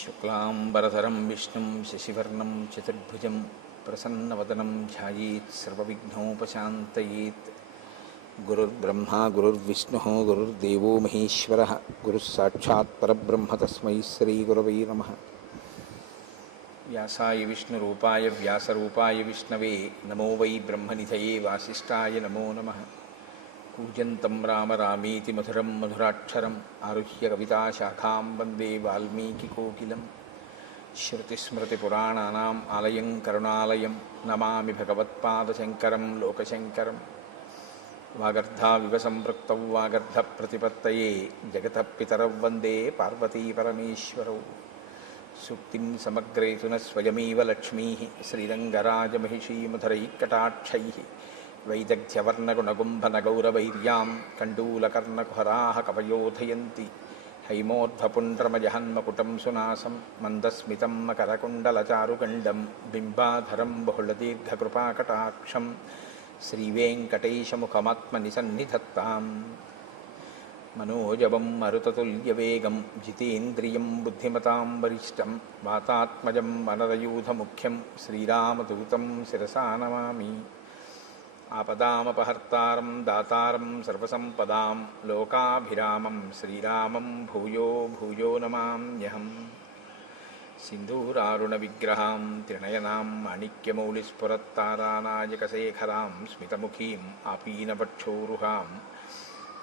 శుక్లాంబరధరం విష్ణుం శశివర్ణం చతుర్భుజం ప్రసన్నవదనం ధ్యాయేత్ సర్వవిఘ్నోపశాంతయేత్. గురుర్బ్రహ్మా గురుర్విష్ణుః గురుర్దేవో మహేశ్వరః గురుస్సాక్షాత్ పరబ్రహ్మ తస్మై శ్రీగురవై నమః. వ్యాసాయ విష్ణురూపాయ వ్యాసరూపాయ విష్ణవే నమో వై బ్రహ్మనిధయే వాసిష్ఠాయ నమో నమః. కూజంతం రామ రామేతి మధురం మధురాక్షరం ఆరుహ్య కవితాశాఖాం వందే వాల్మీకికోకిలం. శ్రుతిస్మృతిపురాణానాం ఆలయం కరుణాలయం నమామి భగవత్పాదశంకరం లోకశంకరం. వాగర్ధావివ సంపృక్తౌ వాగర్ధప్రతిపత్తయే జగతః పితరౌ వందే పార్వతీపరమేశ్వరౌ. సూక్తిం సమగ్రేతున స్వయమేవ లక్ష్మీః శ్రీరంగరాజమహిషీ మధురైకటాక్షైః. వైదగ్ధ్యవర్ణగుణగుంభనగౌరవైర్యాం కండూలకర్ణకుహరాः కవయోధయంతి. హైమోర్ధ్వపుండ్రమజహన్మకుటం సునాసం మందస్మితం మకరకుండలచారుగండం బింబాధరం బహుళదీర్ఘకృపాకటాక్షం శ్రీవేంకటేశముఖమాత్మనిసన్నిధత్తాం. మనోజవం మరుతతుల్యవేగం జితేంద్రియం బుద్ధిమతాం వరిష్టం వాతాత్మజం వనరయూధముఖ్యం శ్రీరామదూతం శిరసా నమామి. ఆపదామపహర్తారం దాతారం సర్వసంపదాం లోకాభిరామం శ్రీరామం భూయో భూయో నమామ్యహం. సింధూరారుణవిగ్రహాం త్రినయనాం మాణిక్యమౌళిస్ఫురత్తారానాయకశేఖరాం స్మితముఖీం ఆపీనవక్షోరుహాం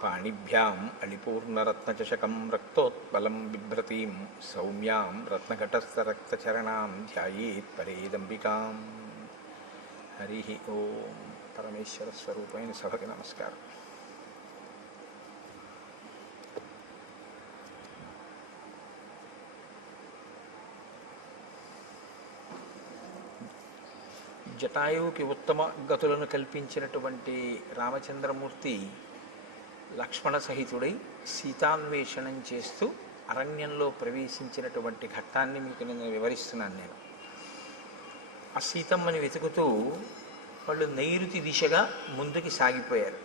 పాణిభ్యాం అళిపూర్ణరత్నచషకం రక్తోత్పలం బిభ్రతీం సౌమ్యాం రత్నఘటస్థరక్తచరణాం ధ్యాయేత్ పరేదంబికాం. హరి ఓం. పరమేశ్వర స్వరూపమైన సభకి నమస్కారం. జటాయువుకి ఉత్తమ గతులను కల్పించినటువంటి రామచంద్రమూర్తి లక్ష్మణ సహితుడై సీతాన్వేషణం చేస్తూ అరణ్యంలో ప్రవేశించినటువంటి ఘట్టాన్ని మీకు నేను వివరిస్తున్నాను. నేను ఆ సీతమ్మని వెతుకుతూ వాళ్ళు నైరుతి దిశగా ముందుకి సాగిపోయారు.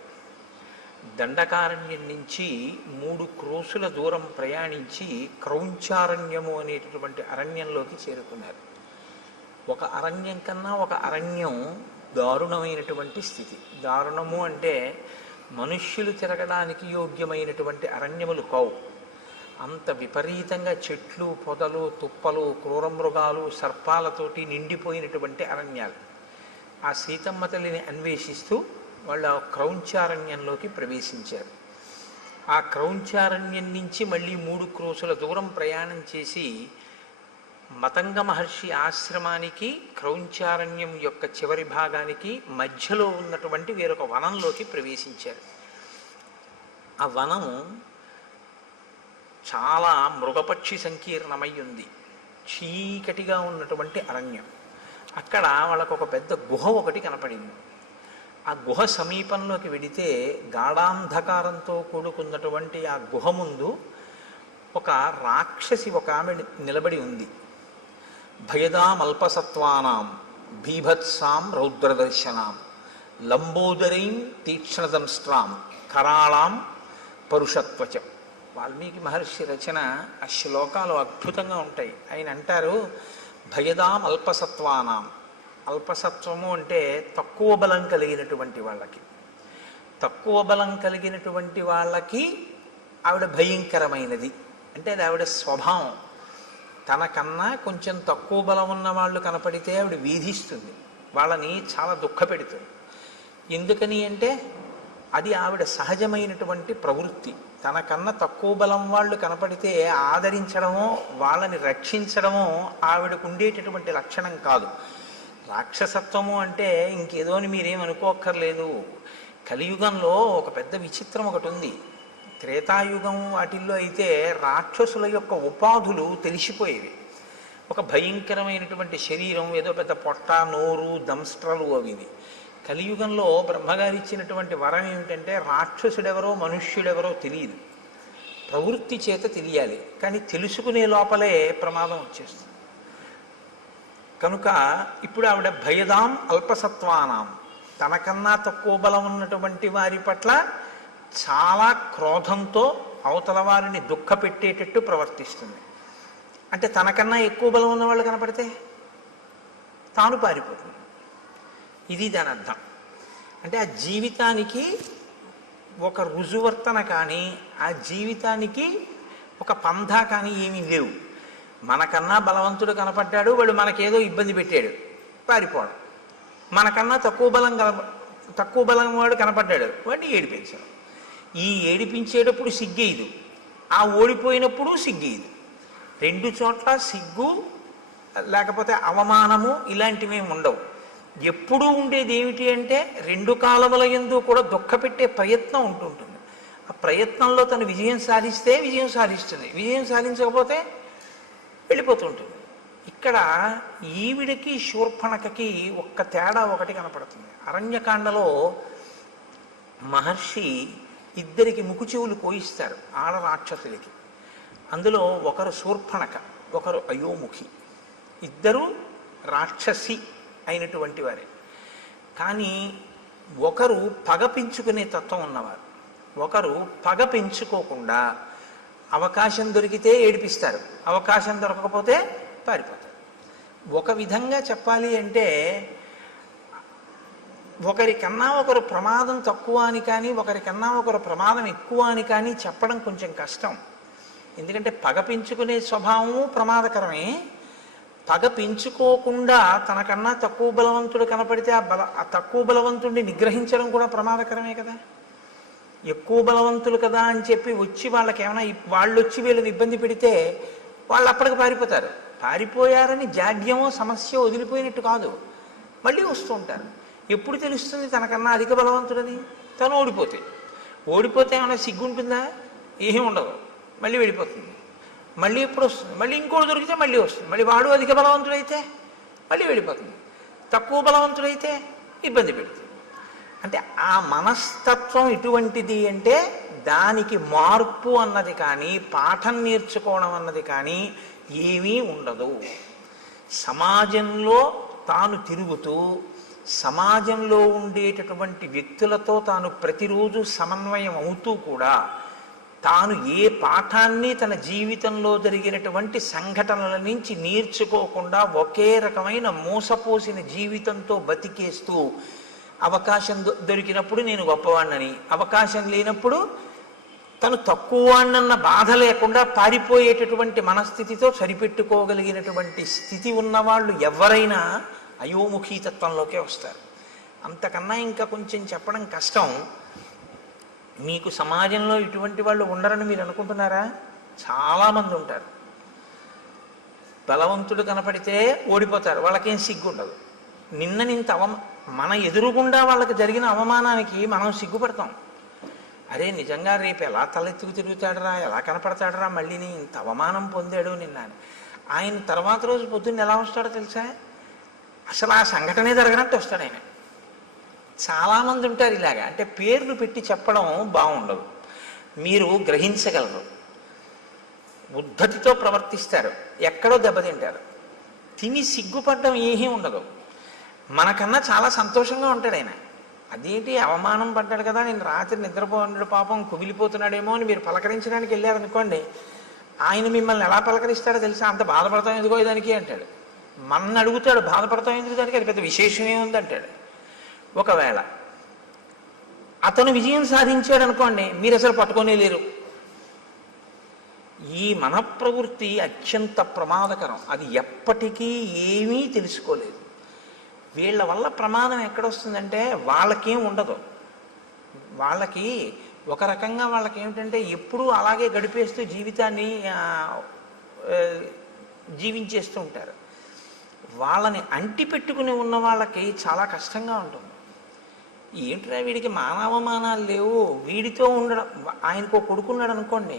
దండకారణ్యం నుంచి 3 క్రోసుల దూరం ప్రయాణించి క్రౌంచారణ్యము అనేటటువంటి అరణ్యంలోకి చేరుకున్నారు. ఒక అరణ్యం కన్నా ఒక అరణ్యం దారుణమైనటువంటి స్థితి. దారుణము అంటే మనుష్యులు తిరగడానికి యోగ్యమైనటువంటి అరణ్యములు కావు. అంత విపరీతంగా చెట్లు పొదలు తుప్పలు క్రూరమృగాలు సర్పాలతోటి నిండిపోయినటువంటి అరణ్యాలు. ఆ సీతమ్మ తల్లిని అన్వేషిస్తూ వాళ్ళు ఆ క్రౌంచారణ్యంలోకి ప్రవేశించారు. ఆ క్రౌంచారణ్యం నుంచి మళ్ళీ 3 క్రోసుల దూరం ప్రయాణం చేసి మతంగ మహర్షి ఆశ్రమానికి క్రౌంచారణ్యం యొక్క చివరి భాగానికి మధ్యలో ఉన్నటువంటి వేరొక వనంలోకి ప్రవేశించారు. ఆ వనం చాలా మృగపక్షి సంకీర్ణమై ఉంది. చీకటిగా ఉన్నటువంటి అరణ్యం. అక్కడ వాళ్ళకు ఒక పెద్ద గుహ ఒకటి కనపడింది. ఆ గుహ సమీపంలోకి వెడితే గాఢాంధకారంతో కూడుకున్నటువంటి ఆ గుహ ముందు ఒక రాక్షసి ఒక ఆమె నిలబడి ఉంది. భయదామల్పసత్వానాం బీభత్సాం రౌద్రదర్శనాం లంబోదరీం తీక్ష్ణదంష్ట్రాం కరాళాం పరుషత్వచం. వాల్మీకి మహర్షి రచన ఆ శ్లోకాలు అద్భుతంగా ఉంటాయి. ఆయన అంటారు, భయదాం అల్పసత్వానాం. అల్పసత్వము అంటే తక్కువ బలం కలిగినటువంటి వాళ్ళకి. తక్కువ బలం కలిగినటువంటి వాళ్ళకి ఆవిడ భయంకరమైనది. అంటే అది ఆవిడ స్వభావం. తనకన్నా కొంచెం తక్కువ బలం ఉన్న వాళ్ళు కనపడితే ఆవిడ వీధిస్తుంది, వాళ్ళని చాలా దుఃఖపెడుతుంది. ఎందుకని అంటే అది ఆవిడ సహజమైనటువంటి ప్రవృత్తి. తనకన్నా తక్కువ బలం వాళ్ళు కనపడితే ఆదరించడమో వాళ్ళని రక్షించడమో ఆవిడకు ఉండేటటువంటి లక్షణం కాదు. రాక్షసత్వము అంటే ఇంకేదో అని మీరేమనుకోక్కర్లేదు. కలియుగంలో ఒక పెద్ద విచిత్రం ఒకటి ఉంది. త్రేతాయుగం వాటిల్లో అయితే రాక్షసుల యొక్క ఉపాధులు తెలిసిపోయేవి. ఒక భయంకరమైనటువంటి శరీరం, ఏదో పెద్ద పొట్ట నోరు దంస్ట్రలు అవివి. కలియుగంలో బ్రహ్మగారు ఇచ్చినటువంటి వరం ఏమిటంటే రాక్షసుడెవరో మనుష్యుడెవరో తెలియదు, ప్రవృత్తి చేత తెలియాలి. కానీ తెలుసుకునే లోపలే ప్రమాదం వచ్చేస్తుంది. కనుక ఇప్పుడు ఆవిడ భయదాం అల్పసత్వానాం, తనకన్నా తక్కువ బలం ఉన్నటువంటి వారి పట్ల చాలా క్రోధంతో అవతల వారిని దుఃఖపెట్టేటట్టు ప్రవర్తిస్తుంది. అంటే తనకన్నా ఎక్కువ బలం ఉన్నవాళ్ళు కనపడితే తాను పారిపోతుంది. ఇది దాని అర్థం. అంటే ఆ జీవితానికి ఒక రుజువర్తన కానీ, ఆ జీవితానికి ఒక పంధా కానీ ఏమీ లేవు. మనకన్నా బలవంతుడు కనపడ్డాడు, వాడు మనకేదో ఇబ్బంది పెట్టాడు, పారిపోవడం. మనకన్నా తక్కువ బలం వాడు కనపడ్డాడు, వాడిని ఏడిపించడం. ఈ ఏడిపించేటప్పుడు సిగ్గేయదు, ఆ ఓడిపోయినప్పుడు సిగ్గేయదు. రెండు చోట్ల సిగ్గు లేకపోతే అవమానము ఇలాంటివి ఉండవు. ఎప్పుడూ ఉండేది ఏమిటి అంటే రెండు కాలముల యందు కూడా దుఃఖపెట్టే ప్రయత్నం ఉంటుంటుంది. ఆ ప్రయత్నంలో తను విజయం సాధిస్తే విజయం సాధిస్తుంది, విజయం సాధించకపోతే వెళ్ళిపోతుంటుంది. ఇక్కడ ఈవిడికి శూర్పణఖకి ఒక్క తేడా ఒకటి కనపడుతుంది. అరణ్యకాండలో మహర్షి ఇద్దరికి ముక్కు చెవులు కోయిస్తారు, ఆడ రాక్షసులకి. అందులో ఒకరు శూర్పణఖ, ఒకరు అయోముఖి. ఇద్దరు రాక్షసి అయినటువంటి వారే. కానీ ఒకరు పగ పెంచుకునే తత్వం ఉన్నవారు, ఒకరు పగ పెంచుకోకుండా అవకాశం దొరికితే ఏడిపిస్తారు, అవకాశం దొరకకపోతే పారిపోతారు. ఒక విధంగా చెప్పాలి అంటే ఒకరికన్నా ఒకరు ప్రమాదం తక్కువ అని కానీ, ఒకరికన్నా ఒకరు ప్రమాదం ఎక్కువ అని కానీ చెప్పడం కొంచెం కష్టం. ఎందుకంటే పగ పెంచుకునే స్వభావము ప్రమాదకరమే. పగ పెంచుకోకుండా తనకన్నా తక్కువ బలవంతుడు కనపడితే ఆ తక్కువ బలవంతుడిని నిగ్రహించడం కూడా ప్రమాదకరమే కదా. ఎక్కువ బలవంతులు కదా అని చెప్పి వచ్చి వాళ్ళకి ఏమైనా వాళ్ళు వచ్చి వీళ్ళని ఇబ్బంది పెడితే వాళ్ళు అప్పటికి పారిపోతారు. పారిపోయారని జాడ్యమో సమస్య వదిలిపోయినట్టు కాదు, మళ్ళీ వస్తూ ఉంటారు. ఎప్పుడు తెలుస్తుంది తనకన్నా అధిక బలవంతుడని? తను ఓడిపోతే ఏమైనా సిగ్గుంటుందా? ఏమీ ఉండదు, మళ్ళీ వెళ్ళిపోతుంది. మళ్ళీ ఎప్పుడు వస్తుంది? మళ్ళీ ఇంకోటి దొరికితే మళ్ళీ వస్తుంది. మళ్ళీ వాడు అధిక బలవంతుడైతే మళ్ళీ వెళ్ళిపోతుంది, తక్కువ బలవంతుడైతే ఇబ్బంది పెడుతుంది. అంటే ఆ మనస్తత్వం ఎటువంటిది అంటే దానికి మార్పు అన్నది కానీ, పాఠం నేర్చుకోవడం అన్నది కానీ ఏమీ ఉండదు. సమాజంలో తాను తిరుగుతూ సమాజంలో ఉండేటటువంటి వ్యక్తులతో తాను ప్రతిరోజు సమన్వయం అవుతూ కూడా తాను ఏ పాఠాన్ని తన జీవితంలో జరిగినటువంటి సంఘటనల నుంచి నేర్చుకోకుండా ఒకే రకమైన మోసపోసిన జీవితంతో బతికేస్తూ అవకాశం దొరికినప్పుడు నేను గొప్పవాణ్ణని, అవకాశం లేనప్పుడు తను తక్కువ వాణ్ణన్న బాధ లేకుండా పారిపోయేటటువంటి మనస్థితితో సరిపెట్టుకోగలిగినటువంటి స్థితి ఉన్నవాళ్ళు ఎవరైనా అయోముఖీ తత్వంలోకే వస్తారు. అంతకన్నా ఇంకా కొంచెం చెప్పడం కష్టం. మీకు సమాజంలో ఇటువంటి వాళ్ళు ఉండరని మీరు అనుకుంటున్నారా? చాలామంది ఉంటారు. బలవంతుడు కనపడితే ఓడిపోతారు, వాళ్ళకేం సిగ్గు ఉండదు. నింత మన ఎదురుగుండా వాళ్ళకి జరిగిన అవమానానికి మనం సిగ్గుపడతాం. అరే నిజంగా రేపు ఎలా తలెత్తుకు తిరుగుతాడరా, ఎలా కనపడతాడరా, మళ్ళీ ఇంత అవమానం పొందాడు నిన్న అని. ఆయన తర్వాత రోజు పొద్దున్న ఎలా వస్తాడో తెలుసా? అసలు ఆ సంఘటనే జరగనట్టు వస్తాడు ఆయన. చాలామంది ఉంటారు ఇలాగా. అంటే పేర్లు పెట్టి చెప్పడం బాగుండదు, మీరు గ్రహించగలరు. ఉద్ధతితో ప్రవర్తిస్తారు, ఎక్కడో దెబ్బతింటారు. తిని సిగ్గుపడడం ఏమీ ఉండదు. మనకన్నా చాలా సంతోషంగా ఉంటాడు ఆయన. అదేంటి అవమానం పడ్డాడు కదా, నేను రాత్రి నిద్రపోన్నాడు పాపం కుమిలిపోతున్నాడేమో అని మీరు పలకరించడానికి వెళ్ళారనుకోండి, ఆయన మిమ్మల్ని ఎలా పలకరిస్తాడో తెలుసా? అంత బాధపడతాం ఎందుకో దానికి అంటాడు. మన అడుగుతాడు, బాధపడతాం ఎందుకు దానికి, అది పెద్ద విశేషమే ఉంది అంటాడు. ఒకవేళ అతను విజయం సాధించాడు అనుకోండి, మీరు అసలు పట్టుకొనే లేరు. ఈ మనఃప్రవృత్తి అత్యంత ప్రమాదకరం. అది ఎప్పటికీ ఏమీ తెలుసుకోలేదు. వీళ్ళ వల్ల ప్రమాదం ఎక్కడొస్తుందంటే వాళ్ళకేం ఉండదు. వాళ్ళకి ఒక రకంగా వాళ్ళకి ఏమిటంటే ఎప్పుడూ అలాగే గడిపేస్తూ జీవితాన్ని జీవించేస్తూ ఉంటారు. వాళ్ళని అంటి పెట్టుకుని ఉన్న వాళ్ళకి చాలా కష్టంగా ఉంటుంది. ఏంట్రా వీడికి మానవమానాలు లేవు, వీడితో ఉండడం. ఆయనకు కొడుకున్నాడు అనుకోండి,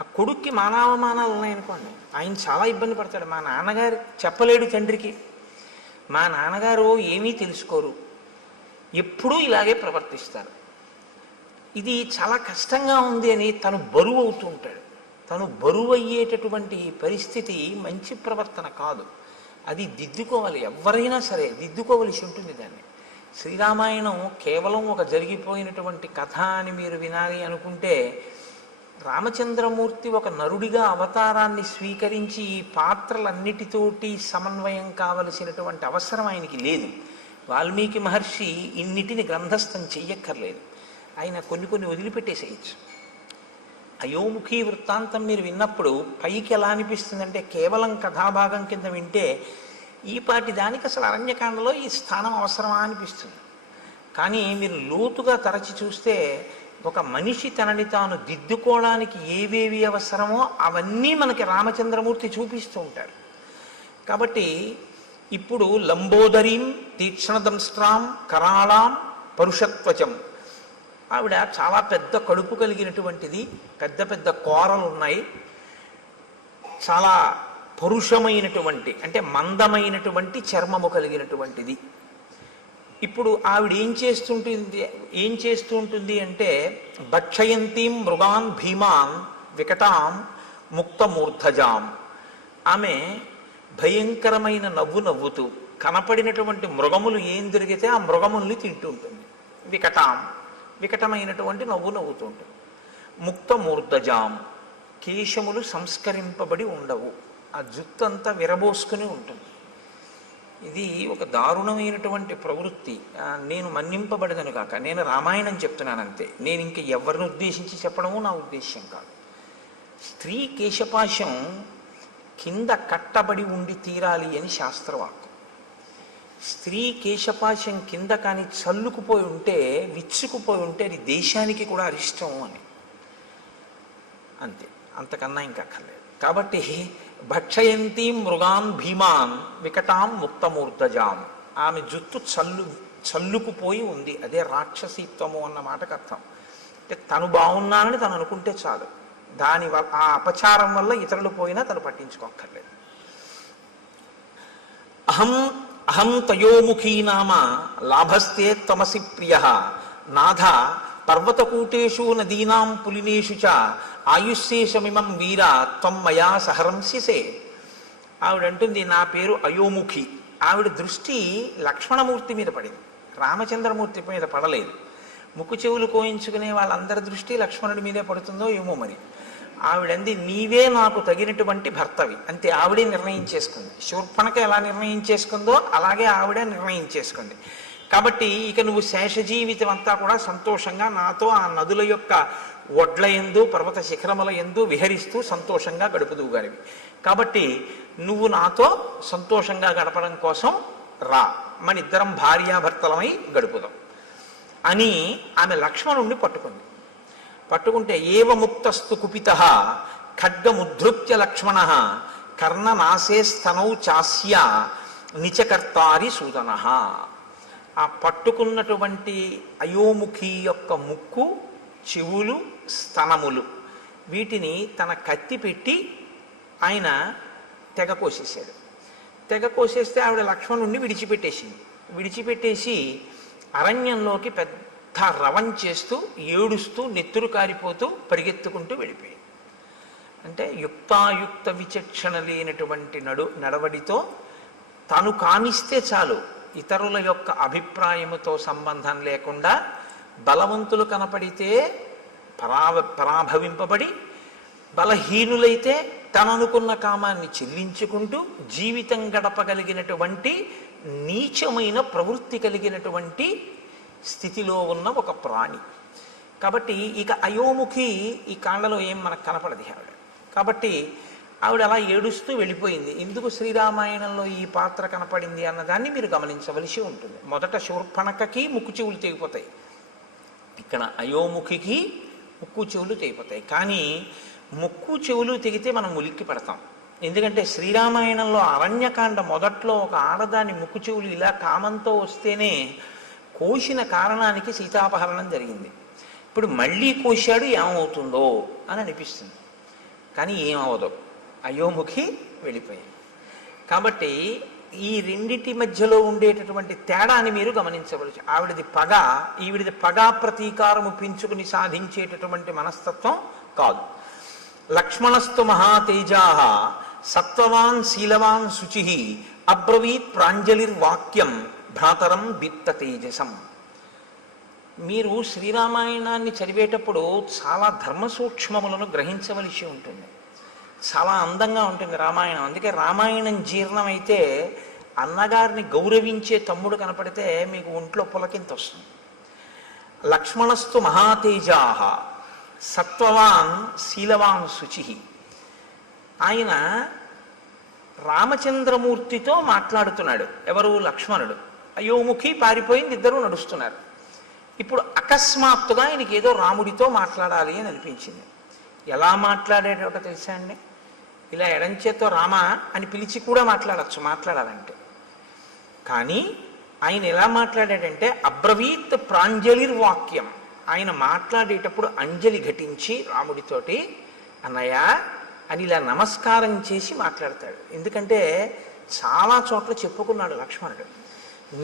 ఆ కొడుక్కి మానవమానాలు ఉన్నాయనుకోండి, ఆయన చాలా ఇబ్బంది పడతాడు. మా నాన్నగారు చెప్పలేడు తండ్రికి, మా నాన్నగారు ఏమీ తెలుసుకోరు, ఎప్పుడూ ఇలాగే ప్రవర్తిస్తారు. ఇది చాలా కష్టంగా ఉంది అని తను బరువు అవుతూ ఉంటాడు. తను బరువు అయ్యేటటువంటి పరిస్థితి మంచి ప్రవర్తన కాదు. అది దిద్దుకోవాలి, ఎవరైనా సరే దిద్దుకోవలసి ఉంటుంది దాన్ని. శ్రీరామాయణం కేవలం ఒక జరిగిపోయినటువంటి కథ అని మీరు వినాలి అనుకుంటే రామచంద్రమూర్తి ఒక నరుడిగా అవతారాన్ని స్వీకరించి ఈ పాత్రలన్నిటితోటి సమన్వయం కావలసినటువంటి అవసరం ఆయనకి లేదు. వాల్మీకి మహర్షి ఇన్నిటిని గ్రంథస్థం చెయ్యక్కర్లేదు. ఆయన కొన్ని వదిలిపెట్టేసేయచ్చు. అయోముఖి వృత్తాంతం మీరు విన్నప్పుడు పైకి ఎలా అనిపిస్తుందంటే కేవలం కథాభాగం కింద వింటే ఈ పాటి దానికి అసలు అరణ్యకాండలో ఈ స్థానం అవసరమా అనిపిస్తుంది. కానీ మీరు లోతుగా తరచి చూస్తే ఒక మనిషి తనని తాను దిద్దుకోవడానికి ఏవేవి అవసరమో అవన్నీ మనకి రామచంద్రమూర్తి చూపిస్తూ ఉంటారు. కాబట్టి ఇప్పుడు లంబోదరీం తీక్ష్ణదంస్ట్రాం కరాళాం పరుషత్వచం, ఆవిడ చాలా పెద్ద కడుపు కలిగినటువంటిది, పెద్ద పెద్ద కోరలు ఉన్నాయి, చాలా పరుషమైనటువంటి అంటే మందమైనటువంటి చర్మము కలిగినటువంటిది. ఇప్పుడు ఆవిడ ఏం చేస్తూ ఉంటుంది అంటే భక్షయంతీం మృగాన్ భీమాన్ వికటాం ముక్తమూర్ధజాం. ఆమె భయంకరమైన నవ్వు నవ్వుతూ కనపడినటువంటి మృగములు ఏం దొరికితే ఆ మృగముల్ని తింటూ ఉంటుంది. వికటమైనటువంటి నవ్వు నవ్వుతూ ఉంటుంది. ముక్తమూర్ధజాం, కేశములు సంస్కరింపబడి ఉండవు, ఆ జుత్తు అంతా విరబోసుకుని ఉంటుంది. ఇది ఒక దారుణమైనటువంటి ప్రవృత్తి. నేను మన్నింపబడదను కాక నేను రామాయణం చెప్తున్నానంతే, నేను ఇంక ఎవరిని ఉద్దేశించి చెప్పడము నా ఉద్దేశ్యం కాదు. స్త్రీ కేశపాశం కింద కట్టబడి ఉండి తీరాలి అని శాస్త్రవాక్కు. స్త్రీ కేశపాశం కింద కానీ చల్లుకుపోయి ఉంటే, విచ్చుకుపోయి ఉంటే అది దేశానికి కూడా అరిష్టం అని, అంతే, అంతకన్నా ఇంకా అక్కర్లేదు. కాబట్టి భక్షయంతి మృగాన్ భీమాన్ వికటాం ముక్తమూర్ధజాం, ఆమె జుత్తు చల్లుకుపోయి ఉంది, అదే రాక్షసీత్వము అన్న మాటకు అర్థం. అంటే తను బాగున్నానని తను అనుకుంటే చాలు, దానివల్ల ఆ అపచారం వల్ల ఇతరులు పోయినా తను పట్టించుకోక్కర్లేదు. అహం తయోముఖీ నామ లాభస్తే తమసి ప్రియ నాథ పర్వతకూటేషు నదీనాం పులినేషు చ ఆయుష్శేషమిమం వీర త్వం మయా సహరంస్యసే. ఆవిడంటుంది నా పేరు అయోముఖి. ఆవిడ దృష్టి లక్ష్మణమూర్తి మీద పడింది, రామచంద్రమూర్తి మీద పడలేదు. ముక్కు చెవులు కోయించుకునే వాళ్ళందరి దృష్టి లక్ష్మణుడి మీదే పడుతుందో ఏమో మరి. ఆవిడంది నీవే నాకు తగినటువంటి భర్తవి, అంతే. ఆవిడే నిర్ణయించేసుకుంది. శూర్పణఖ ఎలా నిర్ణయించేసుకుందో అలాగే ఆవిడ నిర్ణయించేసుకుంది. కాబట్టి ఇక నువ్వు శేష జీవితం అంతా కూడా సంతోషంగా నాతో ఆ నదుల యొక్క ఒడ్ల యందు పర్వత శిఖరముల యందు విహరిస్తూ సంతోషంగా గడుపుదువు గారివి. కాబట్టి నువ్వు నాతో సంతోషంగా గడపడం కోసం రా, మన ఇద్దరం భార్యాభర్తలమై గడుపుదాం అని ఆమె లక్ష్మణుణ్ణి పట్టుకుంటే ఏవ ముక్తస్తు కుపిత ఖడ్గముద్ధృత్య లక్ష్మణ కర్ణనాశే స్తనౌ చాస్య నిచకర్తారి సూదన. ఆ పట్టుకున్నటువంటి అయోముఖి యొక్క ముక్కు, చెవులు, స్తనములు, వీటిని తన కత్తి పెట్టి ఆయన తెగ కోసేసాడు. తెగ కోసేస్తే ఆవిడ లక్ష్మణుణ్ణి విడిచిపెట్టేసి అరణ్యంలోకి పెద్ద రవం చేస్తూ ఏడుస్తూ నెత్తురు కారిపోతూ పరిగెత్తుకుంటూ వెళ్ళిపోయింది. అంటే యుక్తాయుక్త విచక్షణ లేనటువంటి నడవడితో తను కానిస్తే చాలు, ఇతరుల యొక్క అభిప్రాయముతో సంబంధం లేకుండా బలవంతులు కనపడితే పరాభవింపబడి, బలహీనులైతే తననుకున్న కామాన్ని చెల్లించుకుంటూ జీవితం గడపగలిగినటువంటి నీచమైన ప్రవృత్తి కలిగినటువంటి స్థితిలో ఉన్న ఒక ప్రాణి. కాబట్టి ఇక అయోముఖి ఈ కాండలో ఏం మనకు కనపడదు ఆవిడ. కాబట్టి ఆవిడ అలా ఏడుస్తూ వెళ్ళిపోయింది. ఎందుకు శ్రీరామాయణంలో ఈ పాత్ర కనపడింది అన్నదాన్ని మీరు గమనించవలసి ఉంటుంది. మొదట శూర్పణఖకి ముక్కు చెవులు తెగిపోతాయి, ఇక్కడ అయోముఖికి ముక్కు చెవులు తెగిపోతాయి. కానీ ముక్కు చెవులు తెగితే మనం ఉలిక్కి పడతాం. ఎందుకంటే శ్రీరామాయణంలో అరణ్యకాండ మొదట్లో ఒక ఆడదాని ముక్కు చెవులు ఇలా కామంతో వస్తేనే కోసిన కారణానికి సీతాపహరణం జరిగింది. ఇప్పుడు మళ్ళీ కోశాడు, ఏమవుతుందో అని అనిపిస్తుంది. కానీ ఏమవదు, అయోముఖి వెళ్ళిపోయింది. కాబట్టి ఈ రెండిటి మధ్యలో ఉండేటటువంటి తేడాని మీరు గమనించవచ్చు. ఆవిడది పగ, ఈవిడిది పగా ప్రతీకారము పెంచుకుని సాధించేటటువంటి మనస్తత్వం కాదు. లక్ష్మణస్తు మహాతేజా సత్వవాన్ శీలవాన్ శుచి అబ్రవీత్ ప్రాంజలిర్వాక్యం భ్రాతరం దీప్త తేజసం. మీరు శ్రీరామాయణాన్ని చదివేటప్పుడు చాలా ధర్మ సూక్ష్మములను గ్రహించవలసి ఉంటుంది. చాలా అందంగా ఉంటుంది రామాయణం. అందుకే రామాయణం జీర్ణమైతే అన్నగారిని గౌరవించే తమ్ముడు కనపడితే మీకు ఒంట్లో పులకింత వస్తుంది. లక్ష్మణస్తు మహాతేజాహ సత్వవాన్ శీలవాన్ శుచి. ఆయన రామచంద్రమూర్తితో మాట్లాడుతున్నాడు. ఎవరు? లక్ష్మణుడు. అయోముఖి పారిపోయింది, ఇద్దరు నడుస్తున్నారు. ఇప్పుడు అకస్మాత్తుగా ఆయనకి ఏదో రాముడితో మాట్లాడాలి అని అనిపించింది. ఎలా మాట్లాడేటో తెలుసా అండి? ఇలా ఎడంచేతో రామ అని పిలిచి కూడా మాట్లాడాలంటే. కానీ ఆయన ఎలా మాట్లాడాడంటే అబ్రవీత్ ప్రాంజలిర్వాక్యం. ఆయన మాట్లాడేటప్పుడు అంజలి ఘటించి రాముడితోటి అన్నయ్య అని ఇలా నమస్కారం చేసి మాట్లాడతాడు. ఎందుకంటే చాలా చోట్ల చెప్పుకున్నాడు లక్ష్మణుడు,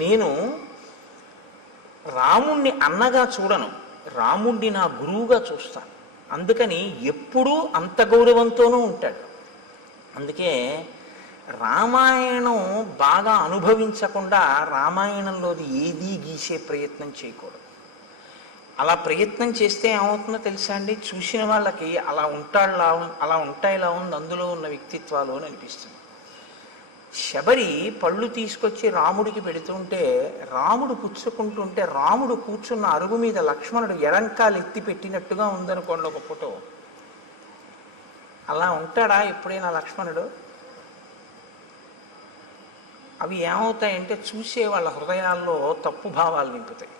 నేను రాముణ్ణి అన్నగా చూడను, రాముణ్ణి నా గురువుగా చూస్తాను. అందుకని ఎప్పుడూ అంత గౌరవంతోనూ ఉంటాడు. అందుకే రామాయణం బాగా అనుభవించకుండా రామాయణంలోది ఏదీ గీసే ప్రయత్నం చేయకూడదు. అలా ప్రయత్నం చేస్తే ఏమవుతుందో తెలుసా అండి? చూసిన వాళ్ళకి అలా ఉంటాయిలా ఉంది అందులో ఉన్న వ్యక్తిత్వాలు అని అనిపిస్తుంది. శబరి పళ్ళు తీసుకొచ్చి రాముడికి పెడుతుంటే రాముడు పుచ్చుకుంటుంటే రాముడు కూర్చున్న అరుగు మీద లక్ష్మణుడు ఎడంకాలు ఎత్తి పెట్టినట్టుగా ఉందనుకోండి ఒక ఫోటో. అలా ఉంటాడా ఎప్పుడైనా లక్ష్మణుడు? అవి ఏమవుతాయంటే చూసే వాళ్ళ హృదయాల్లో తప్పు భావాలు నింపుతాయి.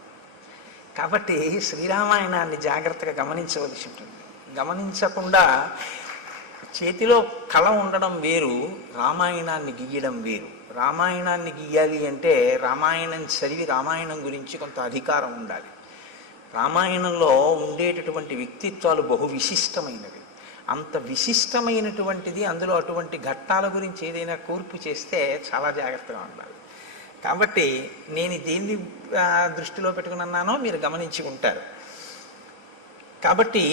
కాబట్టి శ్రీరామాయణాన్ని జాగ్రత్తగా గమనించవలసి ఉంటుంది. గమనించకుండా చేతిలో కళ ఉండడం వేరు, రామాయణాన్ని గీయడం వేరు. రామాయణాన్ని గీయాలి అంటే రామాయణం చదివి రామాయణం గురించి కొంత అధికారం ఉండాలి. రామాయణంలో ఉండేటటువంటి వ్యక్తిత్వాలు బహు విశిష్టమైనవి. అంత విశిష్టమైనటువంటిది, అందులో అటువంటి ఘట్టాల గురించి ఏదైనా కూర్పు చేస్తే చాలా జాగ్రత్తగా ఉండాలి. కాబట్టి నేను దేన్ని దృష్టిలో పెట్టుకున్నానో మీరు గమనించి ఉంటారు. కాబట్టి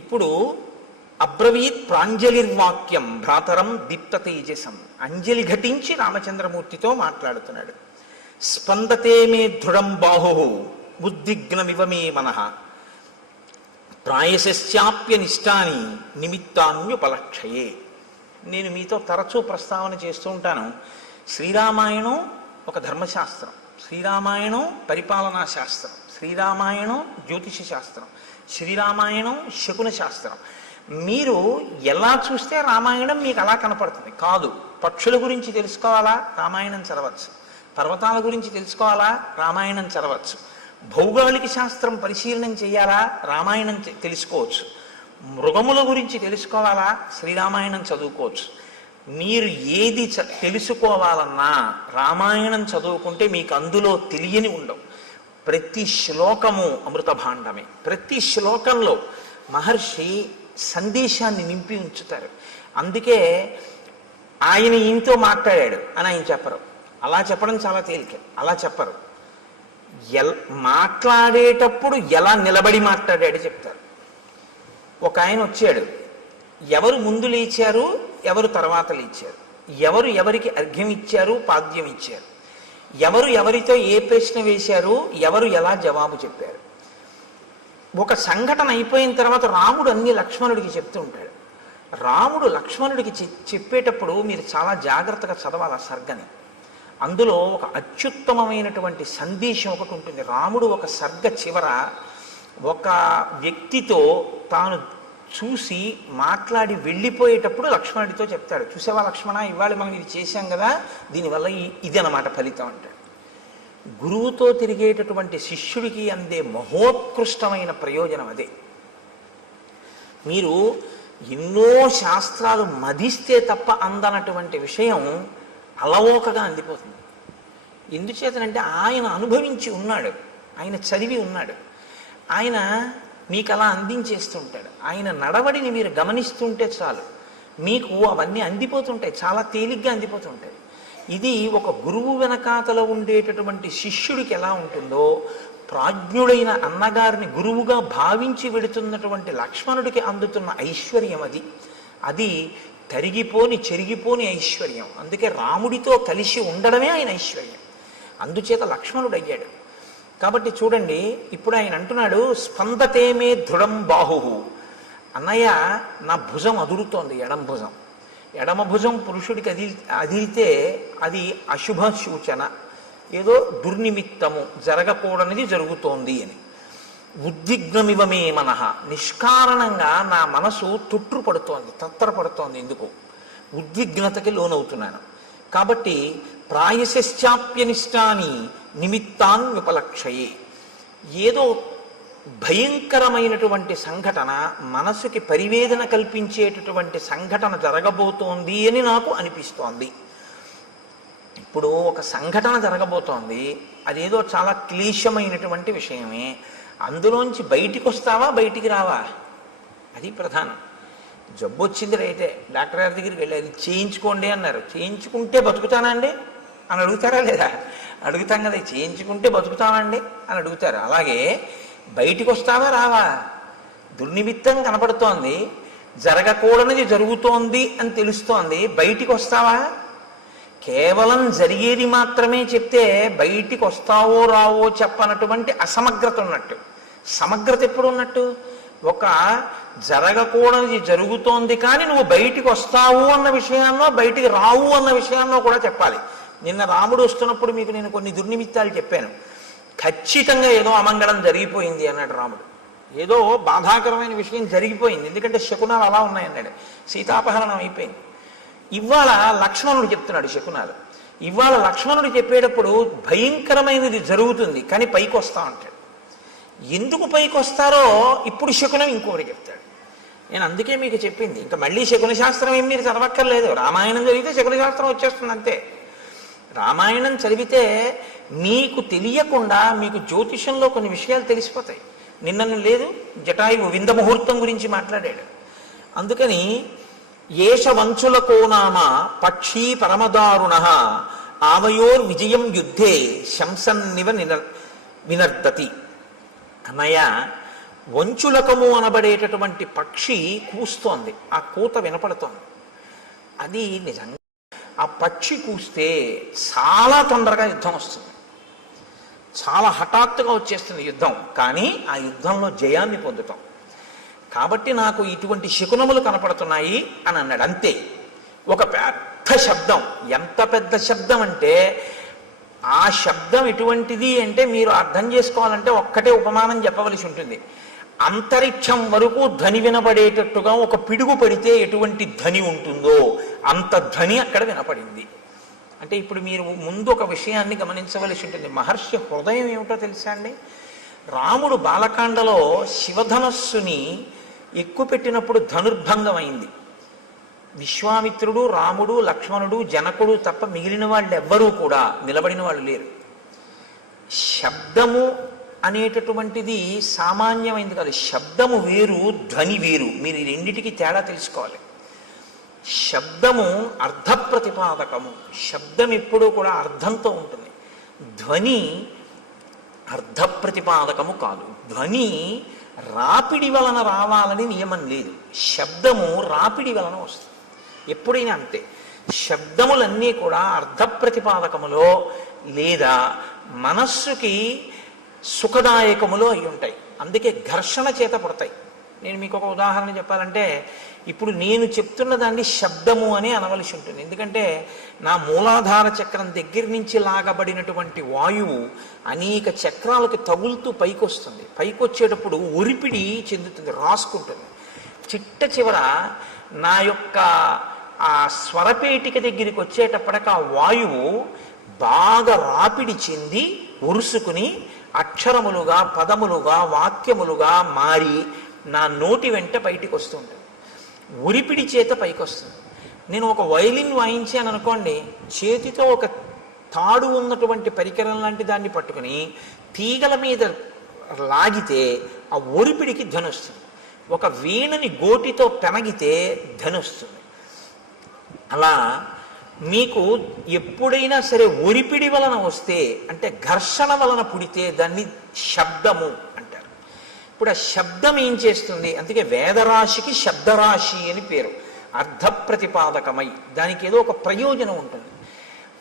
ఇప్పుడు అబ్రవీత్ ప్రాంజలిర్వాక్యం భ్రాతరం దీప్త తేజసం. అంజలి ఘటించి రామచంద్రమూర్తితో మాట్లాడుతున్నాడు. స్పందతే మే దృఢం బాహు ఉద్విగ్నమివ మే మనః ప్రాయశ్చాప్య నిష్టాని నిమిత్తాన్యుపలక్షయే. నేను మీతో తరచూ ప్రస్తావన చేస్తూ ఉంటాను. శ్రీరామాయణం ఒక ధర్మశాస్త్రం, శ్రీరామాయణం పరిపాలనా శాస్త్రం, శ్రీరామాయణం జ్యోతిష శాస్త్రం, శ్రీరామాయణం శకున శాస్త్రం. మీరు ఎలా చూస్తే రామాయణం మీకు అలా కనపడుతుంది. కాదు, పక్షుల గురించి తెలుసుకోవాలా? రామాయణం చదవచ్చు. పర్వతాల గురించి తెలుసుకోవాలా? రామాయణం చదవచ్చు. భౌగోళిక శాస్త్రం పరిశీలనం చేయాలా? రామాయణం తెలుసుకోవచ్చు. మృగముల గురించి తెలుసుకోవాలా? శ్రీరామాయణం చదువుకోవచ్చు. మీరు ఏది తెలుసుకోవాలన్నా రామాయణం చదువుకుంటే మీకు అందులో తెలియని ఉండవు. ప్రతి శ్లోకము అమృత భాండమే. ప్రతి శ్లోకంలో మహర్షి సందేశాన్ని నింపి ఉంచుతారు. అందుకే ఆయన ఈయనతో మాట్లాడాడు అని ఆయన చెప్పరు. అలా చెప్పడం చాలా తేలిక. అలా చెప్పరు. మాట్లాడేటప్పుడు ఎలా నిలబడి మాట్లాడాడు చెప్తారు. ఒక ఆయన వచ్చాడు, ఎవరు ముందు లేచారు, ఎవరు తర్వాత లేచారు, ఎవరు ఎవరికి అర్ఘ్యం ఇచ్చారు, పాద్యం ఇచ్చారు, ఎవరు ఎవరితో ఏ ప్రశ్న వేశారు, ఎవరు ఎలా జవాబు చెప్పారు. ఒక సంఘటన అయిపోయిన తర్వాత రాముడు అన్ని లక్ష్మణుడికి చెప్తూ ఉంటాడు. రాముడు లక్ష్మణుడికి చెప్పేటప్పుడు మీరు చాలా జాగ్రత్తగా చదవాలి ఆ సర్గని. అందులో ఒక అత్యుత్తమమైనటువంటి సందేశం ఒకటి ఉంటుంది. రాముడు ఒక సర్గ చివర ఒక వ్యక్తితో తాను చూసి మాట్లాడి వెళ్ళిపోయేటప్పుడు లక్ష్మణుడితో చెప్తాడు, చూసావా లక్ష్మణ, ఇవాళ మనం ఇది చేశాం కదా, దీనివల్ల ఇది అన్నమాట ఫలితం అంటాడు. గురువుతో తిరిగేటటువంటి శిష్యుడికి అందే మహోత్కృష్టమైన ప్రయోజనం అదే. మీరు ఎన్నో శాస్త్రాలు మదిస్తే తప్ప అందనటువంటి విషయం అలవోకగా అందిపోతుంది. ఎందుచేతనంటే ఆయన అనుభవించి ఉన్నాడు, ఆయన చదివి ఉన్నాడు, ఆయన మీకు అలా అందించేస్తుంటాడు. ఆయన నడవడిని మీరు గమనిస్తుంటే చాలు మీకు అవన్నీ అందిపోతుంటాయి, చాలా తేలిగ్గా అందిపోతుంటాయి. ఇది ఒక గురువు వెనకాతలో ఉండేటటువంటి శిష్యుడికి ఎలా ఉంటుందో, ప్రాజ్ఞుడైన అన్నగారిని గురువుగా భావించి వెడుతున్నటువంటి లక్ష్మణుడికి అందుతున్న ఐశ్వర్యం అది. అది తరిగిపోని చెరిగిపోని ఐశ్వర్యం. అందుకే రాముడితో కలిసి ఉండడమే ఆయన ఐశ్వర్యం. అందుచేత లక్ష్మణుడు అయ్యాడు. కాబట్టి చూడండి, ఇప్పుడు ఆయన అంటున్నాడు స్పందతే మే దృఢం బాహు. అన్నయ్య, నా భుజం అదురుతోంది, ఎడం భుజం. ఎడమ భుజం పురుషుడికి అదిరితే అది అశుభ సూచన, ఏదో దుర్నిమిత్తము, జరగకూడనిది జరుగుతోంది అని. ఉద్విగ్నమివమే మనః, నిష్కారణంగా నా మనసు తొట్టుపడుతోంది, తత్తరపడుతోంది. ఎందుకు? ఉద్విగ్నతకి లోనవుతున్నాను. కాబట్టి ప్రాయశ్చాప్యనిష్టాని నిమిత్తాన్ విపలక్షయే, ఏదో భయంకరమైనటువంటి సంఘటన, మనసుకి పరివేదన కల్పించేటటువంటి సంఘటన జరగబోతోంది అని నాకు అనిపిస్తోంది. ఇప్పుడు ఒక సంఘటన జరగబోతోంది, అదేదో చాలా క్లేశమైనటువంటి విషయమే. అందులోంచి బయటికి వస్తావా, బయటికి రావా? అది ప్రధానం. జబ్బు వచ్చింది రైతే, డాక్టర్ గారి దగ్గరికి వెళ్ళి అది చేయించుకోండి అన్నారు. చేయించుకుంటే బతుకుతానా అండి అని అడుగుతారా లేదా? అడుగుతాం కదా, చేయించుకుంటే బతుకుతామండి అని అడుగుతారు. అలాగే బయటికి వస్తావా, రావా? దుర్నిమిత్తం కనపడుతోంది, జరగకూడనిది జరుగుతోంది అని తెలుస్తోంది, బయటికి వస్తావా? కేవలం జరిగేది మాత్రమే చెప్తే బయటికి వస్తావో రావో చెప్పనటువంటి అసమగ్రత ఉన్నట్టు. సమగ్రత ఎప్పుడు ఉన్నట్టు? ఒక జరగకూడనిది జరుగుతోంది కానీ నువ్వు బయటికి వస్తావు అన్న విషయాన్నో బయటికి రావు అన్న విషయాన్నో కూడా చెప్పాలి. నిన్న రాముడు వస్తున్నప్పుడు మీకు నేను కొన్ని దుర్నిమిత్తాలు చెప్పాను. ఖచ్చితంగా ఏదో అమంగళం జరిగిపోయింది అన్నాడు రాముడు. ఏదో బాధాకరమైన విషయం జరిగిపోయింది, ఎందుకంటే శకునాలు అలా ఉన్నాయన్నాడు. సీతాపహరణం అయిపోయింది. ఇవాళ లక్ష్మణుడు చెప్తున్నాడు శకునాలు. ఇవాళ లక్ష్మణుడు చెప్పేటప్పుడు భయంకరమైనది జరుగుతుంది కానీ పైకి వస్తా ఉంటాడు. ఎందుకు పైకి వస్తారో ఇప్పుడు శకునం ఇంకొకటి చెప్తాడు. నేను అందుకే మీకు చెప్పింది, ఇంకా మళ్ళీ శకున శాస్త్రం ఏం మీరు చదవక్కర్లేదు. రామాయణం చదివితే శకున శాస్త్రం వచ్చేస్తుంది అంతే. రామాయణం చదివితే మీకు తెలియకుండా మీకు జ్యోతిషంలో కొన్ని విషయాలు తెలిసిపోతాయి. నిన్న లేదు జటాయువు వింద ముహూర్తం గురించి మాట్లాడాడు. అందుకని ఏష వంచులకో నామ పక్షీ పరమదారుణ ఆవయోర్ విజయం యుద్ధే శంసన్నివ వినర్దతి. అన్నయ్య, వంచులకము అనబడేటటువంటి పక్షి కూస్తోంది, ఆ కూత వినపడుతోంది. అది నిజంగా ఆ పక్షి కూస్తే చాలా తొందరగా యుద్ధం వస్తుంది, చాలా హఠాత్తుగా వచ్చేస్తుంది యుద్ధం. కానీ ఆ యుద్ధంలో జయాన్ని పొందుతాం. కాబట్టి నాకు ఇటువంటి శకునములు కనపడుతున్నాయి అని అన్నాడు. అంతే. ఒక పెద్ద శబ్దం, ఎంత పెద్ద శబ్దం అంటే ఆ శబ్దం ఎటువంటిది అంటే మీరు అర్థం చేసుకోవాలంటే ఒక్కటే ఉపమానం చెప్పవలసి ఉంటుంది. అంతరిక్షం వరకు ధ్వని వినపడేటట్టుగా ఒక పిడుగు పడితే ఎటువంటి ధ్వని ఉంటుందో అంత ధ్వని అక్కడ వినపడింది. అంటే ఇప్పుడు మీరు ముందు ఒక విషయాన్ని గమనించవలసి ఉంటుంది. మహర్షి హృదయం ఏమిటో తెలుసా అండి? రాముడు బాలకాండలో శివధనస్సుని ఎక్కుపెట్టినప్పుడు ధనుర్భంగం అయింది. విశ్వామిత్రుడు, రాముడు, లక్ష్మణుడు, జనకుడు తప్ప మిగిలిన వాళ్ళు ఎవ్వరూ కూడా నిలబడిన వాళ్ళు లేరు. శబ్దము అనేటటువంటిది సామాన్యమైనది కాదు. శబ్దము వేరు, ధ్వని వేరు. మీరు ఈ రెండిటికి తేడా తెలుసుకోవాలి. శబ్దము అర్థ ప్రతిపాదకము. శబ్దం ఎప్పుడూ కూడా అర్థంతో ఉంటుంది. ధ్వని అర్థ ప్రతిపాదకము కాదు. ధ్వని రాపిడి వలన రావాలని నియమం లేదు. శబ్దము రాపిడి వలన వస్తుంది ఎప్పుడైనా అంతే. శబ్దములన్నీ కూడా అర్థ ప్రతిపాదకములో లేదా మనస్సుకి సుఖదాయకములో అయి ఉంటాయి. అందుకే ఘర్షణ చేత పడతాయి. నేను మీకు ఒక ఉదాహరణ చెప్పాలంటే, ఇప్పుడు నేను చెప్తున్న దాన్ని శబ్దము అని అనవలసి ఉంటుంది. ఎందుకంటే నా మూలాధార చక్రం దగ్గర నుంచి లాగబడినటువంటి వాయువు అనేక చక్రాలకు తగులుతూ పైకి వస్తుంది. పైకి వచ్చేటప్పుడు ఒరిపిడి చెందుతుంది, రాసుకుంటుంది. చిట్ట చివర నా యొక్క ఆ స్వరపేటిక దగ్గరికి వచ్చేటప్పటికి ఆ వాయువు బాగా రాపిడి చెంది ఉరుసుకుని అక్షరములుగా, పదములుగా, వాక్యములుగా మారి నా నోటి వెంట బయటికి వస్తుంటుంది. ఉరిపిడి చేత పైకి వస్తుంది. నేను ఒక వైలిన్ వాయించాను అనుకోండి, చేతితో ఒక తాడు ఉన్నటువంటి పరికరం లాంటి దాన్ని పట్టుకుని తీగల మీద లాగితే ఆ ఒరిపిడికి ధ్వని వస్తుంది. ఒక వీణని గోటితో పెనగితే ధ్వని వస్తుంది. అలా మీకు ఎప్పుడైనా సరే ఒరిపిడి వలన వస్తే, అంటే ఘర్షణ వలన పుడితే దాన్ని శబ్దము అంటారు. ఇప్పుడు ఆ శబ్దం ఏం చేస్తుంది? అందుకే వేదరాశికి శబ్దరాశి అని పేరు. అర్థ ప్రతిపాదకమై దానికి ఏదో ఒక ప్రయోజనం ఉంటుంది.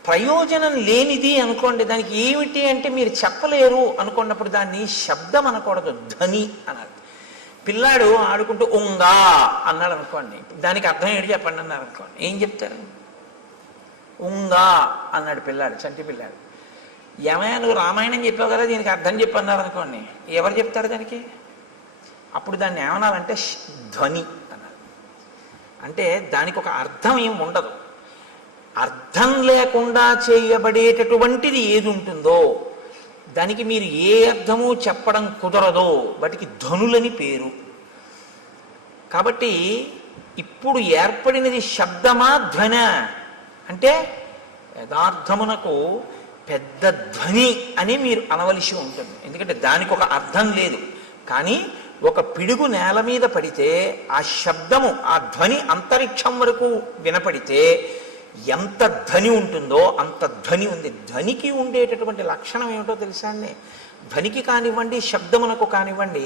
ప్రయోజనం లేనిది అనుకోండి, దానికి ఏమిటి అంటే మీరు చెప్పలేరు అనుకున్నప్పుడు దాన్ని శబ్దం అనకూడదు, ధ్వని అనాలి. పిల్లాడు ఆడుకుంటూ ఉంగా అన్నాడు అనుకోండి, దానికి అర్థం ఏంటి చెప్పండి అన్నారు అనుకోండి, ఏం చెప్తారు? ఉంగా అన్నాడు పిల్లాడు, చంటి పిల్లాడు. ఏమైనా నువ్వు రామాయణం చెప్పావు కదా, దీనికి అర్థం చెప్పన్నారు అనుకోండి, ఎవరు చెప్తారు దానికి? అప్పుడు దాన్ని ఏమనాలంటే ధ్వని అన్నారు. అంటే దానికి ఒక అర్థం ఏమి ఉండదు. అర్థం లేకుండా చేయబడేటటువంటిది ఏది ఉంటుందో దానికి మీరు ఏ అర్థము చెప్పడం కుదరదో వాటికి ధ్వనులని పేరు. కాబట్టి ఇప్పుడు ఏర్పడినది శబ్దమా ధ్వన అంటే యథార్థమునకు పెద్ద ధ్వని అని మీరు అనవలసి ఉంటుంది. ఎందుకంటే దానికి ఒక అర్థం లేదు. కానీ ఒక పిడుగు నేల మీద పడితే ఆ శబ్దము, ఆ ధ్వని అంతరిక్షం వరకు వినపడితే ఎంత ధ్వని ఉంటుందో అంత ధ్వని ఉంది. ధ్వనికి ఉండేటటువంటి లక్షణం ఏమిటో తెలుసా అండి? ధ్వనికి కానివ్వండి, శబ్దమునకు కానివ్వండి,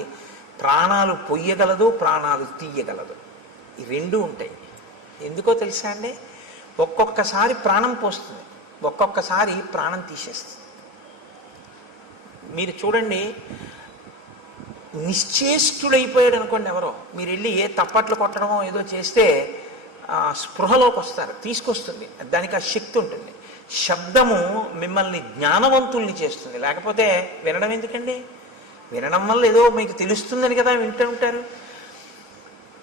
ప్రాణాలు పొయ్యగలదు, ప్రాణాలు తీయగలదు. ఈ రెండు ఉంటాయి. ఎందుకో తెలుసా అండి? ఒక్కొక్కసారి ప్రాణం పోస్తుంది, ఒక్కొక్కసారి ప్రాణం తీసేస్తుంది. మీరు చూడండి, నిశ్చేష్టుడైపోయాడు అనుకోండి ఎవరో, మీరు వెళ్ళి ఏ తప్పట్లు కొట్టడమో ఏదో చేస్తే స్పృహలోకి వస్తారు, తీసుకొస్తుంది, దానికి ఆ శక్తి ఉంటుంది. శబ్దము మిమ్మల్ని జ్ఞానవంతుల్ని చేస్తుంది. లేకపోతే వినడం ఎందుకండి? వినడం వల్ల ఏదో మీకు తెలుస్తుందని కదా వింటూ ఉంటారు.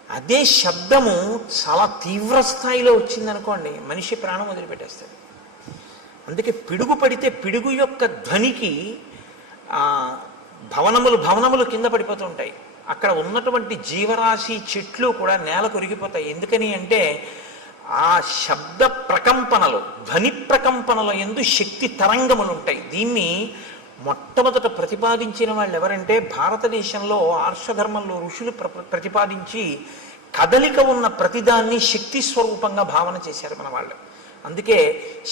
అదే శబ్దము చాలా తీవ్ర స్థాయిలో వచ్చిందనుకోండి, మనిషి ప్రాణం వదిలిపెట్టేస్తాడు. అందుకే పిడుగు పడితే పిడుగు యొక్క ధ్వనికి భవనములు కింద పడిపోతూ ఉంటాయి. అక్కడ ఉన్నటువంటి జీవరాశి, చెట్లు కూడా నేల కొరిగిపోతాయి. ఎందుకని అంటే ఆ శబ్ద ప్రకంపనలు, ధ్వని ప్రకంపనల యందు శక్తి తరంగములు ఉంటాయి. దీన్ని మొట్టమొదట ప్రతిపాదించిన వాళ్ళు ఎవరంటే, భారతదేశంలో ఆర్షధర్మంలో ఋషులు ప్రతిపాదించి కదలిక ఉన్న ప్రతిదాన్ని శక్తి స్వరూపంగా భావన చేశారు మన వాళ్ళు. అందుకే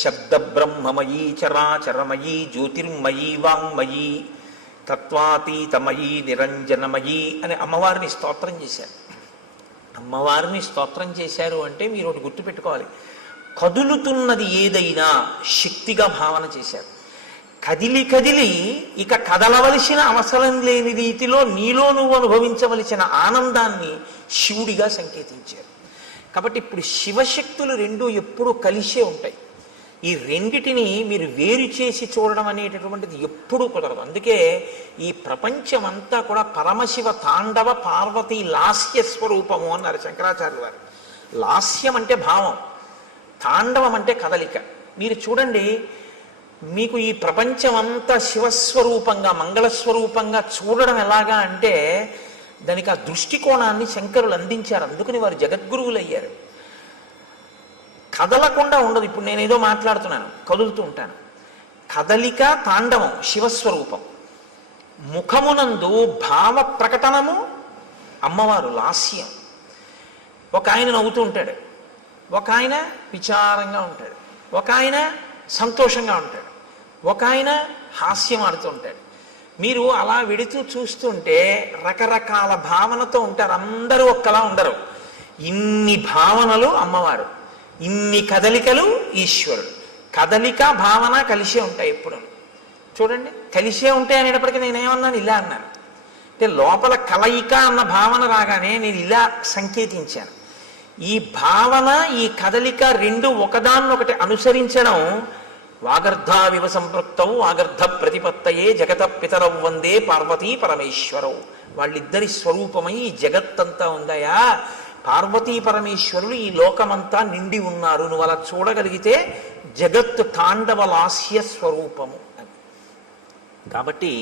శబ్ద బ్రహ్మమయీ చరాచరమయీ జ్యోతిర్మయీ వాంగ్మయీ తత్వాతీతమయీ నిరంజనమయీ అని అమ్మవారిని స్తోత్రం చేశారు. అమ్మవారిని స్తోత్రం చేశారు అంటే మీరు ఒకటి గుర్తుపెట్టుకోవాలి, కదులుతున్నది ఏదైనా శక్తిగా భావన చేశారు. కదిలి ఇక కదలవలసిన అవసరం లేని రీతిలో నీలో నువ్వు అనుభవించవలసిన ఆనందాన్ని శివుడిగా సంకేతించారు. కాబట్టి ఇప్పుడు శివశక్తులు రెండు ఎప్పుడూ కలిసే ఉంటాయి. ఈ రెండిటిని మీరు వేరు చేసి చూడడం అనేటటువంటిది ఎప్పుడూ కుదరదు. అందుకే ఈ ప్రపంచమంతా కూడా పరమశివ తాండవ పార్వతీ లాస్య స్వరూపము అన్నారు శంకరాచార్యులు వారు. లాస్యం అంటే భావం, తాండవం అంటే కదలిక. మీరు చూడండి, మీకు ఈ ప్రపంచమంతా శివస్వరూపంగా, మంగళస్వరూపంగా చూడడం ఎలాగా అంటే దానికి ఆ దృష్టికోణాన్ని శంకరులు అందించారు. అందుకని వారు జగద్గురువులు అయ్యారు. కదలకుండా ఉండదు. ఇప్పుడు నేనేదో మాట్లాడుతున్నాను, కదులుతూ ఉంటాను. కదలిక తాండవం శివస్వరూపం. ముఖమునందు భావ ప్రకటనము అమ్మవారు లాస్యం. ఒక ఆయన నవ్వుతూ ఉంటాడు, ఒక ఆయన విచారంగా ఉంటాడు, ఒక ఆయన సంతోషంగా ఉంటాడు, ఒక ఆయన హాస్యం ఆడుతూ ఉంటాడు. మీరు అలా వెడుతూ చూస్తుంటే రకరకాల భావనతో ఉంటారు. అందరూ ఒక్కలా ఉండరు. ఇన్ని భావనలు అమ్మవారు, ఇన్ని కదలికలు ఈశ్వరుడు. కదలిక భావన కలిసే ఉంటాయి ఎప్పుడు. చూడండి, కలిసే ఉంటాయి అనేటప్పటికీ నేనేమన్నాను, ఇలా అన్నాను. అంటే లోపల కలయిక అన్న భావన రాగానే నేను ఇలా సంకేతించాను. ఈ భావన, ఈ కదలిక రెండు ఒకదాన్నొకటి అనుసరించడం. వాగర్ధావివ సంపృక్తౌ వాగర్ధ ప్రతిపత్తయే జగత పితరౌ వందే పార్వతీ పరమేశ్వరౌ. వాళ్ళిద్దరి స్వరూపమై ఈ జగత్తంతా ఉందయా. పార్వతీ పరమేశ్వరులు ఈ లోకమంతా నిండి ఉన్నారు. నువ్వు అలా చూడగలిగితే జగత్ తాండవ లాస్య స్వరూపము అని. కాబట్టి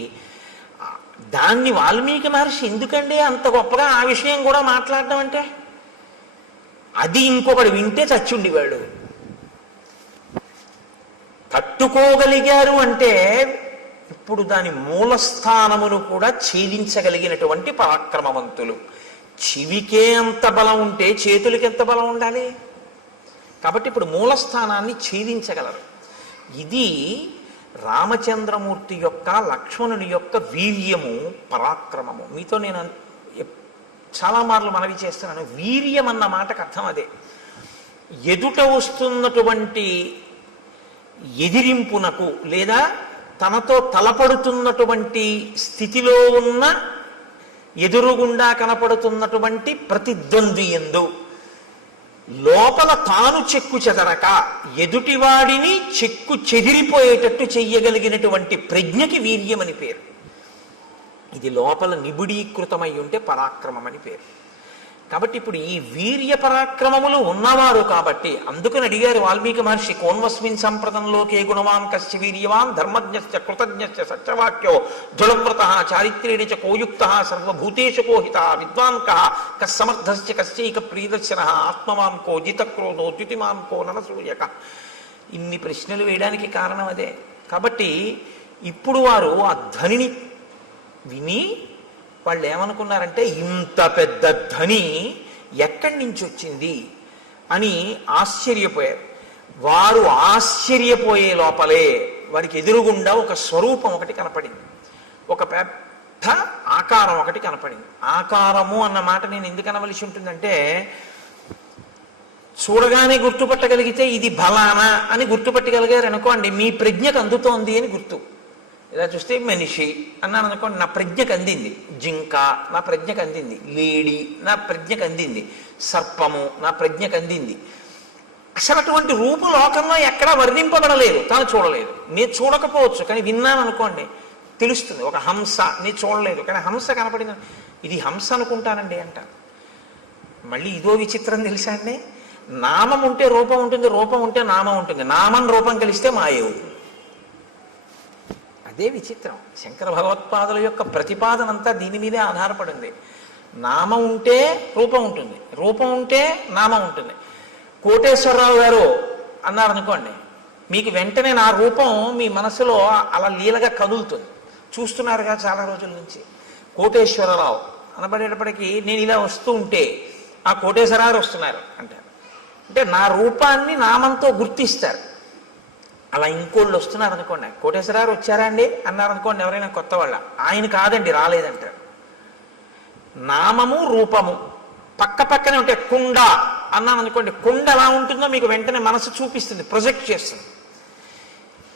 దాన్ని వాల్మీకి మహర్షి ఎందుకండి అంత గొప్పగా ఆ విషయం కూడా మాట్లాడడం అంటే, అది ఇంకొకటి వింటే చచ్చుండివాడు. తట్టుకోగలిగారు అంటే ఇప్పుడు దాని మూలస్థానమును కూడా ఛేదించగలిగినటువంటి పరాక్రమవంతులు. చెవికే అంత బలం ఉంటే చేతులకి ఎంత బలం ఉండాలి? కాబట్టి ఇప్పుడు మూలస్థానాన్ని ఛేదించగలరు. ఇది రామచంద్రమూర్తి యొక్క, లక్ష్మణుని యొక్క వీర్యము, పరాక్రమము. మీతో నేను చాలా మార్లు మనవి చేస్తున్నాను, వీర్యం అన్న మాటకు అర్థం అదే. ఎదుట వస్తున్నటువంటి ఎదిరింపునకు లేదా తనతో తలపడుతున్నటువంటి స్థితిలో ఉన్న ఎదురుగుండా కనపడుతున్నటువంటి ప్రతిద్వంద్వి యందు లోపల తాను చెక్కు చెదరక ఎదుటివాడిని చెక్కు చెదిరిపోయేటట్టు చెయ్యగలిగినటువంటి ప్రజ్ఞకి వీర్యమని పేరు. ఇది లోపల నిబిడీకృతమై ఉంటే పరాక్రమం అని పేరు. కాబట్టి ఇప్పుడు ఈ వీర్య పరాక్రమములు ఉన్నవారు కాబట్టి అందుకని అడిగారు వాల్మీకి మహర్షి, కోన్వస్మిన్ సంప్రదంలోకే గుణవాన్ కశ్య వీర్యవాన్ ధర్మజ్ఞశ్చ కృతజ్ఞశ్చ సత్యవాక్యో దృఢవ్రత చారిత్ర్యేణ చ కోయుక్త సర్వభూతేషు కోహిత విద్వాన్ కస్సమర్థశ్చ కశ్చైక ప్రియదర్శన ఆత్మవాన్ కో జితక్రోధో ద్యుతిమాన్ కో ననసూయక. ఇన్ని ప్రశ్నలు వేయడానికి కారణం అదే. కాబట్టి ఇప్పుడు వారు ఆ ధనిని విని వాళ్ళు ఏమనుకున్నారంటే ఇంత పెద్ద ధని ఎక్కడి నుంచి వచ్చింది అని ఆశ్చర్యపోయారు. వారు ఆశ్చర్యపోయే లోపలే వారికి ఎదురుగుండా ఒక స్వరూపం ఒకటి కనపడింది, ఒక పెద్ద ఆకారం ఒకటి కనపడింది. ఆకారము అన్న మాట నేను ఎందుకు అనవలసి ఉంటుందంటే, చూడగానే గుర్తుపట్టగలిగితే ఇది బలానా అని గుర్తుపట్టగలిగారు అనుకోండి, మీ ప్రజ్ఞకు అందుతోంది అని గుర్తు. ఇలా చూస్తే మనిషి అన్నాను అనుకోండి, నా ప్రజ్ఞకు అందింది. జింక నా ప్రజ్ఞకు అందింది, లేడి నా ప్రజ్ఞకు అందింది, సర్పము నా ప్రజ్ఞకు అందింది. అసలు అటువంటి రూపు లోకంలో ఎక్కడా వర్ణింపబడలేదు, తాను చూడలేదు. నేను చూడకపోవచ్చు కానీ విన్నాను అనుకోండి తెలుస్తుంది. ఒక హంస నేను చూడలేదు కానీ హంస కనపడింది, ఇది హంస అనుకుంటానండి అంటాను. మళ్ళీ ఇదో విచిత్రం తెలుసా అండి, నామం ఉంటే రూపం ఉంటుంది, రూపం ఉంటే నామం ఉంటుంది, నామం రూపం కలిస్తే మాయ అవుతుంది. అదే విచిత్రం. శంకర భగవత్పాదుల యొక్క ప్రతిపాదన అంతా దీని మీదే ఆధారపడింది. నామం ఉంటే రూపం ఉంటుంది, రూపం ఉంటే నామం ఉంటుంది. కోటేశ్వరరావు గారు అన్నారనుకోండి, మీకు వెంటనే నా రూపం మీ మనసులో అలా లీలగా కదులుతుంది. చూస్తున్నారుగా చాలా రోజుల నుంచి. కోటేశ్వరరావు అనబడేటప్పటికీ నేను ఇలా వస్తూ ఉంటే ఆ కోటేశ్వరరావు వస్తున్నారు అంటారు. అంటే నా రూపాన్ని నామంతో గుర్తిస్తారు. అలా ఇంకోళ్ళు వస్తున్నారు అనుకోండి, కోటేశ్వరరావు వచ్చారా అండి అన్నారనుకోండి ఎవరైనా కొత్త వాళ్ళ, ఆయన కాదండి రాలేదంటారు. నామము రూపము పక్క పక్కనే ఉంటే కుండ అన్నాను అనుకోండి, కుండ ఎలా ఉంటుందో మీకు వెంటనే మనసు చూపిస్తుంది, ప్రొజెక్ట్ చేస్తుంది.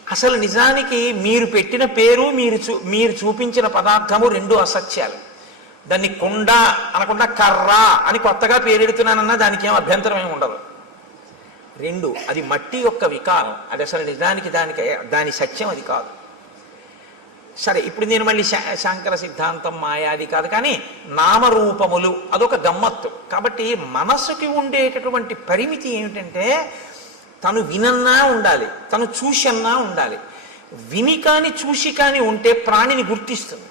అసలు నిజానికి మీరు పెట్టిన పేరు మీరు చూపించిన పదార్థము రెండు అసత్యాలు. దాన్ని కుండ అనకుండా కర్ర అని కొత్తగా పేరెడుతున్నానన్నా దానికి ఏం అభ్యంతరం ఏమి ఉండదు. రెండు, అది మట్టి యొక్క వికారం, అది అసలు నిజానికి దాని సత్యం అది కాదు. సరే, ఇప్పుడు నేను మళ్ళీ శాంకర సిద్ధాంతం మాయాది కాదు కానీ నామరూపములు అదొక గమ్మత్తు. కాబట్టి మనసుకి ఉండేటటువంటి పరిమితి ఏమిటంటే తను వినన్నా ఉండాలి, తను చూసన్నా ఉండాలి. విని కాని చూసి కాని ఉంటే ప్రాణిని గుర్తిస్తుంది.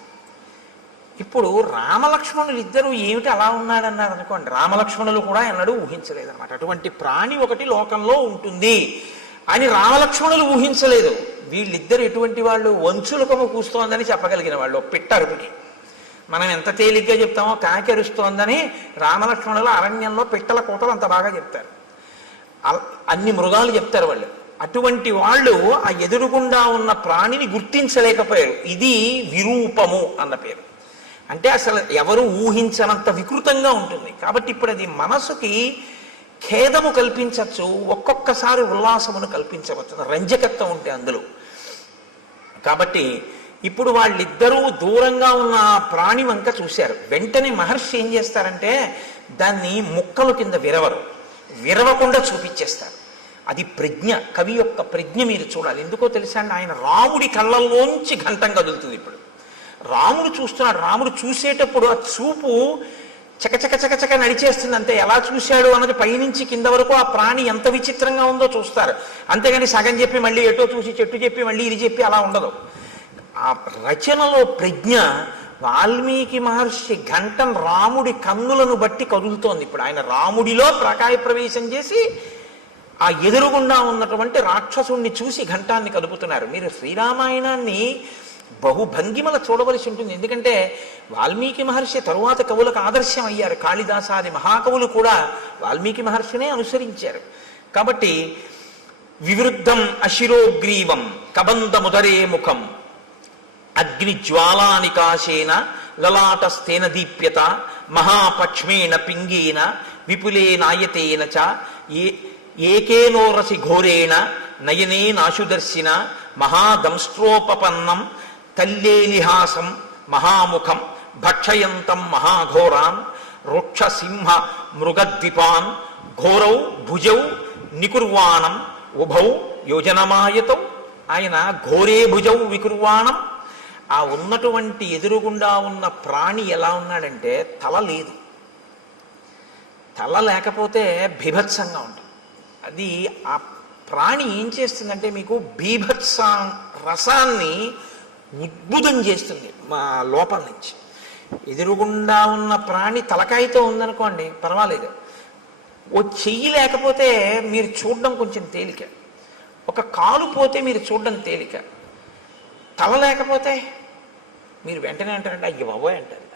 ఇప్పుడు రామలక్ష్మణులు ఇద్దరు ఏమిటి అలా ఉన్నాడన్నారు అనుకోండి, రామలక్ష్మణులు కూడా ఎన్నడూ ఊహించలేదన్నమాట. అటువంటి ప్రాణి ఒకటి లోకంలో ఉంటుంది అని రామలక్ష్మణులు ఊహించలేదు. వీళ్ళిద్దరు ఎటువంటి వాళ్ళు, వంచులకము కూస్తోందని చెప్పగలిగిన వాళ్ళు. పిట్ట అరుపుకి మనం ఎంత తేలిగ్గా చెప్తామో కాకి అరుస్తోందని రామలక్ష్మణులు అరణ్యంలో పిట్టల కూతలు అంత బాగా చెప్తారు. అన్ని మృగాలు చెప్తారు వాళ్ళు. అటువంటి వాళ్ళు ఆ ఎదురుగుండా ఉన్న ప్రాణిని గుర్తించలేకపోయారు. ఇది విరూపము అన్న పేరు. అంటే అసలు ఎవరు ఊహించనంత వికృతంగా ఉంటుంది. కాబట్టి ఇప్పుడు అది మనసుకి ఖేదము కల్పించవచ్చు, ఒక్కొక్కసారి ఉల్లాసమును కల్పించవచ్చు, రంజకత్వం ఉంటే అందులో. కాబట్టి ఇప్పుడు వాళ్ళిద్దరూ దూరంగా ఉన్న ఆ ప్రాణి వంక చూశారు. వెంటనే మహర్షి ఏం చేస్తారంటే దాన్ని ముక్కలు కింద విరవకుండా చూపించేస్తారు. అది ప్రజ్ఞ, కవి యొక్క ప్రజ్ఞ మీరు చూడాలి. ఎందుకో తెలుసా అండి, ఆయన రాముడి కళ్ళల్లోంచి ఘంటం కదులుతుంది. ఇప్పుడు రాముడు చూస్తున్నాడు, రాముడు చూసేటప్పుడు ఆ చూపు చకచక నడిచేస్తుంది. అంతే, ఎలా చూశాడు అన్నది పైనుంచి కింద వరకు ఆ ప్రాణి ఎంత విచిత్రంగా ఉందో చూస్తారు. అంతేగాని సగం చెప్పి మళ్ళీ ఎటో చూసి చెట్టు చెప్పి మళ్ళీ ఇది చెప్పి అలా ఉండదు. ఆ రచనలో ప్రజ్ఞ. వాల్మీకి మహర్షి ఘంటం రాముడి కన్నులను బట్టి కదులుతోంది. ఇప్పుడు ఆయన రాముడిలో ప్రకాయ ప్రవేశం చేసి ఆ ఎదురుగుండా ఉన్నటువంటి రాక్షసుణ్ణి చూసి ఘంటాన్ని కదుపుతున్నారు. మీరు శ్రీరామాయణాన్ని బహుభంగిమల చూడవలసి ఉంటుంది. ఎందుకంటే వాల్మీకి మహర్షి తరువాత కవులకు ఆదర్శం అయ్యారు. కాళిదాసాది మహాకవులు కూడా వాల్మీకి మహర్షినే అనుసరించారు. కాబట్టి వివృద్ధం అశిరోగ్రీవం కబంధముదరే ముఖం అగ్నిజ్వాలానికాశేన లలాటస్థేన దీప్యత మహాపక్ష్మేణ పింగేన విపులే నాయతేన చ ఏకేనోరసి ఘోరేణ నయనే నాశుదర్శిన మహాదంస్ట్రోపపన్నం తల్లేలిహాసం మహాముఖం భక్షయంతం మహాఘోరాన్ రుక్షసింహ మృగద్విపాన్ ఘోరౌ భుజౌ నికుర్వాణం ఉభౌ యోజనమాయతౌ. ఆయన ఘోరే భుజౌ వికుర్వాణం. ఆ ఉన్నటువంటి ఎదురుగుండా ఉన్న ప్రాణి ఎలా ఉన్నాడంటే తల లేదు. తల లేకపోతే బీభత్సంగా ఉంటుంది. అది ఆ ప్రాణి ఏం చేస్తుందంటే మీకు బీభత్స రసాన్ని ఉద్భుతం చేస్తుంది మా లోపల నుంచి. ఎదురుగుండా ఉన్న ప్రాణి తలకాయతో ఉందనుకోండి పర్వాలేదు, ఓ చెయ్యి లేకపోతే మీరు చూడడం కొంచెం తేలిక, ఒక కాలు పోతే మీరు చూడడం తేలిక, తల లేకపోతే మీరు వెంటనే అంటారంటే అయ్య బాబోయ్ అంటారు,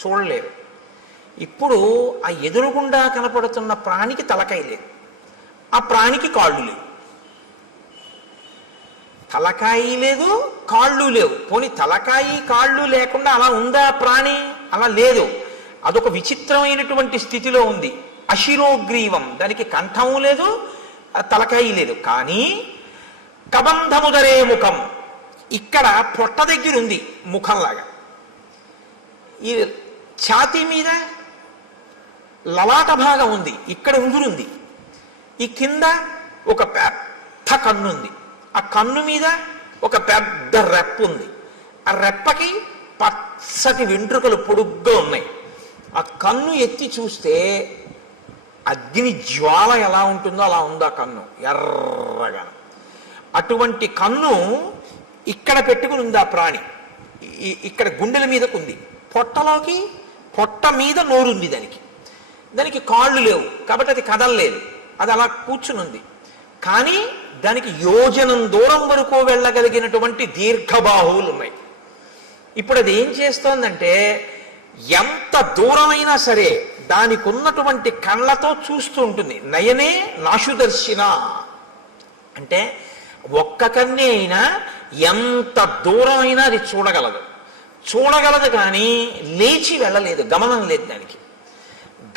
చూడలేరు. ఇప్పుడు ఆ ఎదురుగుండా కనపడుతున్న ప్రాణికి తలకాయ లేదు, ఆ ప్రాణికి కాళ్ళు లేవు. తలకాయ లేదు, కాళ్ళు లేవు. పోనీ తలకాయి కాళ్ళు లేకుండా అలా ఉందా ప్రాణి? అలా లేదు. అదొక విచిత్రమైనటువంటి స్థితిలో ఉంది. అశిరోగ్రీవం, దానికి కంఠము లేదు, తలకాయి లేదు. కానీ కబంధముదరే ముఖం, ఇక్కడ పొట్ట దగ్గర ఉంది ముఖంలాగా. ఈ ఛాతీ మీద లలాట భాగం ఉంది, ఇక్కడ ఉంగురుంది. ఈ కింద ఒక పెద్ద కన్ను ఉంది, ఆ కన్ను మీద ఒక పెద్ద రెప్ప ఉంది. ఆ రెప్పకి పచ్చటి వెంట్రుకలు పొడుగ్గా ఉన్నాయి. ఆ కన్ను ఎత్తి చూస్తే అగ్ని జ్వాల ఎలా ఉంటుందో అలా ఉంది ఆ కన్ను, ఎర్రగా. అటువంటి కన్ను ఇక్కడ పెట్టుకుని ఉంది ఆ ప్రాణి. ఇక్కడ గుండెల మీదకు ఉంది. పొట్ట మీద నోరుంది దానికి. దానికి కాళ్ళు లేవు కాబట్టి అది కదలలేదు, అది అలా కూర్చుని ఉంది. కానీ దానికి యోజనం దూరం వరకు వెళ్ళగలిగినటువంటి దీర్ఘబాహువులు ఉన్నాయి. ఇప్పుడు అది ఏం చేస్తోందంటే ఎంత దూరమైనా సరే దానికి ఉన్నటువంటి కళ్ళతో చూస్తూ ఉంటుంది. నయనే నాశుదర్శిన అంటే ఒక్క కన్నే అయినా ఎంత దూరమైనా అది చూడగలదు కానీ లేచి వెళ్ళలేదు, గమనం లేదు. దానికి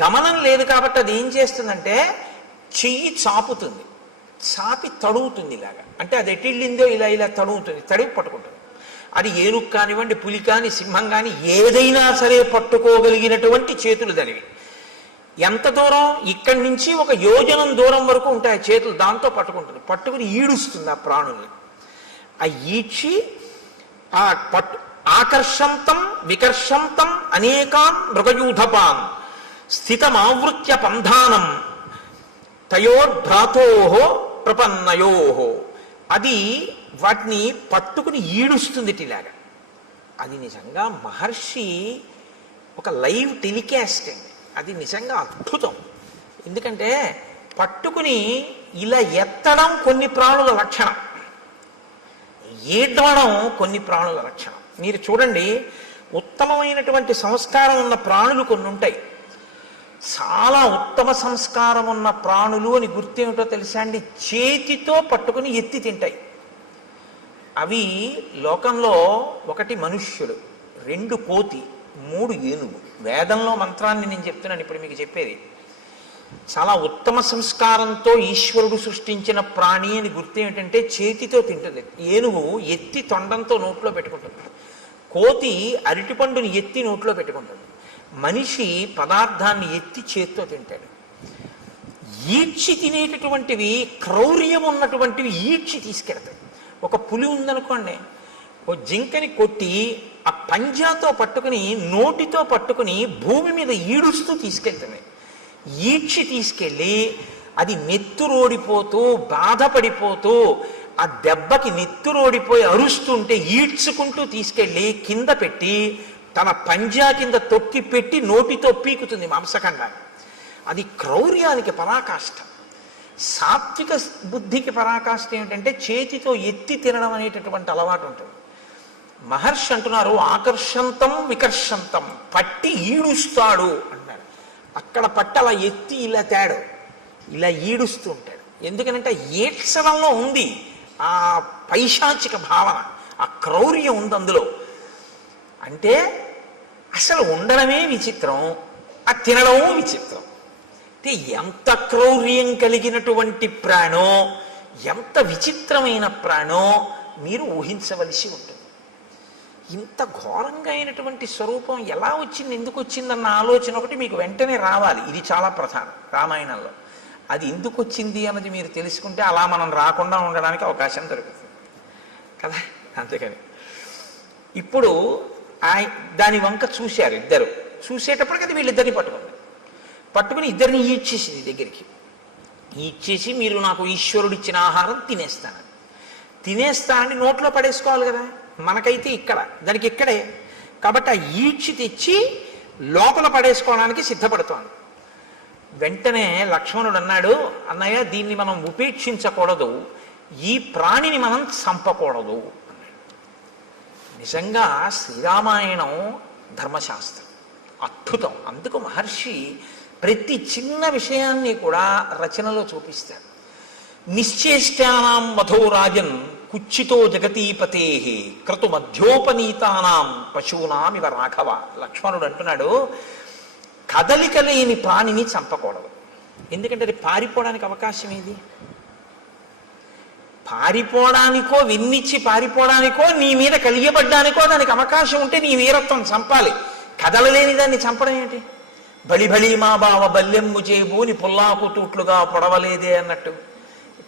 గమనం లేదు కాబట్టి అది ఏం చేస్తుందంటే చెయ్యి చాపుతుంది, చాపి తడువుతుంది ఇలాగా. అంటే అది ఎటిళ్ళిందో ఇలా తడువుతుంది, తడివి పట్టుకుంటుంది. అది ఏనుగు కానివ్వండి, పులి కాని, సింహం కాని ఏదైనా సరే పట్టుకోగలిగినటువంటి చేతులు దానివి. ఎంత దూరం? ఇక్కడి నుంచి ఒక యోజనం దూరం వరకు ఉంటాయి చేతులు, దాంతో పట్టుకుంటుంది. పట్టుకుని ఈడుస్తుంది ఆ ప్రాణుల్ని. ఆ ఈడ్చి ఆ ఆకర్షంతం వికర్షంతం అనేకాన్ మృగయూధపాన్ స్థితమావృత్య పంధానం తయోర్భ్రాతోహో ప్రపన్నయోహో. అది వాటిని పట్టుకుని ఈడుస్తుంది ఇలాగా. అది నిజంగా మహర్షి ఒక లైవ్ టెలికాస్ట్ అండి. అది నిజంగా అద్భుతం. ఎందుకంటే పట్టుకుని ఇలా ఎత్తడం కొన్ని ప్రాణుల లక్షణం, ఈడ్వడం కొన్ని ప్రాణుల లక్షణం. మీరు చూడండి, ఉత్తమమైనటువంటి సంస్కారం ఉన్న ప్రాణులు కొన్ని ఉంటాయి. చాలా ఉత్తమ సంస్కారం ఉన్న ప్రాణులు అని గుర్తేమిటో తెలుసా అండి? చేతితో పట్టుకుని ఎత్తి తింటాయి. అవి లోకంలో ఒకటి మనుష్యుడు, 2 కోతి, 3 ఏనుగు. వేదంలో మంత్రాన్ని నేను చెప్తున్నాను ఇప్పుడు మీకు చెప్పేది. చాలా ఉత్తమ సంస్కారంతో ఈశ్వరుడు సృష్టించిన ప్రాణి అని గుర్తేమిటంటే చేతితో తింటుంది. ఏనుగు ఎత్తి తొండంతో నోట్లో పెట్టుకుంటుంది, కోతి అరటిపండుని ఎత్తి నోట్లో పెట్టుకుంటుంది, మనిషి పదార్థాన్ని ఎత్తి చేత్తో తింటాడు. ఈడ్చి తినేటటువంటివి, క్రౌర్యం ఉన్నటువంటివి ఈడ్చి తీసుకెడతాయి. ఒక పులి ఉందనుకోండి, ఓ జింకని కొట్టి ఆ పంజాతో పట్టుకుని నోటితో పట్టుకుని భూమి మీద ఈడుస్తూ తీసుకెళ్తుంది. ఈడ్చి తీసుకెళ్ళి అది నెత్తురోడిపోతూ బాధపడిపోతూ ఆ దెబ్బకి నెత్తురోడిపోయి అరుస్తుంటే ఈడ్చుకుంటూ తీసుకెళ్ళి కింద పెట్టి తన పంజా కింద తొక్కి పెట్టి నోటితో పీకుతుంది మాంసఖండాన్ని. అది క్రౌర్యానికి పరాకాష్ట. సాత్విక బుద్ధికి పరాకాష్ట ఏమిటంటే చేతితో ఎత్తి తినడం అనేటటువంటి అలవాటు ఉంటుంది. మహర్షి అంటున్నారు ఆకర్షంతం వికర్షంతం, పట్టి ఈడుస్తాడు అన్నాడు. అక్కడ పట్టి అలా ఎత్తి ఇలా తేడు, ఇలా ఈడుస్తూ ఉంటాడు. ఎందుకనంటే ఈడ్చడంలో ఉంది ఆ పైశాచిక భావన, ఆ క్రౌర్యం ఉంది అందులో. అంటే అసలు ఉండడమే విచిత్రం, ఆ తినడమూ విచిత్రం. అంటే ఎంత క్రౌర్యం కలిగినటువంటి ప్రాణో, ఎంత విచిత్రమైన ప్రాణో మీరు ఊహించవలసి ఉంటుంది. ఇంత ఘోరంగా అయినటువంటి స్వరూపం ఎలా వచ్చింది, ఎందుకు వచ్చిందన్న ఆలోచన ఒకటి మీకు వెంటనే రావాలి. ఇది చాలా ప్రధానం రామాయణంలో. అది ఎందుకు వచ్చింది అన్నది మీరు తెలుసుకుంటే అలా మనం రాకుండా ఉండడానికి అవకాశం దొరుకుతుంది కదా. అంతేకాని ఇప్పుడు దాని వంక చూశారు ఇద్దరు. చూసేటప్పటికి అది వీళ్ళిద్దరిని పట్టుకుని ఇద్దరిని ఈడ్చేసింది దగ్గరికి. ఈడ్చేసి మీరు నాకు ఈశ్వరుడు ఇచ్చిన ఆహారం తినేస్తానని నోట్లో పడేసుకోవాలి కదా. మనకైతే ఇక్కడ, దానికి ఇక్కడే. కాబట్టి ఆ ఈడ్చి తెచ్చి లోపల పడేసుకోవడానికి సిద్ధపడుతోంది. వెంటనే లక్ష్మణుడు అన్నాడు, అన్నయ్య దీన్ని మనం ఉపేక్షించకూడదు, ఈ ప్రాణిని మనం చంపకూడదు అన్నాడు. నిజంగా శ్రీరామాయణం ధర్మశాస్త్రం అద్భుతం. అందుకు మహర్షి ప్రతి చిన్న విషయాన్ని కూడా రచనలో చూపిస్తారు. నిశ్చేష్టానాం మధో రాజన్ కుచ్చితో జగతీపతే క్రతు మధ్యోపనీతానాం పశూనాం ఇవ రాఘవ. లక్ష్మణుడు అంటున్నాడు, కదలిక లేని ప్రాణిని చంపకూడదు. ఎందుకంటే అది పారిపోవడానికి అవకాశం ఏది? పారిపోవడానికో, విన్నిచ్చి పారిపోవడానికో, నీ మీద కలియబడ్డానికో దానికి అవకాశం ఉంటే నీ వీరత్వం చంపాలి. కదలలేని దాన్ని చంపడం ఏంటి? బలి మా బావ బల్యమ్ము చేబూని పుల్లాకు తూట్లుగా పొడవలేదే అన్నట్టు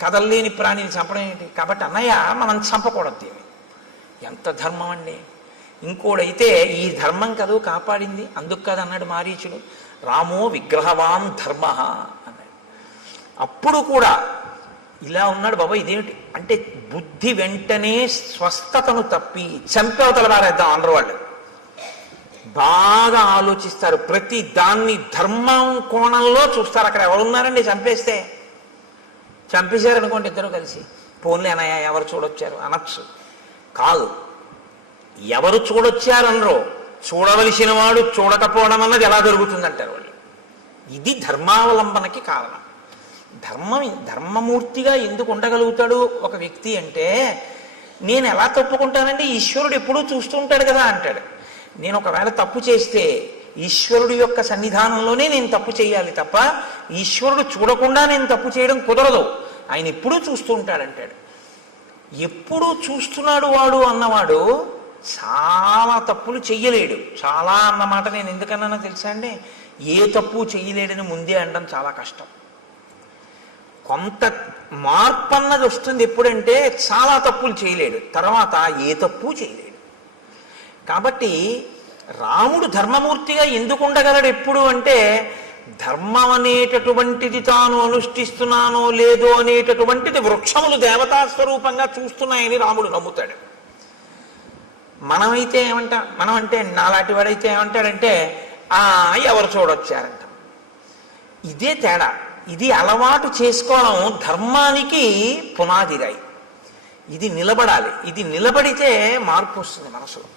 కదలలేని ప్రాణిని చంపడం ఏంటి? కాబట్టి అన్నయ్య మనం చంపకూడదు దీన్ని. ఎంత ధర్మం అండి. ఇంకోడైతే ఈ ధర్మం కదూ కాపాడింది, అందుకు కాదు అన్నాడు మారీచుడు. రామో విగ్రహవాన్ ధర్మ అన్నాడు. అప్పుడు కూడా ఇలా ఉన్నాడు. బాబా ఇదేమిటి అంటే బుద్ధి వెంటనే స్వస్థతను తప్పి చంపేవతల వారేద్దాం అందరూ. వాళ్ళు బాగా ఆలోచిస్తారు, ప్రతి దాన్ని ధర్మం కోణంలో చూస్తారు. అక్కడ ఎవరున్నారండి చంపేశారనుకోండి ఇద్దరు కలిసి, పోన్లే అన్నయ్య ఎవరు చూడొచ్చారు అనొచ్చు. కాదు, ఎవరు చూడొచ్చారనరో, చూడవలసిన వాడు చూడకపోవడం అన్నది ఎలా జరుగుతుందంటారు వాళ్ళు. ఇది ధర్మావలంబనకి కారణం. ధర్మమూర్తిగా ఎందుకు ఉండగలుగుతాడు ఒక వ్యక్తి అంటే, నేను ఎలా తప్పుకుంటానండి, ఈశ్వరుడు ఎప్పుడూ చూస్తూ ఉంటాడు కదా అంటాడు. నేను ఒకవేళ తప్పు చేస్తే ఈశ్వరుడు యొక్క సన్నిధానంలోనే నేను తప్పు చేయాలి తప్ప ఈశ్వరుడు చూడకుండా నేను తప్పు చేయడం కుదరదు. ఆయన ఎప్పుడూ చూస్తూ ఉంటాడంటాడు. ఎప్పుడూ చూస్తున్నాడు వాడు అన్నవాడు చాలా తప్పులు చెయ్యలేడు. చాలా అన్నమాట నేను ఎందుకన్నానో తెలుసా అండి, ఏ తప్పు చెయ్యలేడని ముందే అనడం చాలా కష్టం. కొంత మార్పు అన్నది వస్తుంది ఎప్పుడంటే చాలా తప్పులు చేయలేడు, తర్వాత ఏ తప్పు చేయలేడు. కాబట్టి రాముడు ధర్మమూర్తిగా ఎందుకు ఉండగలడు ఎప్పుడు అంటే, ధర్మం అనేటటువంటిది తాను అనుష్ఠిస్తున్నానో లేదో అనేటటువంటిది వృక్షములు దేవతా స్వరూపంగా చూస్తున్నాయని రాముడు నమ్ముతాడు. మనం అంటే నాలాంటి వాడైతే ఏమంటాడంటే ఎవరు చూడొచ్చారంట. ఇదే తేడా. ఇది అలవాటు చేసుకోవడం ధర్మానికి పునాదిరాయి. ఇది నిలబడాలి. ఇది నిలబడితే మార్పు వస్తుంది మనసులో.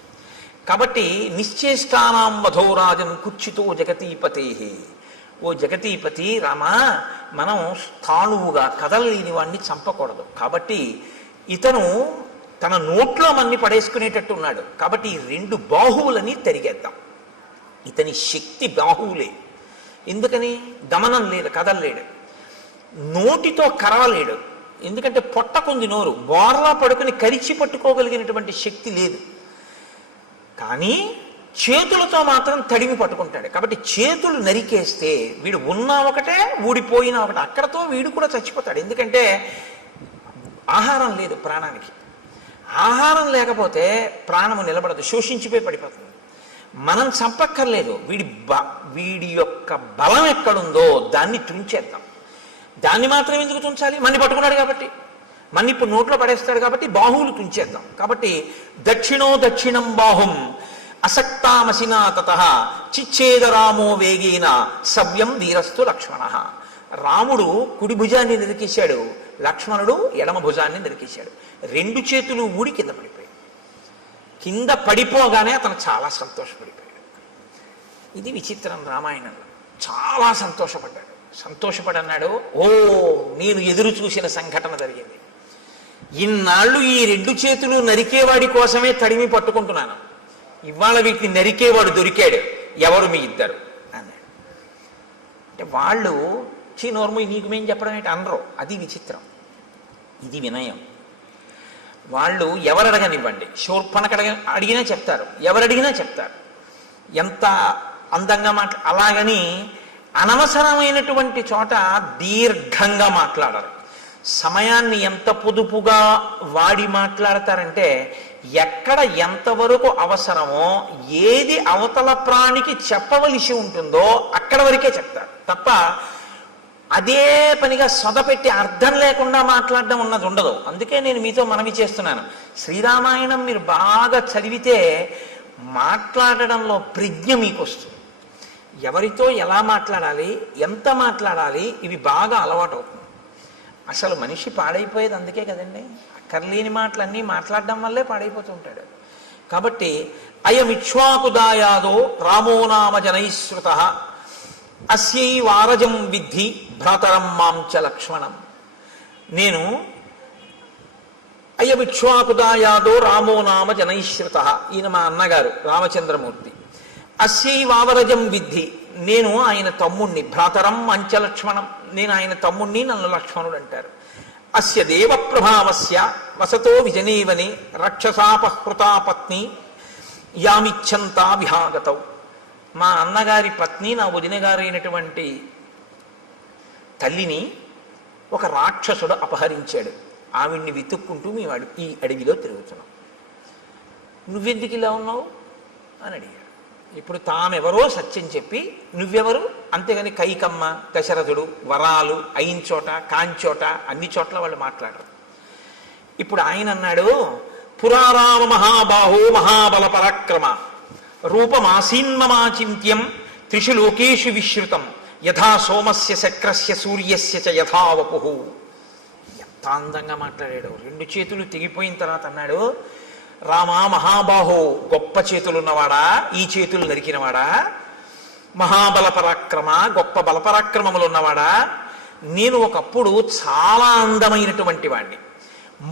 కాబట్టి నిశ్చేష్టానాం వధోరాజన్ కుచ్చితో జగతీపతే. ఓ జగతీపతి రామా, మనం స్థాణువుగా కదలలేని వాడిని చంపకూడదు. కాబట్టి ఇతను తన నోట్లో మన్ని పడేసుకునేటట్టు ఉన్నాడు. కాబట్టి ఈ 2 బాహువులని తరిగేద్దాం. ఇతని శక్తి బాహువులే. ఎందుకని? గమనం లేదు, కదలలేడు. నోటితో కరవలేడు, ఎందుకంటే పొట్టకుంది నోరు. బోర్లా పడుకుని కరిచి పట్టుకోగలిగినటువంటి శక్తి లేదు. కానీ చేతులతో మాత్రం తడిమి పట్టుకుంటాడు. కాబట్టి చేతులు నరికేస్తే వీడు ఉన్నా ఒకటే, ఊడిపోయినా ఒకటే. అక్కడతో వీడు కూడా చచ్చిపోతాడు. ఎందుకంటే ఆహారం లేదు ప్రాణానికి. ఆహారం లేకపోతే ప్రాణము నిలబడదు, శోషించిపోయి పడిపోతుంది. మనం చంపక్కర్లేదు, వీడి యొక్క బలం ఎక్కడుందో దాన్ని తుంచేద్దాం. దాన్ని మాత్రం ఎందుకు తుంచాలి? మన్ని పట్టుకున్నాడు కాబట్టి, మన్ని ఇప్పుడు నోట్లో పడేస్తాడు కాబట్టి బాహువులు తుంచేద్దాం. కాబట్టి దక్షిణం బాహుం అసక్తామసినా తతః చిచ్ఛేదరామో వేగేన సవ్యం వీరస్తు లక్ష్మణ. రాముడు కుడి భుజాన్ని నిరికేశాడు, లక్ష్మణుడు ఎడమ భుజాన్ని నిరికేశాడు. 2 చేతులు ఊడి కింద పడిపోయాడు. కింద పడిపోగానే అతను చాలా సంతోషపడిపోయాడు. ఇది విచిత్రం రామాయణంలో. చాలా సంతోషపడన్నాడు. ఓ, నేను ఎదురు చూసిన సంఘటన జరిగింది. ఇన్నాళ్ళు ఈ 2 చేతులు నరికేవాడి కోసమే తడిమి పట్టుకుంటున్నాను, ఇవాళ వీటిని నరికేవాడు దొరికాడు. ఎవరు మీ ఇద్దరు అన్నాడు. అంటే వాళ్ళు నోర్ము నీకు మేం చెప్పడం ఏంటి అనరు. అది విచిత్రం. ఇది వినయం. వాళ్ళు ఎవరు అడగనివ్వండి, శూర్పణఖ అడిగినా చెప్తారు, ఎవరు అడిగినా చెప్తారు, ఎంత అందంగా అలాగని అనవసరమైనటువంటి చోట దీర్ఘంగా మాట్లాడరు. సమయాన్ని ఎంత పొదుపుగా వాడి మాట్లాడతారంటే ఎక్కడ ఎంతవరకు అవసరమో, ఏది అవతల ప్రాణికి చెప్పవలసి ఉంటుందో అక్కడ వరకే చెప్తారు తప్ప అదే పనిగా సొదపెట్టి అర్థం లేకుండా మాట్లాడడం ఉన్నది ఉండదు. అందుకే నేను మీతో మనవి చేస్తున్నాను, శ్రీరామాయణం మీరు బాగా చదివితే మాట్లాడడంలో ప్రజ్ఞ మీకు వస్తుంది. ఎవరితో ఎలా మాట్లాడాలి, ఎంత మాట్లాడాలి, ఇవి బాగా అలవాటు అవుతుంది. అసలు మనిషి పాడైపోయేది అందుకే కదండి, అక్కర్లేని మాటలన్నీ మాట్లాడడం వల్లే పాడైపోతుంటాడు. కాబట్టి అయమిక్ష్వాకుదాయాదో రామో నామ జనైశ్రుత అస్యై వారజం విద్ధి భ్రాతరం మాంచ లక్ష్మణం. నేను అయమిక్ష్వాకుదాయాదో రామో నామ జనైశ్రుత, ఈయన మా అన్నగారు రామచంద్రమూర్తి. అస్యై వావరజం విద్ధి, నేను ఆయన తమ్ముణ్ణి, భ్రాతరం అంచలక్ష్మణం, నేను ఆయన తమ్ముణ్ణి, నన్ను లక్ష్మణుడు అంటారు. అస్య దేవ ప్రభావస్య వసతో విజనేవని రక్షసాపహృతా పత్ని యామిచ్చంతా విహాగతౌ. మా అన్నగారి పత్ని, నా వదిన గారు అయినటువంటి తల్లిని ఒక రాక్షసుడు అపహరించాడు. ఆవిడ్ని వెతుక్కుంటూ మేము ఈ అడవిలో తిరుగుతున్నాం. నువ్వెందుకు ఇలా ఉన్నావు అని అడిగాడు. ఇప్పుడు తామెవరో సత్యం చెప్పి నువ్వెవరు, అంతేగాని కైకమ్మ, దశరథుడు, వరాలు అయిన చోట కాంచోట అన్ని చోట్ల వాళ్ళు మాట్లాడరు. ఇప్పుడు ఆయన అన్నాడు, పురారామ మహాబాహో మహాబల పరాక్రమ రూపమాసీన్మమాచింత్యం త్రిషు లోకేషు విశ్రుతం యథా సోమస్య శక్రస్య సూర్యస్య చ యథా వపుః. ఎంత అందంగా మాట్లాడాడు. రెండు చేతులు తెగిపోయిన తర్వాత అన్నాడు, రామా మహాబాహో, గొప్ప చేతులున్నవాడా, ఈ చేతులు నరికినవాడా, మహాబల పరాక్రమ, గొప్ప బలపరాక్రమములు ఉన్నవాడా, నేను ఒకప్పుడు చాలా అందమైనటువంటి వాణ్ణి,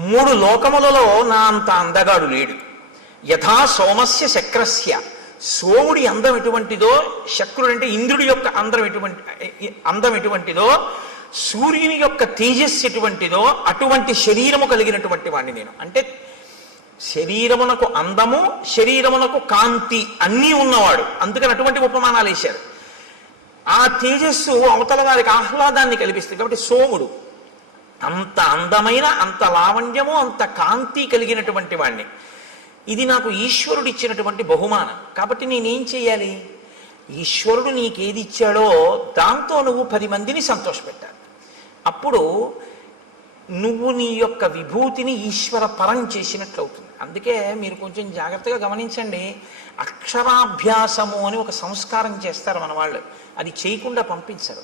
3 లోకములలో నా అంత అందగాడు లేడు. యథా సోమస్య శక్రస్య, సోముడి అందం ఎటువంటిదో, శక్రుడు అంటే ఇంద్రుడి యొక్క అందం ఎటువంటిదో, సూర్యుని యొక్క తేజస్సు ఎటువంటిదో అటువంటి శరీరము కలిగినటువంటి వాణ్ణి నేను. అంటే శరీరమునకు అందము, శరీరమునకు కాంతి అన్నీ ఉన్నవాడు. అందుకని అటువంటి ఉపమానాలు వేశారు. ఆ తేజస్సు అవతల వారికి ఆహ్లాదాన్ని కల్పిస్తుంది. కాబట్టి సోముడు అంత అందమైన, అంత లావణ్యము, అంత కాంతి కలిగినటువంటి వాణ్ణి. ఇది నాకు ఈశ్వరుడు ఇచ్చినటువంటి బహుమానం. కాబట్టి నేనేం చేయాలి, ఈశ్వరుడు నీకేది ఇచ్చాడో దాంతో నువ్వు 10 మందిని సంతోషపెట్టాలి. అప్పుడు నువ్వు నీ యొక్క విభూతిని ఈశ్వర పరం చేసినట్లు అవుతుంది. అందుకే మీరు కొంచెం జాగ్రత్తగా గమనించండి, అక్షరాభ్యాసము అని ఒక సంస్కారం చేస్తారు మన వాళ్ళు, అది చేయకుండా పంపించరు.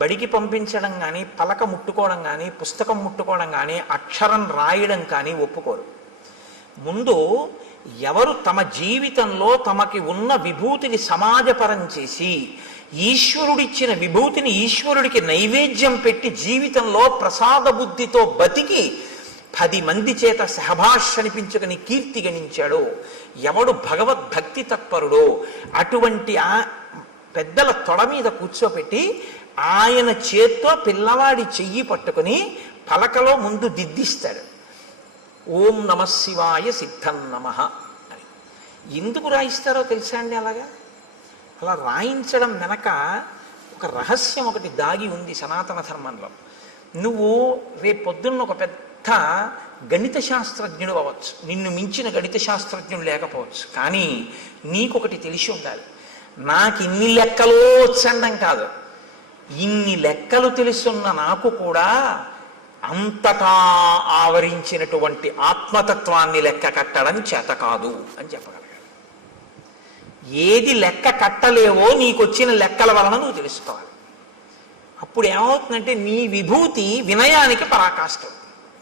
బడికి పంపించడం కానీ, పలక ముట్టుకోవడం కానీ, పుస్తకం ముట్టుకోవడం కానీ, అక్షరం రాయడం కానీ ఒప్పుకోరు. ముందు ఎవరు తమ జీవితంలో తమకి ఉన్న విభూతిని సమాజపరం చేసి ఈశ్వరుడిచ్చిన విభూతిని ఈశ్వరుడికి నైవేద్యం పెట్టి జీవితంలో ప్రసాద బుద్ధితో బతికి 10 మంది చేత సహభాష్ అనిపించుకుని కీర్తి గణించాడో, ఎవడు భగవద్భక్తి తత్పరుడో అటువంటి ఆ పెద్దల తొడ మీద కూర్చోపెట్టి ఆయన చేత్తో పిల్లవాడి చెయ్యి పట్టుకుని పలకలో ముందు దిద్దిస్తాడు. ఓం నమ శివాయ సిద్ధం నమః అని. ఎందుకు రాయిస్తారో తెలుసా అండి? అలా రాయించడం వెనక ఒక రహస్యం ఒకటి దాగి ఉంది సనాతన ధర్మంలో. నువ్వు రేపొద్దున్న ఒక పెద్ద గణిత శాస్త్రజ్ఞుడు అవ్వచ్చు, నిన్ను మించిన గణిత శాస్త్రజ్ఞుడు లేకపోవచ్చు, కానీ నీకొకటి తెలిసి ఉండాలి, నాకు ఇన్ని లెక్కలో వచ్చండం కాదు, ఇన్ని లెక్కలు తెలుసున్న నాకు కూడా అంతటా ఆవరించినటువంటి ఆత్మతత్వాన్ని లెక్క కట్టడం చేత కాదు అని చెప్పగలగాలి. ఏది లెక్క కట్టలేవో నీకొచ్చిన లెక్కల వలన నువ్వు తెలుసుకోవాలి. అప్పుడు ఏమవుతుందంటే నీ విభూతి వినయానికి పరాకాష్ఠం.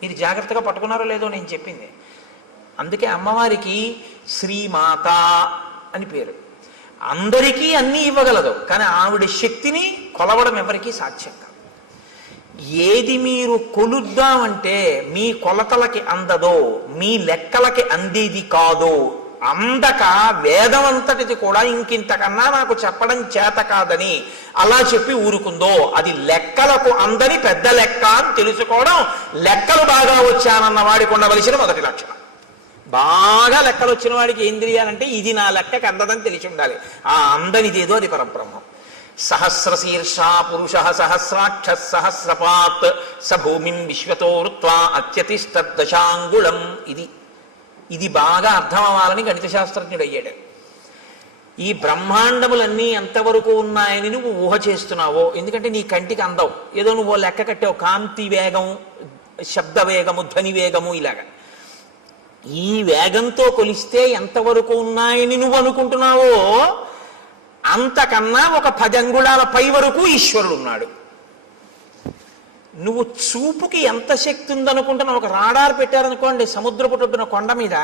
మీరు జాగ్రత్తగా పట్టుకున్నారో లేదో నేను చెప్పింది. అందుకే అమ్మవారికి శ్రీమాత అని పేరు. అందరికీ అన్నీ ఇవ్వగలదు, కానీ ఆవిడ శక్తిని కొలవడం ఎవరికీ సాధ్యం కాదు. ఏది మీరు కొలుద్దామంటే మీ కొలతలకి అందదో, మీ లెక్కలకి అందేది కాదో అందక వేదం అంతటిది కూడా ఇంకింతకన్నా నాకు చెప్పడం చేత కాదని అలా చెప్పి ఊరుకుందో అది లెక్కలకు అందని పెద్ద లెక్క అని తెలుసుకోవడం లెక్కలు బాగా వచ్చానన్న వాడికి ఉండవలసిన మొదటి లక్షణం. బాగా లెక్కలు వచ్చిన వాడికి ఏం తెలియాలంటే ఇది నా లెక్కకి అందదని తెలిసి ఉండాలి. ఆ అందనిదేదో అది పరబ్రహ్మం. సహస్రశీర్షా పురుష సహస్రాక్ష సహస్రపాత్ స భూమిం విశ్వతో రుత్వా అత్యతిష్టదశాంగుళం. ఇది బాగా అర్థం అవ్వాలని గణిత శాస్త్రజ్ఞుడు అయ్యాడు. ఈ బ్రహ్మాండములన్నీ ఎంతవరకు ఉన్నాయని నువ్వు ఊహ చేస్తున్నావో, ఎందుకంటే నీ కంటికి అందవు, ఏదో నువ్వు లెక్క కట్టావు, కాంతి వేగం, శబ్ద వేగము, ధ్వని వేగము, ఇలాగా ఈ వేగంతో కొలిస్తే ఎంతవరకు ఉన్నాయని నువ్వు అనుకుంటున్నావో అంతకన్నా ఒక 10 అంగుళాల పై వరకు ఈశ్వరుడు ఉన్నాడు. నువ్వు చూపుకి ఎంత శక్తి ఉందనుకుంటున్నావు? ఒక రాడార్ పెట్టారనుకోండి సముద్రపు ఒడ్డున కొండ మీద,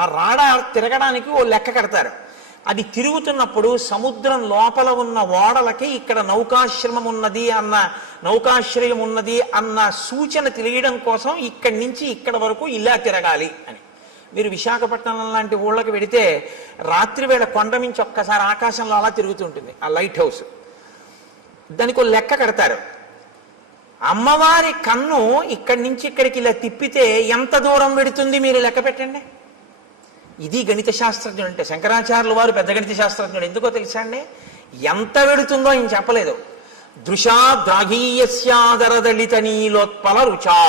ఆ రాడార్ తిరగడానికి ఓ లెక్క కడతారు. అది తిరుగుతున్నప్పుడు సముద్రం లోపల ఉన్న ఓడలకి ఇక్కడ నౌకాశ్రమం ఉన్నది అన్న, నౌకాశ్రయం ఉన్నది అన్న సూచన తెలియడం కోసం ఇక్కడి నుంచి ఇక్కడ వరకు ఇలా తిరగాలి అని. మీరు విశాఖపట్నం లాంటి ఊళ్ళకి వెడితే రాత్రి వేళ కొండ నుంచి ఒక్కసారి ఆకాశంలో అలా తిరుగుతుంటుంది ఆ లైట్ హౌస్. దానికి ఒక లెక్క కడతారు. అమ్మవారి కన్ను ఇక్కడి నుంచి ఇక్కడికి ఇలా తిప్పితే ఎంత దూరం పెడుతుంది మీరు లెక్క పెట్టండి. ఇది గణిత శాస్త్రజ్ఞుడు అంటే. శంకరాచార్యుల వారు పెద్ద గణిత శాస్త్రజ్ఞుడు. ఎందుకో తెలుసా అండి? ఎంత వెడుతుందో ఆయన చెప్పలేదు. దృశా ద్రాఘీయస్యాదరదళిత నీలోత్పల రుచా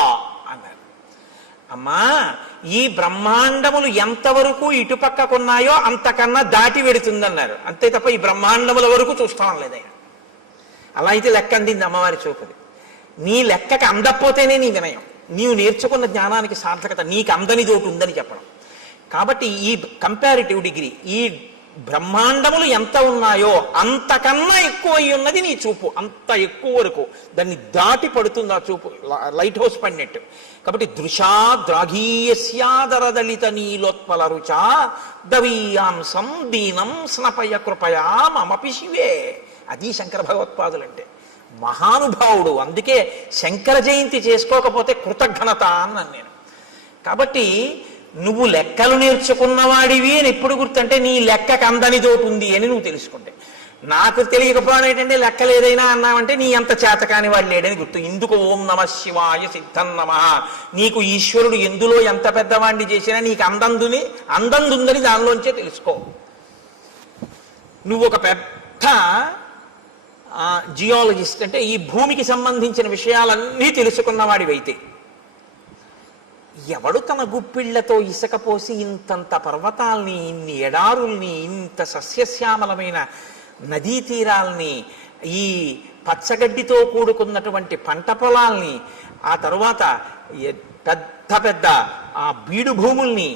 అన్నారు. అమ్మా, ఈ బ్రహ్మాండములు ఎంతవరకు ఇటుపక్కకున్నాయో అంతకన్నా దాటి వెడుతుందన్నారు. అంతే తప్ప ఈ బ్రహ్మాండముల వరకు చూస్తాం లేదు ఆయన. అలా అయితే లెక్క అందింది అమ్మవారి చూపుది. నీ లెక్కకి అందకపోతేనే నీ వినయం, నీవు నేర్చుకున్న జ్ఞానానికి సార్థకత. నీకు అందని చోటు ఉందని చెప్పడం. కాబట్టి ఈ కంపారిటివ్ డిగ్రీ, ఈ బ్రహ్మాండములు ఎంత ఉన్నాయో అంతకన్నా ఎక్కువ అయి ఉన్నది నీ చూపు. అంత ఎక్కువ వరకు దాన్ని దాటి పడుతుంది ఆ చూపు, లైట్ హౌస్ పడినట్టు. కాబట్టి దృశా ద్రాఘీయస్యాదరదళిత నీలోత్పల రుచా దవీయాంసం దీనం స్నపయ కృపయా మమపి శివే. అది శంకర భగవత్పాదులంటే. మహానుభావుడు. అందుకే శంకర జయంతి చేసుకోకపోతే కృతజ్ఞత అన్నాను నేను. కాబట్టి నువ్వు లెక్కలు నేర్చుకున్నవాడివి అని ఎప్పుడు గుర్తంటే నీ లెక్కకు అందనిదోటి ఉంది అని నువ్వు తెలుసుకుంటే. నాకు తెలియకపోవడం ఏంటంటే లెక్కలు ఏదైనా అన్నావంటే నీ అంత చేతకాని వాడు లేడని గుర్తు. ఇందుకు ఓం నమ శివాయ సిద్ధం నమ. నీకు ఈశ్వరుడు ఎందులో ఎంత పెద్దవాడిని చేసినా నీకు అందందుందని దానిలోంచే తెలుసుకో. నువ్వు ఒక పెద్ద జియాలజిస్ట్ అంటే ఈ భూమికి సంబంధించిన విషయాలన్నీ తెలుసుకున్నవాడివైతే ఎవడు తన గుప్పిళ్లతో ఇసుక పోసి ఇంతంత పర్వతాల్ని, ఇన్ని ఎడారుల్ని, ఇంత సస్యశ్యామలమైన నదీ తీరాల్ని, ఈ పచ్చగడ్డితో కూడుకున్నటువంటి పంట పొలాల్ని, ఆ తరువాత పెద్ద పెద్ద ఆ బీడు భూముల్ని,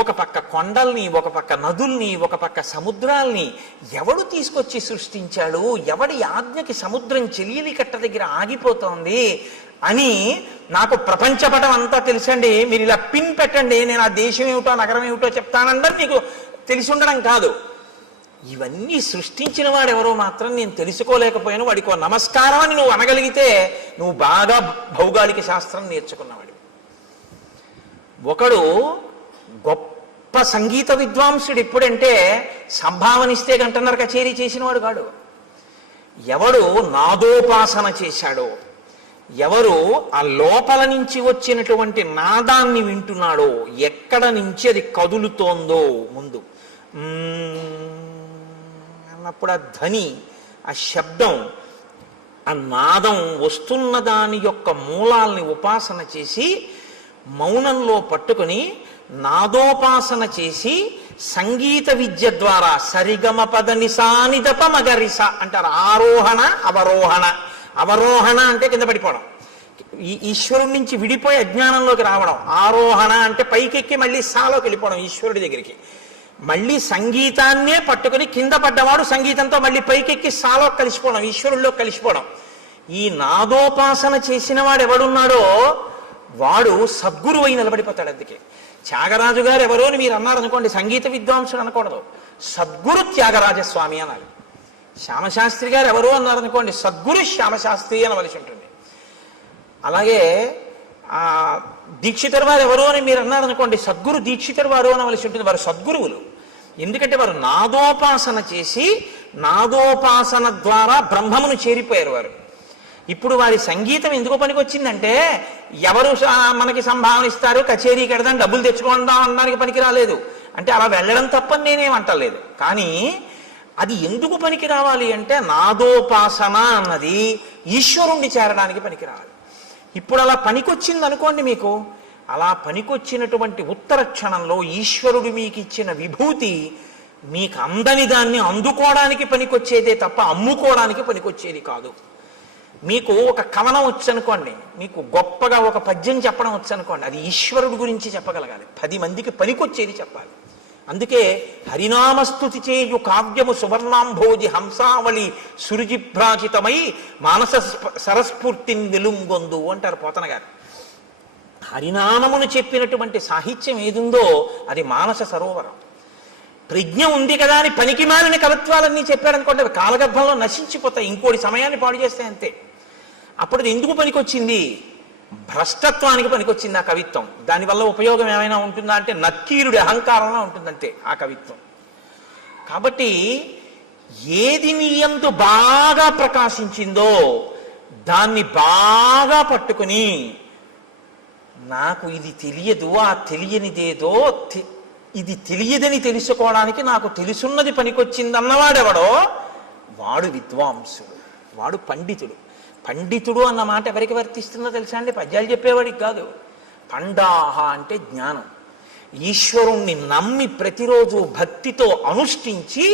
ఒక పక్క కొండల్ని, ఒక పక్క నదుల్ని, ఒక పక్క సముద్రాల్ని ఎవడు తీసుకొచ్చి సృష్టించాడు? ఎవడి ఆజ్ఞకి సముద్రం చెలియలి కట్ట దగ్గర ఆగిపోతోంది అని నాకు ప్రపంచపటం అంతా తెలుసండి. మీరు ఇలా పిన్ పెట్టండి, నేను ఆ దేశం ఏమిటో నగరం ఏమిటో చెప్తానందరూ నీకు తెలిసి ఉండడం కాదు. ఇవన్నీ సృష్టించిన వాడు ఎవరో మాత్రం నేను తెలుసుకోలేకపోయాను, వాడికి ఒక నమస్కారం అని నువ్వు అనగలిగితే నువ్వు బాగా భౌగోళిక శాస్త్రం నేర్చుకున్నవాడు. ఒకడు గొప్ప సంగీత విద్వాంసుడు ఎప్పుడంటే సంభావనిస్తే గంటన్నర కచేరీ చేసినవాడు కాడు. ఎవడు నాదోపాసన చేశాడో, ఎవరు ఆ లోపల నుంచి వచ్చినటువంటి నాదాన్ని వింటున్నాడో, ఎక్కడ నుంచి అది కదులుతోందో ముందు అన్నప్పుడు ఆ ధ్వని, ఆ శబ్దం, ఆ నాదం వస్తున్న దాని యొక్క మూలాల్ని ఉపాసన చేసి మౌనంలో పట్టుకుని నాదోపాసన చేసి సంగీత విద్య ద్వారా సరిగమ పద నిసానిదప మగరిస అంటారు. ఆరోహణ అవరోహణ. అవరోహణ అంటే కింద పడిపోవడం, ఈ ఈశ్వరుడి నుంచి విడిపోయి అజ్ఞానంలోకి రావడం. ఆరోహణ అంటే పైకెక్కి మళ్ళీ సాలోకి వెళ్ళిపోవడం ఈశ్వరుడి దగ్గరికి. మళ్ళీ సంగీతాన్నే పట్టుకుని కింద పడ్డవాడు సంగీతంతో మళ్ళీ పైకెక్కి సాలో కలిసిపోవడం, ఈశ్వరుల్లో కలిసిపోవడం. ఈ నాదోపాసన చేసిన వాడు ఎవడున్నాడో వాడు సద్గురు అయి నిలబడిపోతాడు. అందుకే త్యాగరాజు గారు ఎవరో అని మీరు అన్నారనుకోండి, సంగీత విద్వాంసుడు అనకూడదు, సద్గురు త్యాగరాజస్వామి అనాలి. శ్యామశాస్త్రి గారు ఎవరో అన్నారనుకోండి, సద్గురు శ్యామశాస్త్రి అనవలసి ఉంటుంది. అలాగే దీక్షితర్ వారు ఎవరో అని మీరు అన్నారనుకోండి, సద్గురు దీక్షితర్ వారు అనవలసి ఉంటుంది. వారు సద్గురువులు. ఎందుకంటే వారు నాదోపాసన చేసి నాదోపాసన ద్వారా బ్రహ్మమును చేరిపోయారు వారు. ఇప్పుడు వారి సంగీతం ఎందుకు పనికొచ్చిందంటే ఎవరు మనకి సంభావన ఇస్తారు, కచేరీకి వెడదాం, డబ్బులు తెచ్చుకుందాం అనడానికి పనికి రాలేదు. అంటే అలా వెళ్ళడం తప్పని నేనేమంటలేదు. కానీ అది ఎందుకు పనికి రావాలి అంటే నాదోపాసన అన్నది ఈశ్వరుణ్ణి చేరడానికి పనికి రావాలి. ఇప్పుడు అలా పనికొచ్చింది అనుకోండి, మీకు అలా పనికొచ్చినటువంటి ఉత్తర క్షణంలో ఈశ్వరుడు మీకు ఇచ్చిన విభూతి మీకు అందని దాన్ని అందుకోవడానికి పనికొచ్చేదే తప్ప అమ్ముకోవడానికి పనికొచ్చేది కాదు. మీకు ఒక కవనం వచ్చనుకోండి, మీకు గొప్పగా ఒక పద్యం చెప్పడం వచ్చనుకోండి, అది ఈశ్వరుడు గురించి చెప్పగలగాలి, 10 మందికి పనికొచ్చేది చెప్పాలి. అందుకే హరినామస్తుతి చేయు కావ్యము సువర్ణాంభోజి హంసావళి సురుజిభ్రాజితమై మానస సరస్ఫూర్తిని వెలుంగొందు అంటారు పోతన గారు. హరినామమును చెప్పినటువంటి సాహిత్యం ఏదుందో అది మానస సరోవరం. ప్రజ్ఞ ఉంది కదా అని పనికి మాలిన కవిత్వాలన్నీ చెప్పారనుకోండి, అవి కాలగర్భంలో నశించిపోతాయి, ఇంకోటి సమయాన్ని పాడు చేస్తాయి అంతే. అప్పుడు అది ఎందుకు పనికొచ్చింది? భ్రష్టత్వానికి పనికొచ్చింది ఆ కవిత్వం. దానివల్ల ఉపయోగం ఏమైనా ఉంటుందా అంటే నక్కీరుడి అహంకారంలో ఉంటుందంతే ఆ కవిత్వం. కాబట్టి ఏది నీ యందు బాగా ప్రకాశించిందో దాన్ని బాగా పట్టుకుని నాకు ఇది తెలియదు, ఆ తెలియనిదేదో ఇది తెలియదని తెలుసుకోవడానికి నాకు తెలుసున్నది పనికొచ్చిందన్నవాడెవడో వాడు విద్వాంసుడు, వాడు పండితుడు. పండితుడు అన్న మాట ఎవరికి వర్తిస్తుందో తెలుసా అండి? పద్యాలు చెప్పేవాడికి కాదు. పండాహ అంటే జ్ఞానం. ఈశ్వరుణ్ణి నమ్మి ప్రతిరోజు భక్తితో అనుష్ఠించి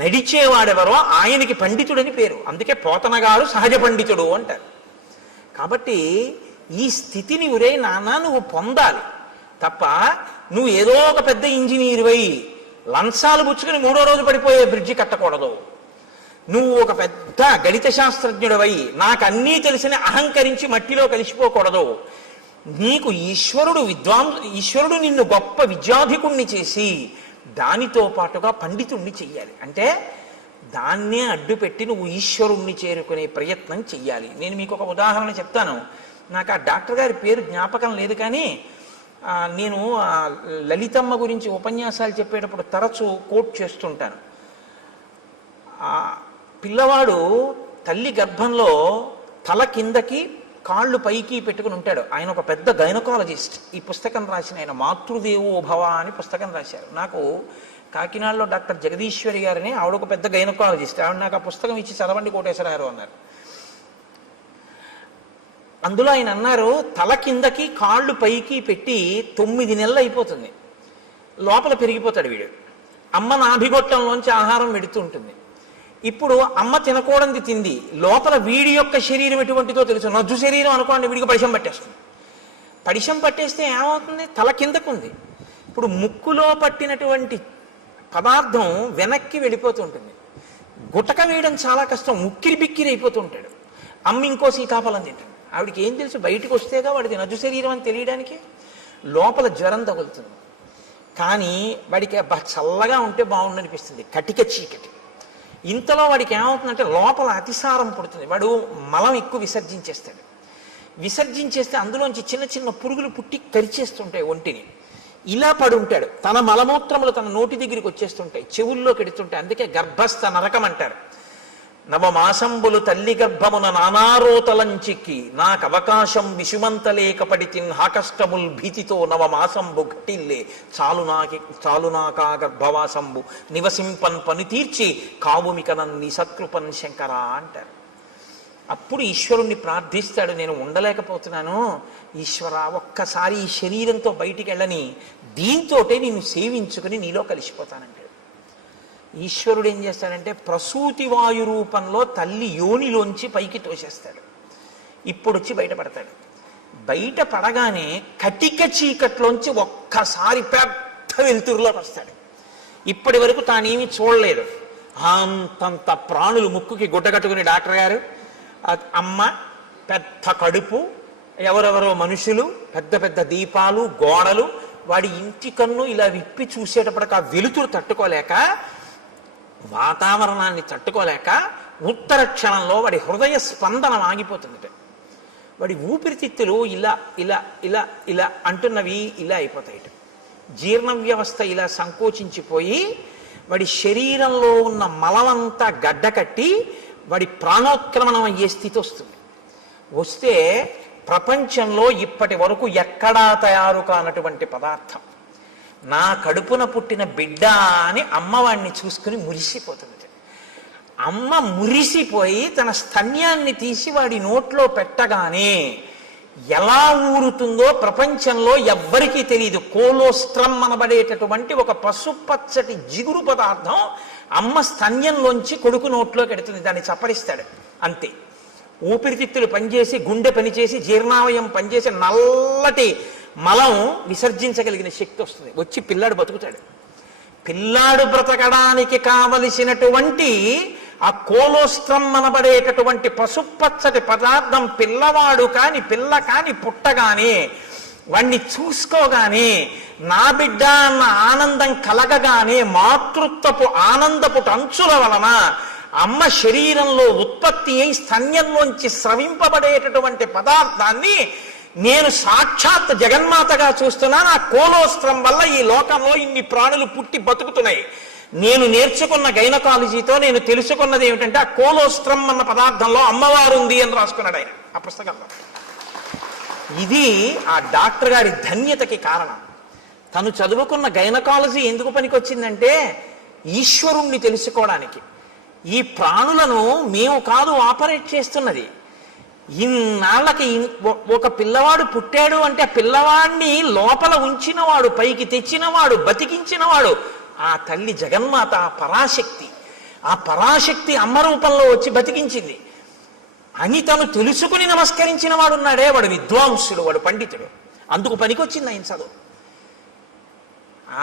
నడిచేవాడెవరో ఆయనకి పండితుడని పేరు. అందుకే పోతన గారు సహజ పండితుడు అంటారు. కాబట్టి ఈ స్థితిని ఉరే నాన్న నువ్వు పొందాలి తప్ప నువ్వు ఏదో ఒక పెద్ద ఇంజనీరువై లంచాలు పుచ్చుకుని 3వ రోజు పడిపోయే బ్రిడ్జి కట్టకూడదు. నువ్వు ఒక పెద్ద గణిత శాస్త్రజ్ఞుడివై నాకు అన్నీ తెలిసిన అహంకరించి మట్టిలో కలిసిపోకూడదు. నీకు ఈశ్వరుడు నిన్ను గొప్ప విద్యాధికుణ్ణి చేసి దానితో పాటుగా పండితుణ్ణి చెయ్యాలి. అంటే దాన్నే అడ్డుపెట్టి నువ్వు ఈశ్వరుణ్ణి చేరుకునే ప్రయత్నం చెయ్యాలి. నేను మీకు ఒక ఉదాహరణ చెప్తాను. నాకు ఆ డాక్టర్ గారి పేరు జ్ఞాపకం లేదు, కానీ నేను లలితమ్మ గురించి ఉపన్యాసాలు చెప్పేటప్పుడు తరచూ కోట్ చేస్తుంటాను. పిల్లవాడు తల్లి గర్భంలో తల కిందకి కాళ్ళు పైకి పెట్టుకుని ఉంటాడు. ఆయన ఒక పెద్ద గైనకాలజిస్ట్. ఈ పుస్తకం రాసిన ఆయన మాతృదేవో భవ అని పుస్తకం రాశారు. నాకు కాకినాడలో డాక్టర్ జగదీశ్వరి గారిని, ఆవిడ ఒక పెద్ద గైనకాలజిస్ట్. ఆవిడ నాకు ఆ పుస్తకం ఇచ్చి చదవండి కోటేశ్వరారు అన్నారు. అందులో ఆయన అన్నారు, తల కిందకి కాళ్ళు పైకి పెట్టి 9 నెలలు అయిపోతుంది, లోపల పెరిగిపోతాడు వీడు. అమ్మ నాభిగొట్టంలోంచి ఆహారం పెడుతూ ఉంటుంది. ఇప్పుడు అమ్మ తినకూడనిది తింది, లోపల వీడి యొక్క శరీరం ఎటువంటిదో తెలుసు. నజ్జు శరీరం అనుకోండి, వీడికి పడిశం పట్టేస్తుంది. పడిశం పట్టేస్తే ఏమవుతుంది? తల కిందకుంది. ఇప్పుడు ముక్కులో పట్టినటువంటి పదార్థం వెనక్కి వెళ్ళిపోతూ ఉంటుంది. గుటక వేయడం చాలా కష్టం, ఉక్కిరి బిక్కిరి అయిపోతూ ఉంటాడు. అమ్మ ఇంకో సీతాఫలం తింటుంది. ఆవిడికి ఏం తెలుసు? బయటకు వస్తేగా వాడిది నజ్జు శరీరం అని తెలియడానికి. లోపల జ్వరం తగులుతుంది, కానీ వాడికి చల్లగా ఉంటే బాగుండనిపిస్తుంది, కటిక చీకటి. ఇంతలో వాడికి ఏమవుతుందంటే లోపల అతిసారం పుడుతుంది. వాడు మలం ఎక్కువ విసర్జించేస్తాడు. విసర్జించేస్తే అందులోంచి చిన్న చిన్న పురుగులు పుట్టి కరిచేస్తుంటాయి ఒంటిని. ఇలా పడి ఉంటాడు, తన మలమూత్రములు తన నోటి దగ్గరికి వచ్చేస్తుంటాయి, చెవుల్లో కెడుతుంటాయి. అందుకే గర్భస్థ నరకం అంటారు. నవమాసంబులు తల్లి గర్భమున నానారోతలంచిక్కి నాకు అవకాశం విషుమంతలేకపడి తిన్హాకష్టముల్ భీతితో నవమాసంబు ఘటిల్లే చాలునాకా గర్భవాసంబు నివసింపన్ పని తీర్చి కావుమికనన్ని సత్కృపన్ శంకర అంటారు. అప్పుడు ఈశ్వరుణ్ణి ప్రార్థిస్తాడు, నేను ఉండలేకపోతున్నాను ఈశ్వర, ఒక్కసారి ఈ శరీరంతో బయటికి వెళ్ళని, దీంతోటే నేను సేవించుకుని నీలో కలిసిపోతానంటాడు. ఈశ్వరుడు ఏం చేస్తాడంటే ప్రసూతి వాయు రూపంలో తల్లి యోనిలోంచి పైకి తోసేస్తాడు. ఇప్పుడు వచ్చి బయటపడతాడు. బయట పడగానే కటిక చీకట్లోంచి ఒక్కసారి పెద్ద వెలుతురులోకి వస్తాడు. ఇప్పటి వరకు తానేమి చూడలేదు. అంతంత ప్రాణులు ముక్కుకి గుడ్డగట్టుకుని డాక్టర్ గారు, అమ్మ, పెద్ద కడుపు, ఎవరెవరో మనుషులు, పెద్ద పెద్ద దీపాలు, గోడలు. వాడి ఇంటి కన్ను ఇలా విప్పి చూసేటప్పటికి ఆ వెలుతురు తట్టుకోలేక, వాతావరణాన్ని తట్టుకోలేక ఉత్తర క్షణంలో వాడి హృదయ స్పందనం ఆగిపోతుంది. వాడి ఊపిరితిత్తులు ఇలా ఇలా ఇలా ఇలా అంటున్నవి ఇలా అయిపోతాయి. జీర్ణ వ్యవస్థ ఇలా సంకోచించిపోయి వాడి శరీరంలో ఉన్న మలమంతా గడ్డకట్టి వాడి ప్రాణోత్క్రమణం అయ్యే స్థితి వస్తుంది. వస్తే ప్రపంచంలో ఇప్పటి వరకు ఎక్కడా తయారు కానటువంటి పదార్థం, నా కడుపున పుట్టిన బిడ్డ అని అమ్మవాడిని చూసుకుని మురిసిపోతుంది. అమ్మ మురిసిపోయి తన స్తన్యాన్ని తీసి వాడి నోట్లో పెట్టగానే ఎలా ఊరుతుందో ప్రపంచంలో ఎవ్వరికీ తెలియదు. కోలోస్ట్రం అనబడేటటువంటి ఒక పసుపచ్చటి జిగురు పదార్థం అమ్మ స్తన్యంలోంచి కొడుకు నోట్లోకి ఎడుతుంది. దాన్ని చప్పరిస్తాడు అంతే. ఊపిరితిత్తులు పనిచేసి, గుండె పనిచేసి, జీర్ణావయం పనిచేసి నల్లటి మలం విసర్జించగలిగిన శక్తి వస్తుంది. వచ్చి పిల్లాడు బతుకుతాడు. పిల్లాడు బ్రతకడానికి కావలసినటువంటి ఆ కోలోస్ట్రం అనబడేటటువంటి పసుపచ్చటి పదార్థం పిల్లవాడు కాని పిల్ల కాని పుట్టగానే వాణ్ణి చూసుకోగానే నా బిడ్డ అన్న ఆనందం కలగగానే మాతృత్వపు ఆనందపు అంచుల వలన అమ్మ శరీరంలో ఉత్పత్తి అయి స్తన్యంలోంచి స్రవింపబడేటటువంటి పదార్థాన్ని నేను సాక్షాత్ జగన్మాతగా చూస్తున్నాను. ఆ కోలోస్ట్రం వల్ల ఈ లోకంలో ఇన్ని ప్రాణులు పుట్టి బతుకుతున్నాయి. నేను నేర్చుకున్న గైనకాలజీతో నేను తెలుసుకున్నది ఏమిటంటే ఆ కోలోస్ట్రం అన్న పదార్థంలో అమ్మవారు ఉంది అని రాసుకున్నాడు ఆయన ఆ పుస్తకంలో. ఇది ఆ డాక్టర్ గారి ధన్యతకి కారణం. తను చదువుకున్న గైనకాలజీ ఎందుకు పనికొచ్చిందంటే ఈశ్వరుణ్ణి తెలుసుకోవడానికి. ఈ ప్రాణులను మేము కాదు ఆపరేట్ చేస్తున్నది. ఇన్నాళ్ళకి ఒక పిల్లవాడు పుట్టాడు అంటే ఆ పిల్లవాడిని లోపల ఉంచినవాడు, పైకి తెచ్చినవాడు, బతికించినవాడు ఆ తల్లి జగన్మాత, ఆ పరాశక్తి. ఆ పరాశక్తి అమ్మ రూపంలో వచ్చి బతికించింది అని తను తెలుసుకుని నమస్కరించిన వాడు ఉన్నాడే, వాడు విద్వాంసుడు, వాడు పండితుడు. అందుకు పనికొచ్చింది ఆయన చదువు.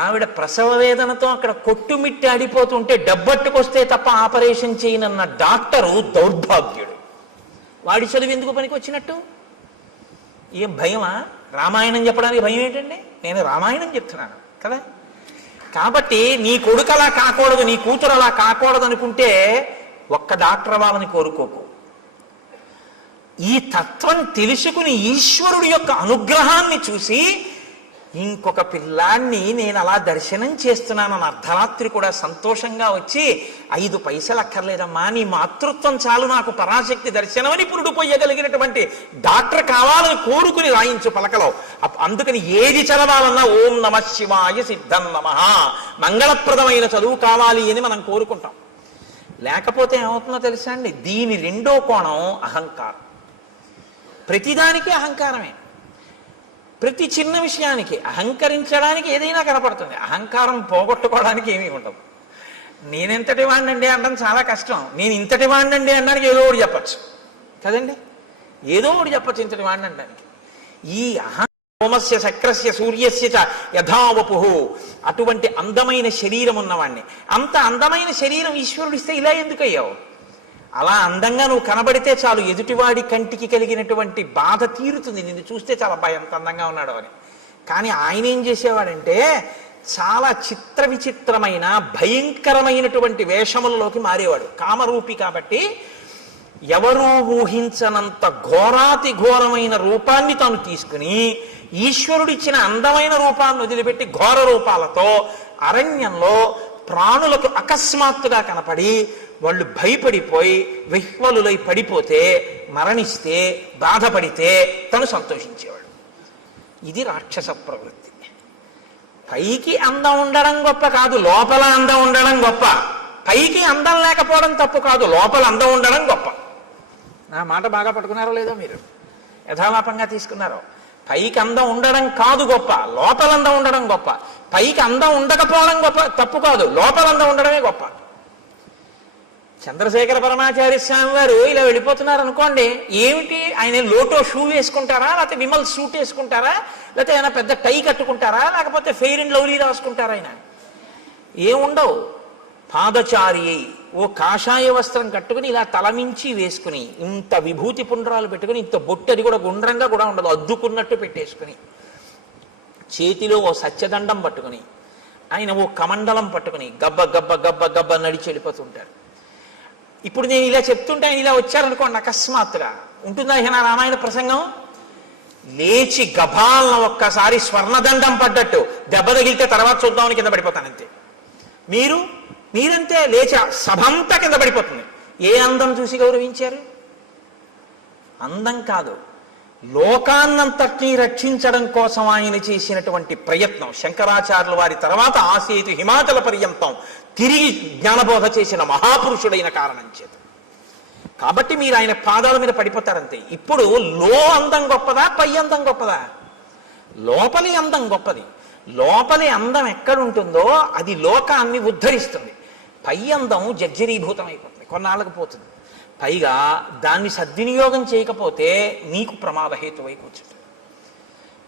ఆవిడ ప్రసవ వేదనతో అక్కడ కొట్టుమిట్టి ఆడిపోతుంటే డబ్బట్టుకొస్తే తప్ప ఆపరేషన్ చేయనన్న డాక్టరు దౌర్భాగ్యుడు. వాడి చదువు ఎందుకు పనికొచ్చినట్టు? ఏం భయమా? రామాయణం చెప్పడానికి భయం ఏంటండి? నేను రామాయణం చెప్తున్నాను కదా. కాబట్టి నీ కొడుకు అలా కాకూడదు, నీ కూతురు అలా కాకూడదు అనుకుంటే ఒక్క డాక్టర్ అవ్వాలని కోరుకోకు. ఈ తత్వం తెలుసుకుని ఈశ్వరుడి యొక్క అనుగ్రహాన్ని చూసి ఇంకొక పిల్లాన్ని నేను అలా దర్శనం చేస్తున్నానని అర్ధరాత్రి కూడా సంతోషంగా వచ్చి 5 పైసలు అక్కర్లేదమ్మా, నీ మాతృత్వం చాలు నాకు పరాశక్తి దర్శనమని పురుడు పోయగలిగినటువంటి డాక్టర్ కావాలని కోరుకుని రాయించు పలకలో. అందుకని ఏది చదవాలన్నా ఓం నమ శివాయ సిద్ధం నమః మంగళప్రదమైన చదువు కావాలి అని మనం కోరుకుంటాం. లేకపోతే ఏమవుతుందో తెలుసా అండి? దీని రెండో కోణం అహంకారం. ప్రతిదానికి అహంకారమే. ప్రతి చిన్న విషయానికి అహంకరించడానికి ఏదైనా కనపడుతుంది. అహంకారం పోగొట్టుకోవడానికి ఏమీ ఉండదు. నేనెంతటి వాడినండి అనడం చాలా కష్టం. నేను ఇంతటి వాడినండి అనడానికి ఏదో ఒకటి చెప్పచ్చు కదండి. ఏదో ఒకటి చెప్పచ్చు ఇంతటి వాడిని అనడానికి. ఈ సోమస్య శక్రస్య సూర్యస్య చ యథావపు, అటువంటి అందమైన శరీరం ఉన్నవాడిని, అంత అందమైన శరీరం ఈశ్వరుడిస్తే ఇలా ఎందుకు అయ్యావు? అలా అందంగా నువ్వు కనబడితే చాలు ఎదుటివాడి కంటికి కలిగినటువంటి బాధ తీరుతుంది. నిన్ను చూస్తే చాలా ఎంత అందంగా ఉన్నాడు అని. కానీ ఆయన ఏం చేసేవాడంటే చాలా చిత్ర విచిత్రమైన భయంకరమైనటువంటి వేషములలోకి మారేవాడు. కామరూపి కాబట్టి ఎవరూ ఊహించనంత ఘోరాతి ఘోరమైన రూపాన్ని తాను తీసుకుని ఈశ్వరుడిచ్చిన అందమైన రూపాన్ని వదిలిపెట్టి ఘోర రూపాలతో అరణ్యంలో ప్రాణులకు అకస్మాత్తుగా కనపడి వాళ్ళు భయపడిపోయి విహ్వలులై పడిపోతే, మరణిస్తే, బాధపడితే తను సంతోషించేవాడు. ఇది రాక్షస ప్రవృత్తి. పైకి అందం ఉండడం గొప్ప కాదు, లోపల అందం ఉండడం గొప్ప. పైకి అందం లేకపోవడం తప్పు కాదు, లోపల అందం ఉండడం గొప్ప. నా మాట బాగా పట్టుకున్నారో లేదో మీరు? యథాలాపంగా తీసుకున్నారో? పైకి అందం ఉండడం కాదు గొప్ప, లోపల అందం ఉండడం గొప్ప. పైకి అందం ఉండకపోవడం గొప్ప తప్పు కాదు, లోపల అందం ఉండడమే గొప్ప. చంద్రశేఖర పరమాచార్య స్వామి వారు ఇలా వెళ్ళిపోతున్నారు అనుకోండి, ఏమిటి ఆయన లోటో షూ వేసుకుంటారా, లేకపోతే విమల్ సూట్ వేసుకుంటారా, లేకపోతే ఆయన పెద్ద టై కట్టుకుంటారా, లేకపోతే ఫెయిర్ అండ్ లవ్లీ రాసుకుంటారా? ఆయన ఏముండవు. పాదచారి అయి ఓ కాషాయ వస్త్రం కట్టుకుని ఇలా తలమించి వేసుకుని, ఇంత విభూతి పుండ్రాలు పెట్టుకుని, ఇంత బొట్టు, అది కూడా గుండ్రంగా కూడా ఉండదు, అద్దుకున్నట్టు పెట్టేసుకుని, చేతిలో ఓ సత్యదండం పట్టుకుని, ఆయన ఓ కమండలం పట్టుకుని గబ్బ గబ్బ గబ్బ గబ్బ నడిచి వెళ్ళిపోతుంటారు. ఇప్పుడు నేను ఇలా చెప్తుంటే ఆయన ఇలా వచ్చారనుకోండి, అకస్మాత్తుగా ఉంటుందా నా రామాయణ ప్రసంగం? లేచి గభాలన ఒక్కసారి స్వర్ణదండం పడ్డట్టు దెబ్బ తగిలితే తర్వాత చూద్దామని కింద పడిపోతానంతే. మీరంతే లేచి సభంతా కింద పడిపోతుంది. ఏ అందం చూసి గౌరవించారు? అందం కాదు, లోకాన్నంతటినీ రక్షించడం కోసం ఆయన చేసినటువంటి ప్రయత్నం. శంకరాచార్యుల వారి తర్వాత ఆసేతు హిమాచల పర్యంతం తిరిగి జ్ఞానబోధ చేసిన మహాపురుషుడైన కారణం చేత. కాబట్టి మీరు ఆయన పాదాల మీద పడిపోతారంతే. ఇప్పుడు అందం గొప్పదా, పై అందం గొప్పదా? లోపలి అందం గొప్పది. లోపలి అందం ఎక్కడుంటుందో అది లోకాన్ని ఉద్ధరిస్తుంది. పై అందం జర్జరీభూతం అయిపోతుంది, కొన్నాళ్ళకు పోతుంది. పైగా దాన్ని సద్వినియోగం చేయకపోతే నీకు ప్రమాదహేతువై కూర్చుంటుంది.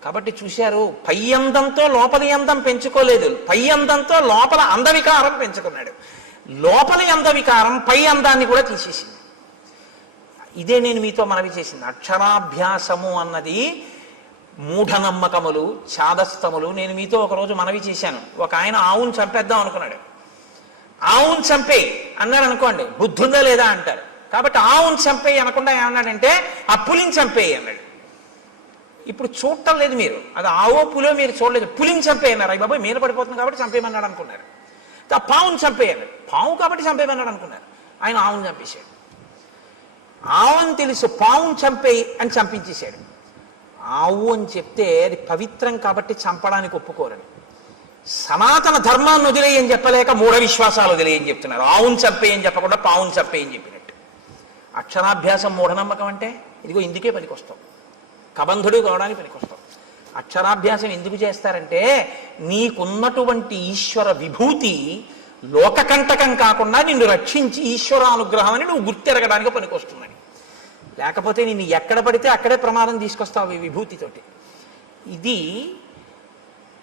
కాబట్టి చూశారు, పై అందంతో లోపలి అందం పెంచుకోలేదు, పై అందంతో లోపల అందవికారం పెంచుకున్నాడు. లోపలి అందవికారం పై అందాన్ని కూడా తీసేసింది. ఇదే నేను మీతో మనవి చేసింది. అక్షరాభ్యాసము అన్నది మూఢనమ్మకములు, చాదస్తములు. నేను మీతో ఒకరోజు మనవి చేశాను. ఒక ఆయన ఆవును చంపేద్దాం అనుకున్నాడు. ఆవును చంపేయి అన్నాడు అనుకోండి, బుద్ధి ఉందా లేదా అంటారు. కాబట్టి ఆవును చంపేయి అనకుండా ఏమన్నాడంటే ఆ పులిని చంపేయి అన్నాడు. ఇప్పుడు చూడటం లేదు మీరు, అది ఆవో పులో మీరు చూడలేదు. పులిని చంపేయి అన్నారు. అయ్యి బాబాయ్ మీద పడిపోతుంది కాబట్టి చంపేయమన్నాడు అనుకున్నారు. ఆ పావును చంపేయి అన్నాడు. పావు కాబట్టి చంపేయమన్నాడు అనుకున్నారు. ఆయన ఆవును చంపేశాడు. ఆవుని తెలుసు, పావును చంపేయి అని చంపించేశాడు. ఆవు అని చెప్తే అది పవిత్రం కాబట్టి చంపడానికి ఒప్పుకోరని. సనాతన ధర్మాన్ని వదిలేయని చెప్పలేక మూఢ విశ్వాసాలు వదిలేయని చెప్తున్నారు. ఆవును చంపేయని చెప్పకుండా పావును చంపేయని చెప్పినట్టు. అక్షరాభ్యాసం మూఢనమ్మకం అంటే ఇదిగో ఇందుకే పనికొస్తాం, కబంధుడు కావడానికి పనికొస్తాం. అక్షరాభ్యాసం ఎందుకు చేస్తారంటే నీకున్నటువంటి ఈశ్వర విభూతి లోకకంటకం కాకుండా నిన్ను రక్షించి ఈశ్వరానుగ్రహం అని నువ్వు గుర్తెరగడానికి పనికొస్తుందని. లేకపోతే నిన్ను ఎక్కడ పడితే అక్కడే ప్రమాదం తీసుకొస్తావు ఈ విభూతితోటి. ఇది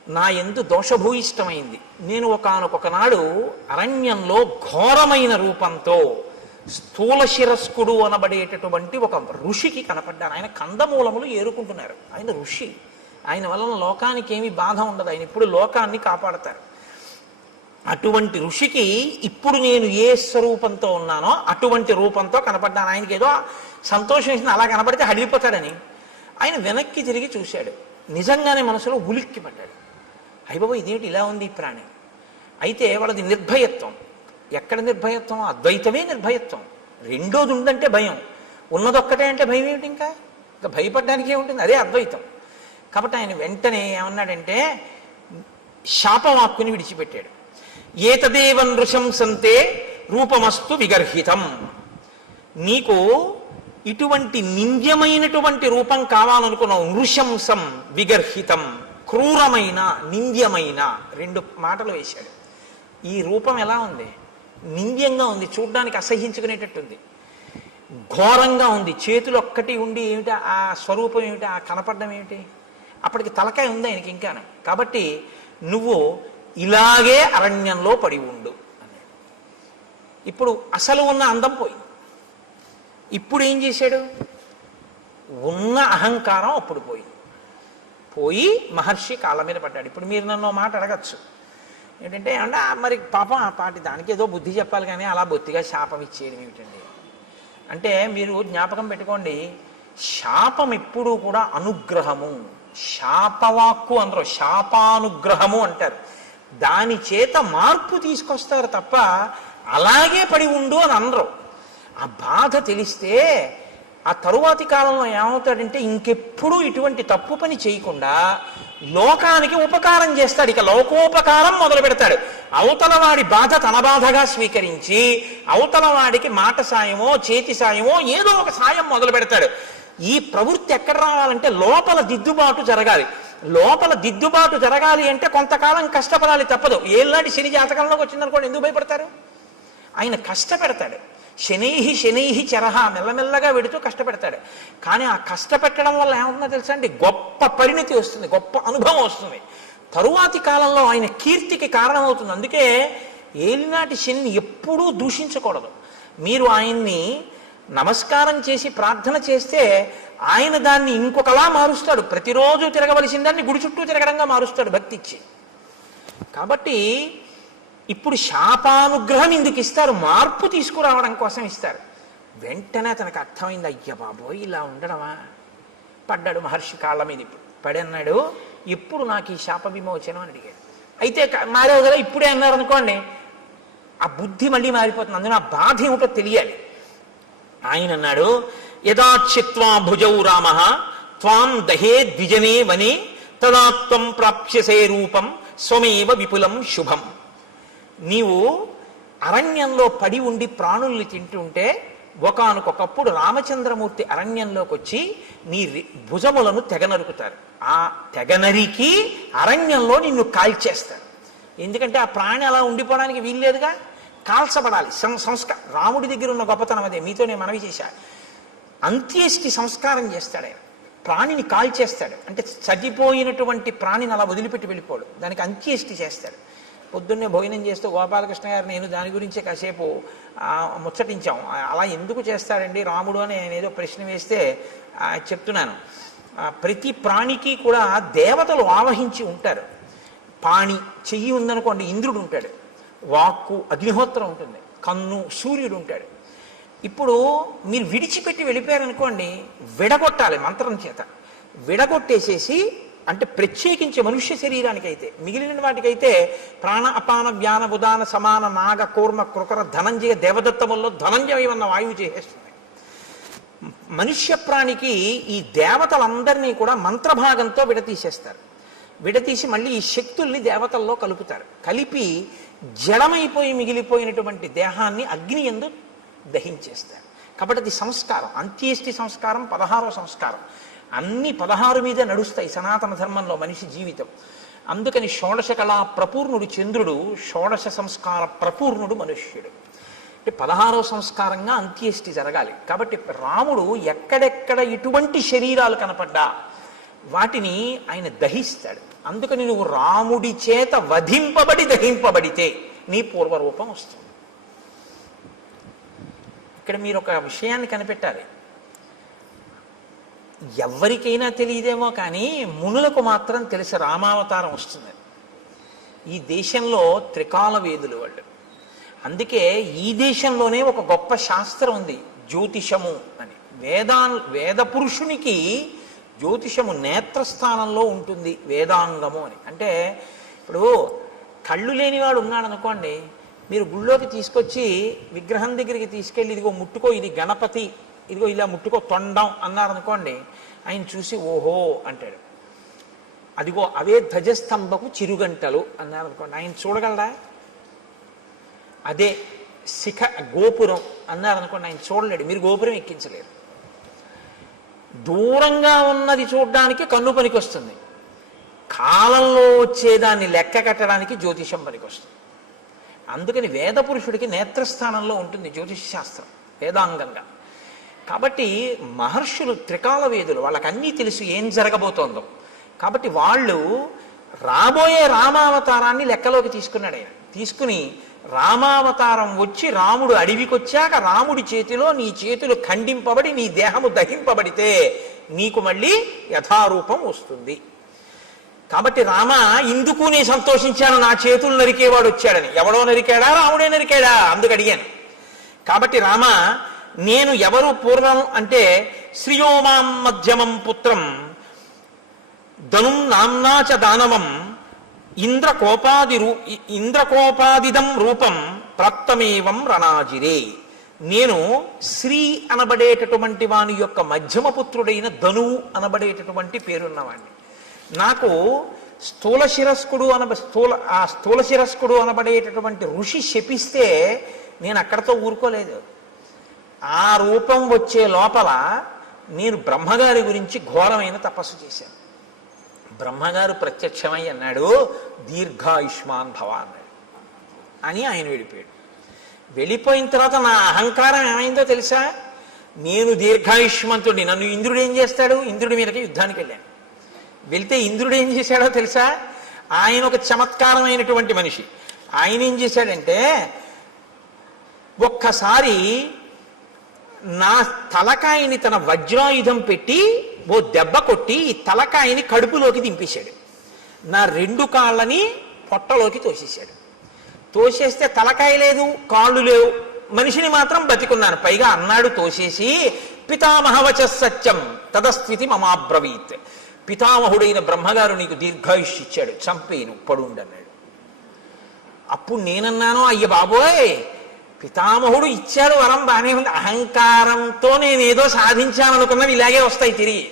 నా యందు దోషభూయిష్టమైంది. నేను ఒకనొకనాడు అరణ్యంలో ఘోరమైన రూపంతో స్థూల శిరస్కుడు అనబడేటటువంటి ఒక ఋషికి కనపడ్డాను. ఆయన కందమూలములు ఏరుకుంటున్నారు. ఆయన ఋషి, ఆయన వలన లోకానికి ఏమీ బాధ ఉండదు. ఆయన ఇప్పుడు లోకాన్ని కాపాడతారు. అటువంటి ఋషికి ఇప్పుడు నేను ఏ స్వరూపంతో ఉన్నానో అటువంటి రూపంతో కనపడ్డాను. ఆయనకి ఏదో సంతోషం వేసింది, అలా కనపడితే హడిలిపోతాడని. ఆయన వెనక్కి తిరిగి చూశాడు. నిజంగానే మనసులో ఉలిక్కి పడ్డాడు. అయ్యబాబు ఇదేమిటి ఇలా ఉంది ఈ ప్రాణి. అయితే వాళ్ళది నిర్భయత్వం. ఎక్కడ నిర్భయత్వం? అద్వైతమే నిర్భయత్వం. రెండోది ఉందంటే భయం, ఉన్నదొక్కటే అంటే భయం ఏమిటి? ఇంకా భయపడడానికి ఏముంటుంది? అదే అద్వైతం. కాబట్టి ఆయన వెంటనే ఏమన్నాడంటే శాపవాక్కుని విడిచిపెట్టాడు. ఏతదేవ నృశంసంతే రూపమస్తు విగర్హితం. నీకు ఇటువంటి నింద్యమైనటువంటి రూపం కావాలనుకున్నావు. నృశంసం విగర్హితం, క్రూరమైన నింద్యమైన, రెండు మాటలు వేశాడు. ఈ రూపం ఎలా ఉంది? నింద్యంగా ఉంది, చూడ్డానికి అసహ్యించుకునేటట్టుంది, ఘోరంగా ఉంది. చేతులు ఒక్కటి ఉండి ఏమిటి ఆ స్వరూపం ఏమిటి, ఆ కనపడడం ఏమిటి? అప్పటికి తలకాయ ఉంది ఆయనకి ఇంకాను. కాబట్టి నువ్వు ఇలాగే అరణ్యంలో పడి ఉండు అన్నాడు. ఇప్పుడు అసలు ఉన్న అందం పోయింది. ఇప్పుడు ఏం చేశాడు? ఉన్న అహంకారం అప్పుడు పోయి మహర్షి కాళ్ళ మీద పడ్డాడు. ఇప్పుడు మీరు నన్ను మాట అడగచ్చు ఏంటంటే, అంటే మరి పాపం ఆ పాటి దానికి ఏదో బుద్ధి చెప్పాలి కానీ అలా బొత్తిగా శాపం ఇచ్చేయడం ఏమిటండి అంటే, మీరు జ్ఞాపకం పెట్టుకోండి, శాపం ఎప్పుడూ కూడా అనుగ్రహము. శాపవాక్కు అందరూ శాపానుగ్రహము అంటారు. దాని చేత మార్పు తీసుకొస్తారు తప్ప అలాగే పడి ఉండు అని అనరు. ఆ బాధ తెలిస్తే ఆ తరువాతి కాలంలో ఏమవుతాడంటే ఇంకెప్పుడు ఇటువంటి తప్పు పని చేయకుండా లోకానికి ఉపకారం చేస్తాడు. ఇక లోకోపకారం మొదలు పెడతాడు. అవతల వాడి బాధ తన బాధగా స్వీకరించి అవతల వాడికి మాట సాయమో చేతి సాయమో ఏదో ఒక సాయం మొదలు పెడతాడు. ఈ ప్రవృత్తి ఎక్కడ రావాలంటే లోపల దిద్దుబాటు జరగాలి. లోపల దిద్దుబాటు జరగాలి అంటే కొంతకాలం కష్టపడాలి, తప్పదు. ఏళ్ళనాటి శని జాతకంలోకి వచ్చిందనుకోండి, ఎందుకు భయపడతారు? ఆయన కష్టపెడతాడు. శనైహి చరహ, మెల్లమెల్లగా వెడుతూ కష్టపెడతాడు. కానీ ఆ కష్టపెట్టడం వల్ల ఏమవుతుందో తెలుసా అండి? గొప్ప పరిణతి వస్తుంది, గొప్ప అనుభవం వస్తుంది. తరువాతి కాలంలో ఆయన కీర్తికి కారణమవుతుంది. అందుకే ఏలినాటి శని ఎప్పుడూ దూషించకూడదు. మీరు ఆయన్ని నమస్కారం చేసి ప్రార్థన చేస్తే ఆయన దాన్ని ఇంకొకలా మారుస్తాడు. ప్రతిరోజు తిరగవలసిన దాన్ని గుడి చుట్టూ తిరగడంగా మారుస్తాడు భక్తి ఇచ్చి. కాబట్టి ఇప్పుడు శాపానుగ్రహం ఇందుకు ఇస్తారు, మార్పు తీసుకురావడం కోసం ఇస్తారు. వెంటనే తనకు అర్థమైంది, అయ్య బాబోయ్ ఇలా ఉండడమా, పడ్డాడు మహర్షి కాళ్ళ మీద. ఇప్పుడు పడి అన్నాడు, ఎప్పుడు నాకు ఈ శాప విమోచనం అని అడిగాడు. అయితే మారేవు కదా, ఇప్పుడే అన్నారు అనుకోండి, ఆ బుద్ధి మళ్ళీ మారిపోతుంది. అందులో ఆ బాధ ఏమిటో తెలియాలి. ఆయన అన్నాడు, యదాచిత్వా భుజౌ రామ త్వాం దహే ద్విజనే వనే తదాత్వం ప్రాప్స్యసే రూపం స్వమేవ విపులం శుభం. నీవు అరణ్యంలో పడి ఉండి ప్రాణుల్ని తింటుంటే ఒకానొకప్పుడు రామచంద్రమూర్తి అరణ్యంలోకి వచ్చి నీ భుజములను తెగనరుకుతారు. ఆ తెగనరికి అరణ్యంలో నిన్ను కాల్చేస్తారు. ఎందుకంటే ఆ ప్రాణి అలా ఉండిపోవడానికి వీల్లేదుగా, కాల్చబడాలి. సంస్కారం రాముడి దగ్గర ఉన్న గొప్పతనం అదే. మీతో నేను మనవి చేశా. అంత్యేష్టి సంస్కారం చేస్తాడు ఆయన. ప్రాణిని కాల్చేస్తాడు. అంటే చనిపోయినటువంటి ప్రాణిని అలా వదిలిపెట్టి వెళ్ళిపోడు, దానికి అంత్యేష్టి చేస్తాడు. పొద్దున్నే భోజనం చేస్తూ గోపాలకృష్ణ గారు నేను దాని గురించే కాసేపు ముచ్చటించాం. అలా ఎందుకు చేస్తాడండి రాముడు అని నేను ఏదో ప్రశ్న వేస్తే చెప్తున్నాను. ప్రతి ప్రాణికి కూడా దేవతలు ఆవహించి ఉంటారు. పాణి చెయ్యి ఉందనుకోండి ఇంద్రుడు ఉంటాడు, వాక్కు అగ్నిహోత్రం ఉంటుంది, కన్ను సూర్యుడు ఉంటాడు. ఇప్పుడు మీరు విడిచిపెట్టి వెళ్ళిపోయారనుకోండి, విడగొట్టాలి మంత్రం చేత. విడగొట్టేసేసి, అంటే ప్రత్యేకించి మనుష్య శరీరానికి అయితే, మిగిలిన వాటికైతే ప్రాణ అపాన వ్యాన ఉదాన సమాన నాగ కూర్మ కృకర ధనంజయ దేవదత్తముల్లో ధనంజయం అన్న వాయువు చేసేస్తుంది. మనుష్య ప్రాణికి ఈ దేవతలందరినీ కూడా మంత్రభాగంతో విడతీసేస్తారు. విడతీసి మళ్ళీ ఈ శక్తుల్ని దేవతల్లో కలుపుతారు. కలిపి జడమైపోయి మిగిలిపోయినటువంటి దేహాన్ని అగ్ని యందు దహించేస్తారు. కాబట్టి అది సంస్కారం. అంత్యేష్టి సంస్కారం 16వ సంస్కారం. అన్ని 16 మీద నడుస్తాయి సనాతన ధర్మంలో మనిషి జీవితం. అందుకని షోడశ కళా ప్రపూర్ణుడు చంద్రుడు, షోడశ సంస్కార ప్రపూర్ణుడు మనుష్యుడు. అంటే 16వ సంస్కారంగా అంత్యేష్టి జరగాలి. కాబట్టి రాముడు ఎక్కడెక్కడ ఇటువంటి శరీరాలు కనపడ్డా వాటిని ఆయన దహిస్తాడు. అందుకని నువ్వు రాముడి చేత వధింపబడి దహింపబడితే నీ పూర్వరూపం వస్తుంది. ఇక్కడ మీరు ఒక విషయాన్ని కనిపెట్టాలి. ఎవరికైనా తెలియదేమో కానీ మునులకు మాత్రం తెలిసి రామావతారం వస్తుంది. ఈ దేశంలో త్రికాల వేదులు వాళ్ళు. అందుకే ఈ దేశంలోనే ఒక గొప్ప శాస్త్రం ఉంది, జ్యోతిషము అని. వేద పురుషునికి జ్యోతిషము నేత్రస్థానంలో ఉంటుంది, వేదాంగము అని. అంటే ఇప్పుడు కళ్ళు లేనివాడు ఉన్నాడు అనుకోండి, మీరు గుళ్ళోకి తీసుకొచ్చి విగ్రహం దగ్గరికి తీసుకెళ్ళి ఇదిగో ముట్టుకో, ఇది గణపతి, ఇదిగో ఇలా ముట్టుకో తొండం అన్నారనుకోండి, ఆయన చూసి ఓహో అంటాడు. అదిగో అవే ధ్వజస్తంభకు చిరుగంటలు అన్నారనుకోండి, ఆయన చూడగలరా? అదే శిఖ గోపురం అన్నారనుకోండి, ఆయన చూడలేడు, మీరు గోపురం ఎక్కించలేరు. దూరంగా ఉన్నది చూడడానికి కన్ను పనికి వస్తుంది, కాలంలో వచ్చేదాన్ని లెక్క కట్టడానికి జ్యోతిషం పనికి వస్తుంది. అందుకని వేద పురుషుడికి నేత్రస్థానంలో ఉంటుంది జ్యోతిష శాస్త్రం వేదాంగంగా. కాబట్టి మహర్షులు త్రికాల వేదులు, వాళ్ళకి అన్నీ తెలుసు ఏం జరగబోతోందో. కాబట్టి వాళ్ళు రాబోయే రామావతారాన్ని లెక్కలోకి తీసుకున్నాడు ఆయన. తీసుకుని రామావతారం వచ్చి రాముడు అడవికి వచ్చాక రాముడి చేతిలో నీ చేతులు ఖండింపబడి నీ దేహము దహింపబడితే నీకు మళ్ళీ యథారూపం వస్తుంది. కాబట్టి రామ ఇందుకు నేను సంతోషించాను, నా చేతులు నరికేవాడు వచ్చాడని. ఎవడో నరికాడా? రాముడే నరికాడా? అందుకు అడిగాను. కాబట్టి రామ నేను ఎవరు పూర్వం అంటే శ్రియోమాం మధ్యమం పుత్రం ధనుం నామ్నాచ దానవం ఇంద్రకోపాదిదం రూపం ప్రాప్తమేవం రణాజిరే. నేను శ్రీ అనబడేటటువంటి వాని యొక్క మధ్యమ పుత్రుడైన ధనువు అనబడేటటువంటి పేరున్నవాడిని. నాకు స్థూల శిరస్కుడు అనబడేటటువంటి ఋషి శపిస్తే నేను అక్కడతో ఊరుకోలేదు. ఆ రూపం వచ్చే లోపల నేను బ్రహ్మగారి గురించి ఘోరమైన తపస్సు చేశాను. బ్రహ్మగారు ప్రత్యక్షమై అన్నాడు, దీర్ఘాయుష్మాన్ భవ అన్నాడు. అని ఆయన వెళ్ళిపోయాడు. వెళ్ళిపోయిన తర్వాత నా అహంకారం ఏమైందో తెలుసా? నేను దీర్ఘాయుష్మంతుడిని, నన్ను ఇంద్రుడు ఏం చేస్తాడు? ఇంద్రుడి మీదకి యుద్ధానికి వెళ్ళాను. వెళ్తే ఇంద్రుడు ఏం చేశాడో తెలుసా? ఆయన ఒక చమత్కారమైనటువంటి మనిషి. ఆయన ఏం చేశాడంటే, ఒక్కసారి నా తలకాయని తన వజ్రాయుధం పెట్టి ఓ దెబ్బ కొట్టి ఈ తలకాయని కడుపులోకి దింపేశాడు. నా 2 కాళ్ళని పొట్టలోకి తోసేశాడు. తోసేస్తే తలకాయ లేదు, కాళ్ళు లేవు, మనిషిని మాత్రం బతికున్నాను. పైగా అన్నాడు తోసేసి, పితామహవచ సత్యం తదస్థితి మమాబ్రవీత్. పితామహుడైన బ్రహ్మగారు నీకు దీర్ఘాయుష్ ఇచ్చాడు, చంపేను పడుండన్నాడు. అప్పుడు నేనన్నాను, అయ్య బాబోయ్, పితామహుడు ఇచ్చాడు వరం బానే ఉంది, అహంకారంతో నేనేదో సాధించాననుకున్నవి ఇలాగే వస్తాయి తిరిగి.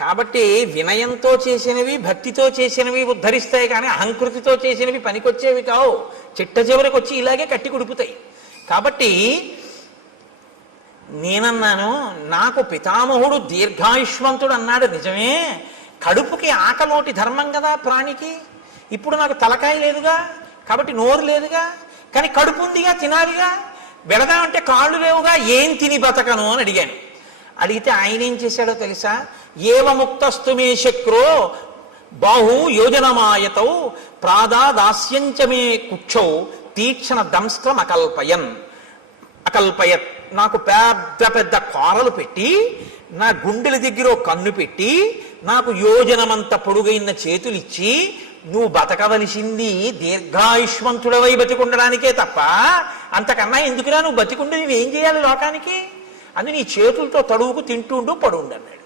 కాబట్టి వినయంతో చేసినవి, భక్తితో చేసినవి ఉద్ధరిస్తాయి, కానీ అహంకృతితో చేసినవి పనికొచ్చేవి కావు. చిట్ట చివరికి వచ్చి ఇలాగే కట్టి కుడుపుతాయి. కాబట్టి నేనన్నాను, నాకు పితామహుడు దీర్ఘాయుష్మంతుడు అన్నాడు నిజమే, కడుపుకి ఆకలోటి ధర్మం కదా ప్రాణికి. ఇప్పుడు నాకు తలకాయ లేదుగా, కాబట్టి నోరు లేదుగా, కానీ కడుపు ఉందిగా, తినాలిగా. వెళదామంటే కాళ్ళు లేవుగా, ఏం తిని బతకను అని అడిగాను. అడిగితే ఆయన ఏం చేశాడో తెలుసా? ఏవముక్తస్తు మే శక్రో బాహు యోజనమాయతౌ ప్రాదాదాస్యంచమే కుక్షౌ తీక్షణ దంస్త్రం అకల్పయత్. నాకు పెద్ద పెద్ద కోరలు పెట్టి, నా గుండెల దగ్గర కన్ను పెట్టి, నాకు యోజనమంత పొడుగైన చేతులు ఇచ్చి, నువ్వు బతకవలసింది దీర్ఘాయుష్మంతుడవై బతికుండడానికే తప్ప అంతకన్నా ఎందుకురా నువ్వు బతికుండి నువ్వేం చేయాలి లోకానికి? అని నీ చేతులతో తడువుకు తింటుండు పడుండు అన్నాడు.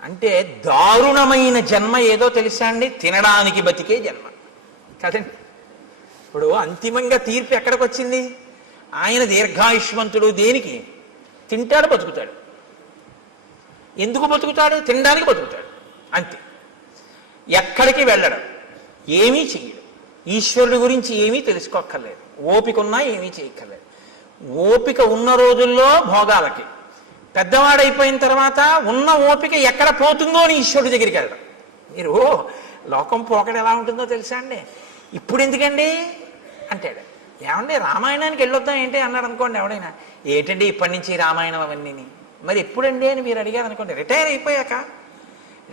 అంటే దారుణమైన జన్మ ఏదో తెలుసా అండి? తినడానికి బతికే జన్మ కదండి. ఇప్పుడు అంతిమంగా తీర్పు ఎక్కడికి వచ్చింది? ఆయన దీర్ఘాయుష్మంతుడు దేనికి? తింటాడు, బతుకుతాడు. ఎందుకు బతుకుతాడు? తినడానికి బతుకుతాడు, అంతే. ఎక్కడికి వెళ్ళడం, ఏమీ చెయ్యడు. ఈశ్వరుడి గురించి ఏమీ తెలుసుకోక్కర్లేదు, ఓపిక ఉన్నా ఏమీ చేయక్కర్లేదు. ఓపిక ఉన్న రోజుల్లో భోగాలకి, పెద్దవాడైపోయిన తర్వాత ఉన్న ఓపిక ఎక్కడ పోతుందో అని ఈశ్వరుడి దగ్గరికి వెళ్ళడం. మీరు లోకం పోకడ ఎలా ఉంటుందో తెలుసా అండి? ఇప్పుడు ఎందుకండి అంటాడు. ఏమండి రామాయణానికి వెళ్ళొద్దాం ఏంటి అన్నాడు అనుకోండి ఎవడైనా. ఏంటండి ఇప్పటి నుంచి రామాయణం అవన్నీ? మరి ఎప్పుడండి అని మీరు అడిగారు అనుకోండి, రిటైర్ అయిపోయాక.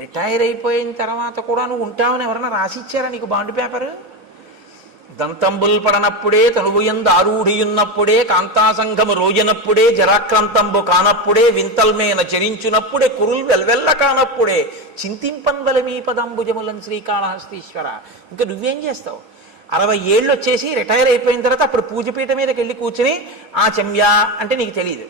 రిటైర్ అయిపోయిన తర్వాత కూడా నువ్వు ఉంటావని ఎవరైనా రాసిచ్చారా నీకు బాండ్ పేపరు? దంతంబుల్ పడనప్పుడే తనువుయందు ఆరూఢియున్నప్పుడే కాంతాసంఘము రోజనప్పుడే జరాక్రాంతంబు కానప్పుడే వింతల్మేన చరించునప్పుడే కురుల్ వెల్వెల్ల కానప్పుడే చింతింపన్వల మీ పదంబుజములను శ్రీకాళహస్తీశ్వర. ఇంకా నువ్వేం చేస్తావు? 60 ఏళ్ళు వచ్చేసి రిటైర్ అయిపోయిన తర్వాత అప్పుడు పూజపీఠ మీదకి వెళ్ళి కూర్చుని ఆ చెమ్యా అంటే నీకు తెలియదు.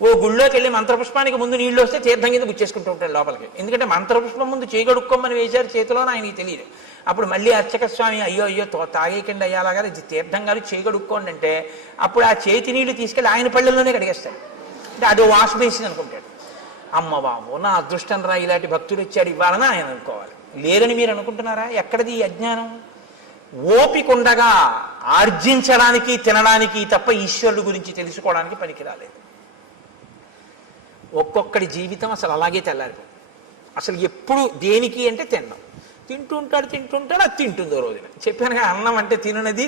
ఓ గుళ్ళోకి వెళ్ళి మంత్రపుష్పానికి ముందు నీళ్ళు వస్తే తీర్థం కింద గుచ్చేసుకుంటూ ఉంటాడు లోపలికి. ఎందుకంటే మంత్రపుష్పం ముందు చేయగడుక్కోమని వేశారు చేతిలో, ఆయనకి తెలియదు. అప్పుడు మళ్ళీ అర్చక స్వామి అయ్యో అయ్యో తాగేకండి అయ్యాలాగా తీర్థం గారు చేయగడుక్కోండి అంటే అప్పుడు ఆ చేతి నీళ్లు తీసుకెళ్ళి ఆయన పళ్ళల్లోనే కడిగేస్తాడు. అంటే అదో వాష్ బేసిన్ అనుకుంటాడు. అమ్మ బాబు నా అదృష్టం రా, ఇలాంటి భక్తుడు వచ్చాడు ఇవ్వాలని ఆయన అనుకోవాలి. లేరని మీరు అనుకుంటున్నారా? ఎక్కడిది ఈ అజ్ఞానం? ఓపికండగా ఆర్జించడానికి తినడానికి తప్ప ఈశ్వరుడు గురించి తెలుసుకోవడానికి పనికి రాలేదు. ఒక్కొక్కడి జీవితం అసలు అలాగే తెల్లారిపోతుంది. అసలు ఎప్పుడు దేనికి అంటే తినడం. తింటుంటాడు అది తింటుందో రోజున. చెప్పాను కదా, అన్నం అంటే తినున్నది,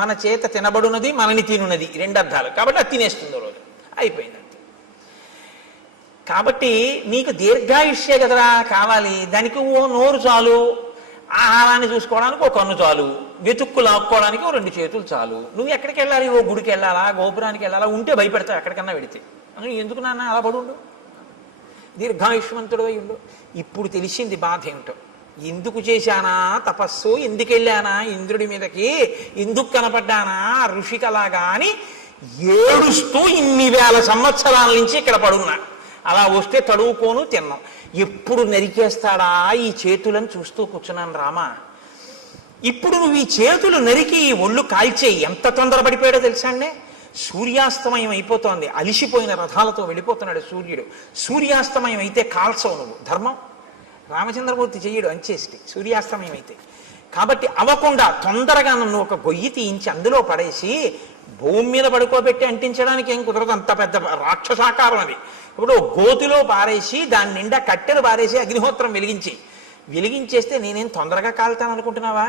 మన చేత తినబడున్నది, మనని తినున్నది, 2 అర్థాలు. కాబట్టి అది తినేస్తుందో రోజు అయిపోయింది అంతే. కాబట్టి నీకు దీర్ఘాయుష్యే కదరా కావాలి. దానికి ఓ నోరు చాలు, ఆహారాన్ని చూసుకోవడానికి ఓ కన్ను చాలు, వెతుక్కు లాక్కోవడానికి ఓ 2 చేతులు చాలు. నువ్వు ఎక్కడికి వెళ్ళాలి? ఓ గుడికి వెళ్ళాలా, గోపురానికి వెళ్ళాలా? ఉంటే భయపెడతావు ఎక్కడికన్నా వెడితే. ఎందుకు నాన్న అలా పడుండు, దీర్ఘాయుష్మంతుడు అయి ఉండు. ఇప్పుడు తెలిసింది బాధ ఏమిటో. ఎందుకు చేశానా తపస్సు, ఎందుకు వెళ్ళానా ఇంద్రుడి మీదకి, ఎందుకు కనపడ్డానా ఋషికలాగా అని ఏడుస్తూ ఇన్ని వేల సంవత్సరాల నుంచి ఇక్కడ పడున్నా. అలా వస్తే తడువుకోను తిన్నాం. ఎప్పుడు నరికేస్తాడా ఈ చేతులను చూస్తూ కూర్చున్నాను రామా. ఇప్పుడు నువ్వు ఈ చేతులు నరికి ఈ ఒళ్ళు కాల్చేయి. ఎంత తొందరపడిపోయాడో తెలుసా అండి? సూర్యాస్తమయం అయిపోతోంది, అలిసిపోయిన రథాలతో వెళ్ళిపోతున్నాడు సూర్యుడు. సూర్యాస్తమయం అయితే కాల్చవు నువ్వు, ధర్మం. రామచంద్రమూర్తి చెయ్యడు అంచేసి సూర్యాస్తమయం అయితే. కాబట్టి అవ్వకుండా తొందరగా నన్ను ఒక గొయ్యి తీయించి అందులో పడేసి భూమి మీద పడుకోబెట్టి అంటించడానికి ఏం కుదరదు, అంత పెద్ద రాక్షసాకారం అది. ఇప్పుడు గోతిలో పారేసి దాని నిండా కట్టెలు పారేసి అగ్నిహోత్రం వెలిగించేస్తే నేనేం తొందరగా కాలుతాను అనుకుంటున్నావా?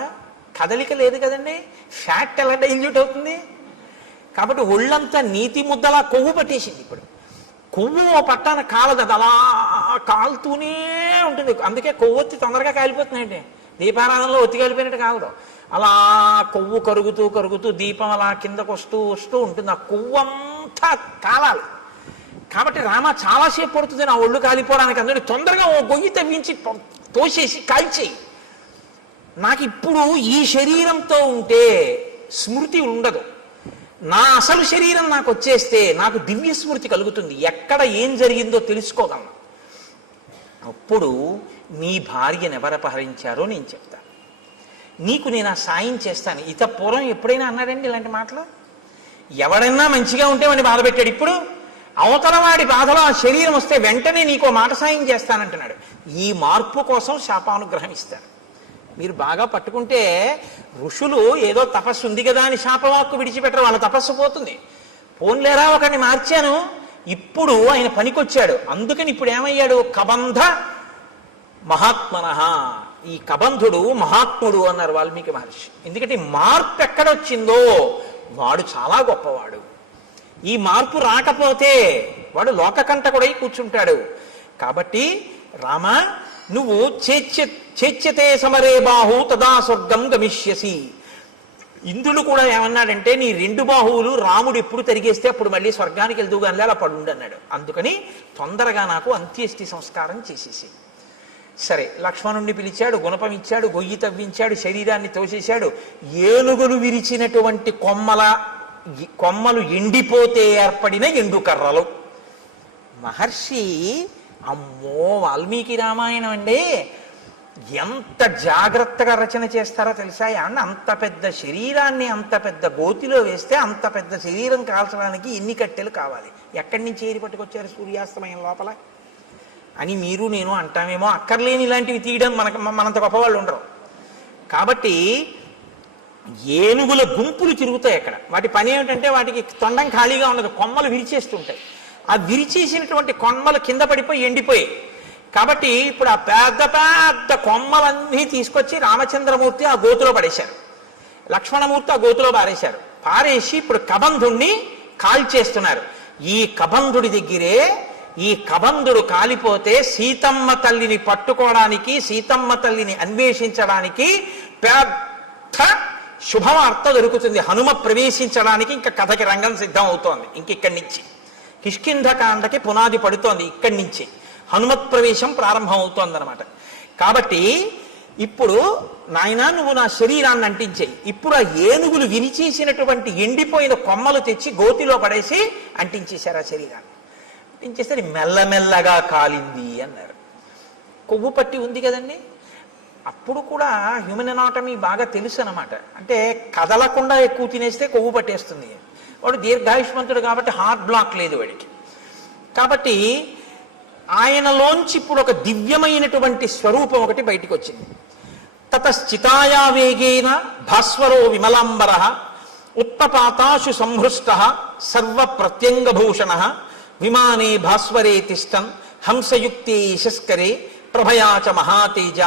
కదలిక లేదు కదండి, ఫ్యాట్ ఎలా డైల్యూట్ అవుతుంది? కాబట్టి ఒళ్ళంతా నీతి ముద్దలా కొవ్వు పట్టేసింది. ఇప్పుడు కొవ్వు పట్టాన కాలదు, అది అలా కాలుతూనే ఉంటుంది. అందుకే కొవ్వొత్తి తొందరగా కాలిపోతుందండి. దీపారాధనలో ఒత్తి కాలిపోయినట్టు కాలదు, అలా కొవ్వు కరుగుతూ దీపం అలా కిందకు వస్తూ ఉంటుంది. ఆ కొవ్వు అంతా కాలాలి. కాబట్టి రామ చాలాసేపు పడుతుంది నా ఒళ్ళు కాలిపోవడానికి. అందుకని తొందరగా ఓ గొయ్యి తవ్వించి తోసేసి కాల్చేయి. నాకు ఇప్పుడు ఈ శరీరంతో ఉంటే స్మృతి ఉండదు. నా అసలు శరీరం నాకు వచ్చేస్తే నాకు దివ్య స్మృతి కలుగుతుంది, ఎక్కడ ఏం జరిగిందో తెలుసుకోగలను. అప్పుడు నీ భార్యను ఎవరు అపహరించారో నేను చెప్తాను, నీకు నేను ఆ సాయం చేస్తాను. ఇత పూర్వం ఎప్పుడైనా అన్నాడండి ఇలాంటి మాటలు? ఎవడన్నా మంచిగా ఉంటే వాడిని బాధ పెట్టాడు. ఇప్పుడు అవతల వాడి బాధలో ఆ శరీరం వస్తే వెంటనే నీకో మాట సాయం చేస్తానంటున్నాడు. ఈ మార్పు కోసం శాపానుగ్రహం ఇస్తారు. మీరు బాగా పట్టుకుంటే ఋషులు ఏదో తపస్సు ఉంది కదా అని శాపవాక్కు విడిచిపెట్టరు, వాళ్ళ తపస్సు పోతుంది. పోన్లేరా ఒకరిని మార్చాను, ఇప్పుడు ఆయన పనికొచ్చాడు, అందుకని ఇప్పుడు ఏమయ్యాడు? కబంధ మహాత్మనః. ఈ కబంధుడు మహాత్ముడు అన్నారు వాల్మీకి మహర్షి. ఎందుకంటే మార్పు ఎక్కడొచ్చిందో వాడు చాలా గొప్పవాడు. ఈ మార్పు రాకపోతే వాడు లోకకంటకుడై కూర్చుంటాడు. కాబట్టి రామ, నువ్వు చేచ్యతే సమరే బాహు తదా స్వర్గం గమిష్యసి. ఇంద్రుడు కూడా ఏమన్నాడంటే, నీ 2 బాహువులు రాముడు ఎప్పుడు తరిగేస్తే అప్పుడు మళ్ళీ స్వర్గానికి వెళ్తూగానే అలా పడుండి అన్నాడు. అందుకని తొందరగా నాకు అంత్యేష్టి సంస్కారం చేసేసి. సరే, లక్ష్మణుణ్ణి పిలిచాడు, గుణపం ఇచ్చాడు, గొయ్యి తవ్వించాడు, శరీరాన్ని తోసేశాడు. ఏనుగులు విరిచినటువంటి కొమ్మలు ఎండిపోతే ఏర్పడిన ఎండుకర్రలు. మహర్షి, అమ్మో వాల్మీకి రామాయణం అండి, ఎంత జాగ్రత్తగా రచన చేస్తారో తెలుసా? అంత పెద్ద శరీరాన్ని అంత పెద్ద గోతిలో వేస్తే అంత పెద్ద శరీరం కాల్చడానికి ఎన్ని కట్టెలు కావాలి, ఎక్కడి నుంచి ఏరి పట్టుకొచ్చారు సూర్యాస్తమయం లోపల అని మీరు నేను అంటామేమో. అక్కర్లేని ఇలాంటివి తీయడం మనంత గొప్పవాళ్ళు ఉండరు. కాబట్టి ఏనుగుల గుంపులు తిరుగుతాయి అక్కడ. వాటి పని ఏమిటంటే వాటికి తొండం ఖాళీగా ఉండదు, కొమ్మలు విరిచేస్తుంటాయి. ఆ విరిచేసినటువంటి కొమ్మలు కింద పడిపోయి ఎండిపోయాయి. కాబట్టి ఇప్పుడు ఆ పెద్ద పెద్ద కొమ్మలన్నీ తీసుకొచ్చి రామచంద్రమూర్తి ఆ గోతులో పడేశారు, లక్ష్మణమూర్తి ఆ గోతులో పారేశారు. పారేసి ఇప్పుడు కబంధుణ్ణి కాల్చేస్తున్నారు. ఈ కబంధుడి దగ్గరే ఈ కబంధుడు కాలిపోతే సీతమ్మ తల్లిని పట్టుకోవడానికి, సీతమ్మ తల్లిని అన్వేషించడానికి పెద్ద శుభవార్త దొరుకుతుంది. హనుమ ప్రవేశించడానికి ఇంకా కథకి రంగం సిద్ధం అవుతోంది. ఇక్కడి నుంచి కిష్కింధకాండకి పునాది పడుతోంది. ఇక్కడి నుంచి హనుమత్ ప్రవేశం ప్రారంభం అవుతోందనమాట. కాబట్టి ఇప్పుడు నాయనా నువ్వు నా శరీరాన్ని అంటించేయి. ఇప్పుడు ఆ ఏనుగులు విరిచేసినటువంటి ఎండిపోయిన కొమ్మలు తెచ్చి గోతిలో పడేసి అంటించేశారు ఆ శరీరాన్ని. అంటించేస్తే మెల్లమెల్లగా కాలింది అన్నారు. కొవ్వు పట్టి ఉంది కదండి. అప్పుడు కూడా హ్యూమన్ ఎనాటమీ బాగా తెలుసు అనమాట. అంటే కదలకుండా ఎక్కువ తినేస్తే కొవ్వు పట్టేస్తుంది. వాడు దీర్ఘాయుష్మంతుడు కాబట్టి హార్ట్ బ్లాక్ లేదు వాడికి. కాబట్టి ఆయనలోంచి ఇప్పుడు ఒక దివ్యమైనటువంటి స్వరూపం ఒకటి బయటికి వచ్చింది. తతశ్చితాయా వేగేన భాస్వరో విమలాంబర ఉత్పపాతాశు సంహృష్ట సర్వ ప్రత్యంగభూషణ విమానే భాస్వరే తిష్టన్ హంసయుక్తే యశస్కరే ప్రభయాచ మహాతేజ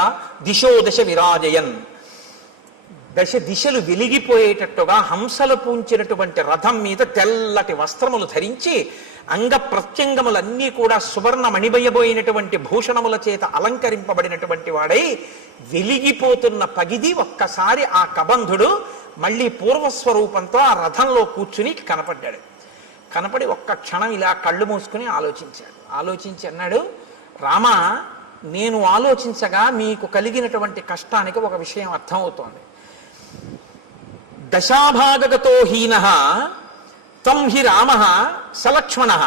దిశో దశ విరాజయన్. దశ దిశలు వెలిగిపోయేటట్టుగా హంసలు పూంచినటువంటి రథం మీద తెల్లటి వస్త్రములు ధరించి అంగ ప్రత్యంగములన్నీ కూడా సువర్ణ మణిబయబోయినటువంటి భూషణముల చేత అలంకరింపబడినటువంటి వాడై వెలిగిపోతున్న పగిది ఒక్కసారి ఆ కబంధుడు మళ్ళీ పూర్వస్వరూపంతో ఆ రథంలో కూర్చుని కనపడ్డాడు. కనపడి ఒక్క క్షణం ఇలా కళ్ళు మూసుకుని ఆలోచించాడు. ఆలోచించి అన్నాడు, రామ, నేను ఆలోచించగా మీకు కలిగినటువంటి కష్టానికి ఒక విషయం అర్థమవుతోంది. దశాభాగగతో హీనః త్వం హి రామః సలక్ష్మణః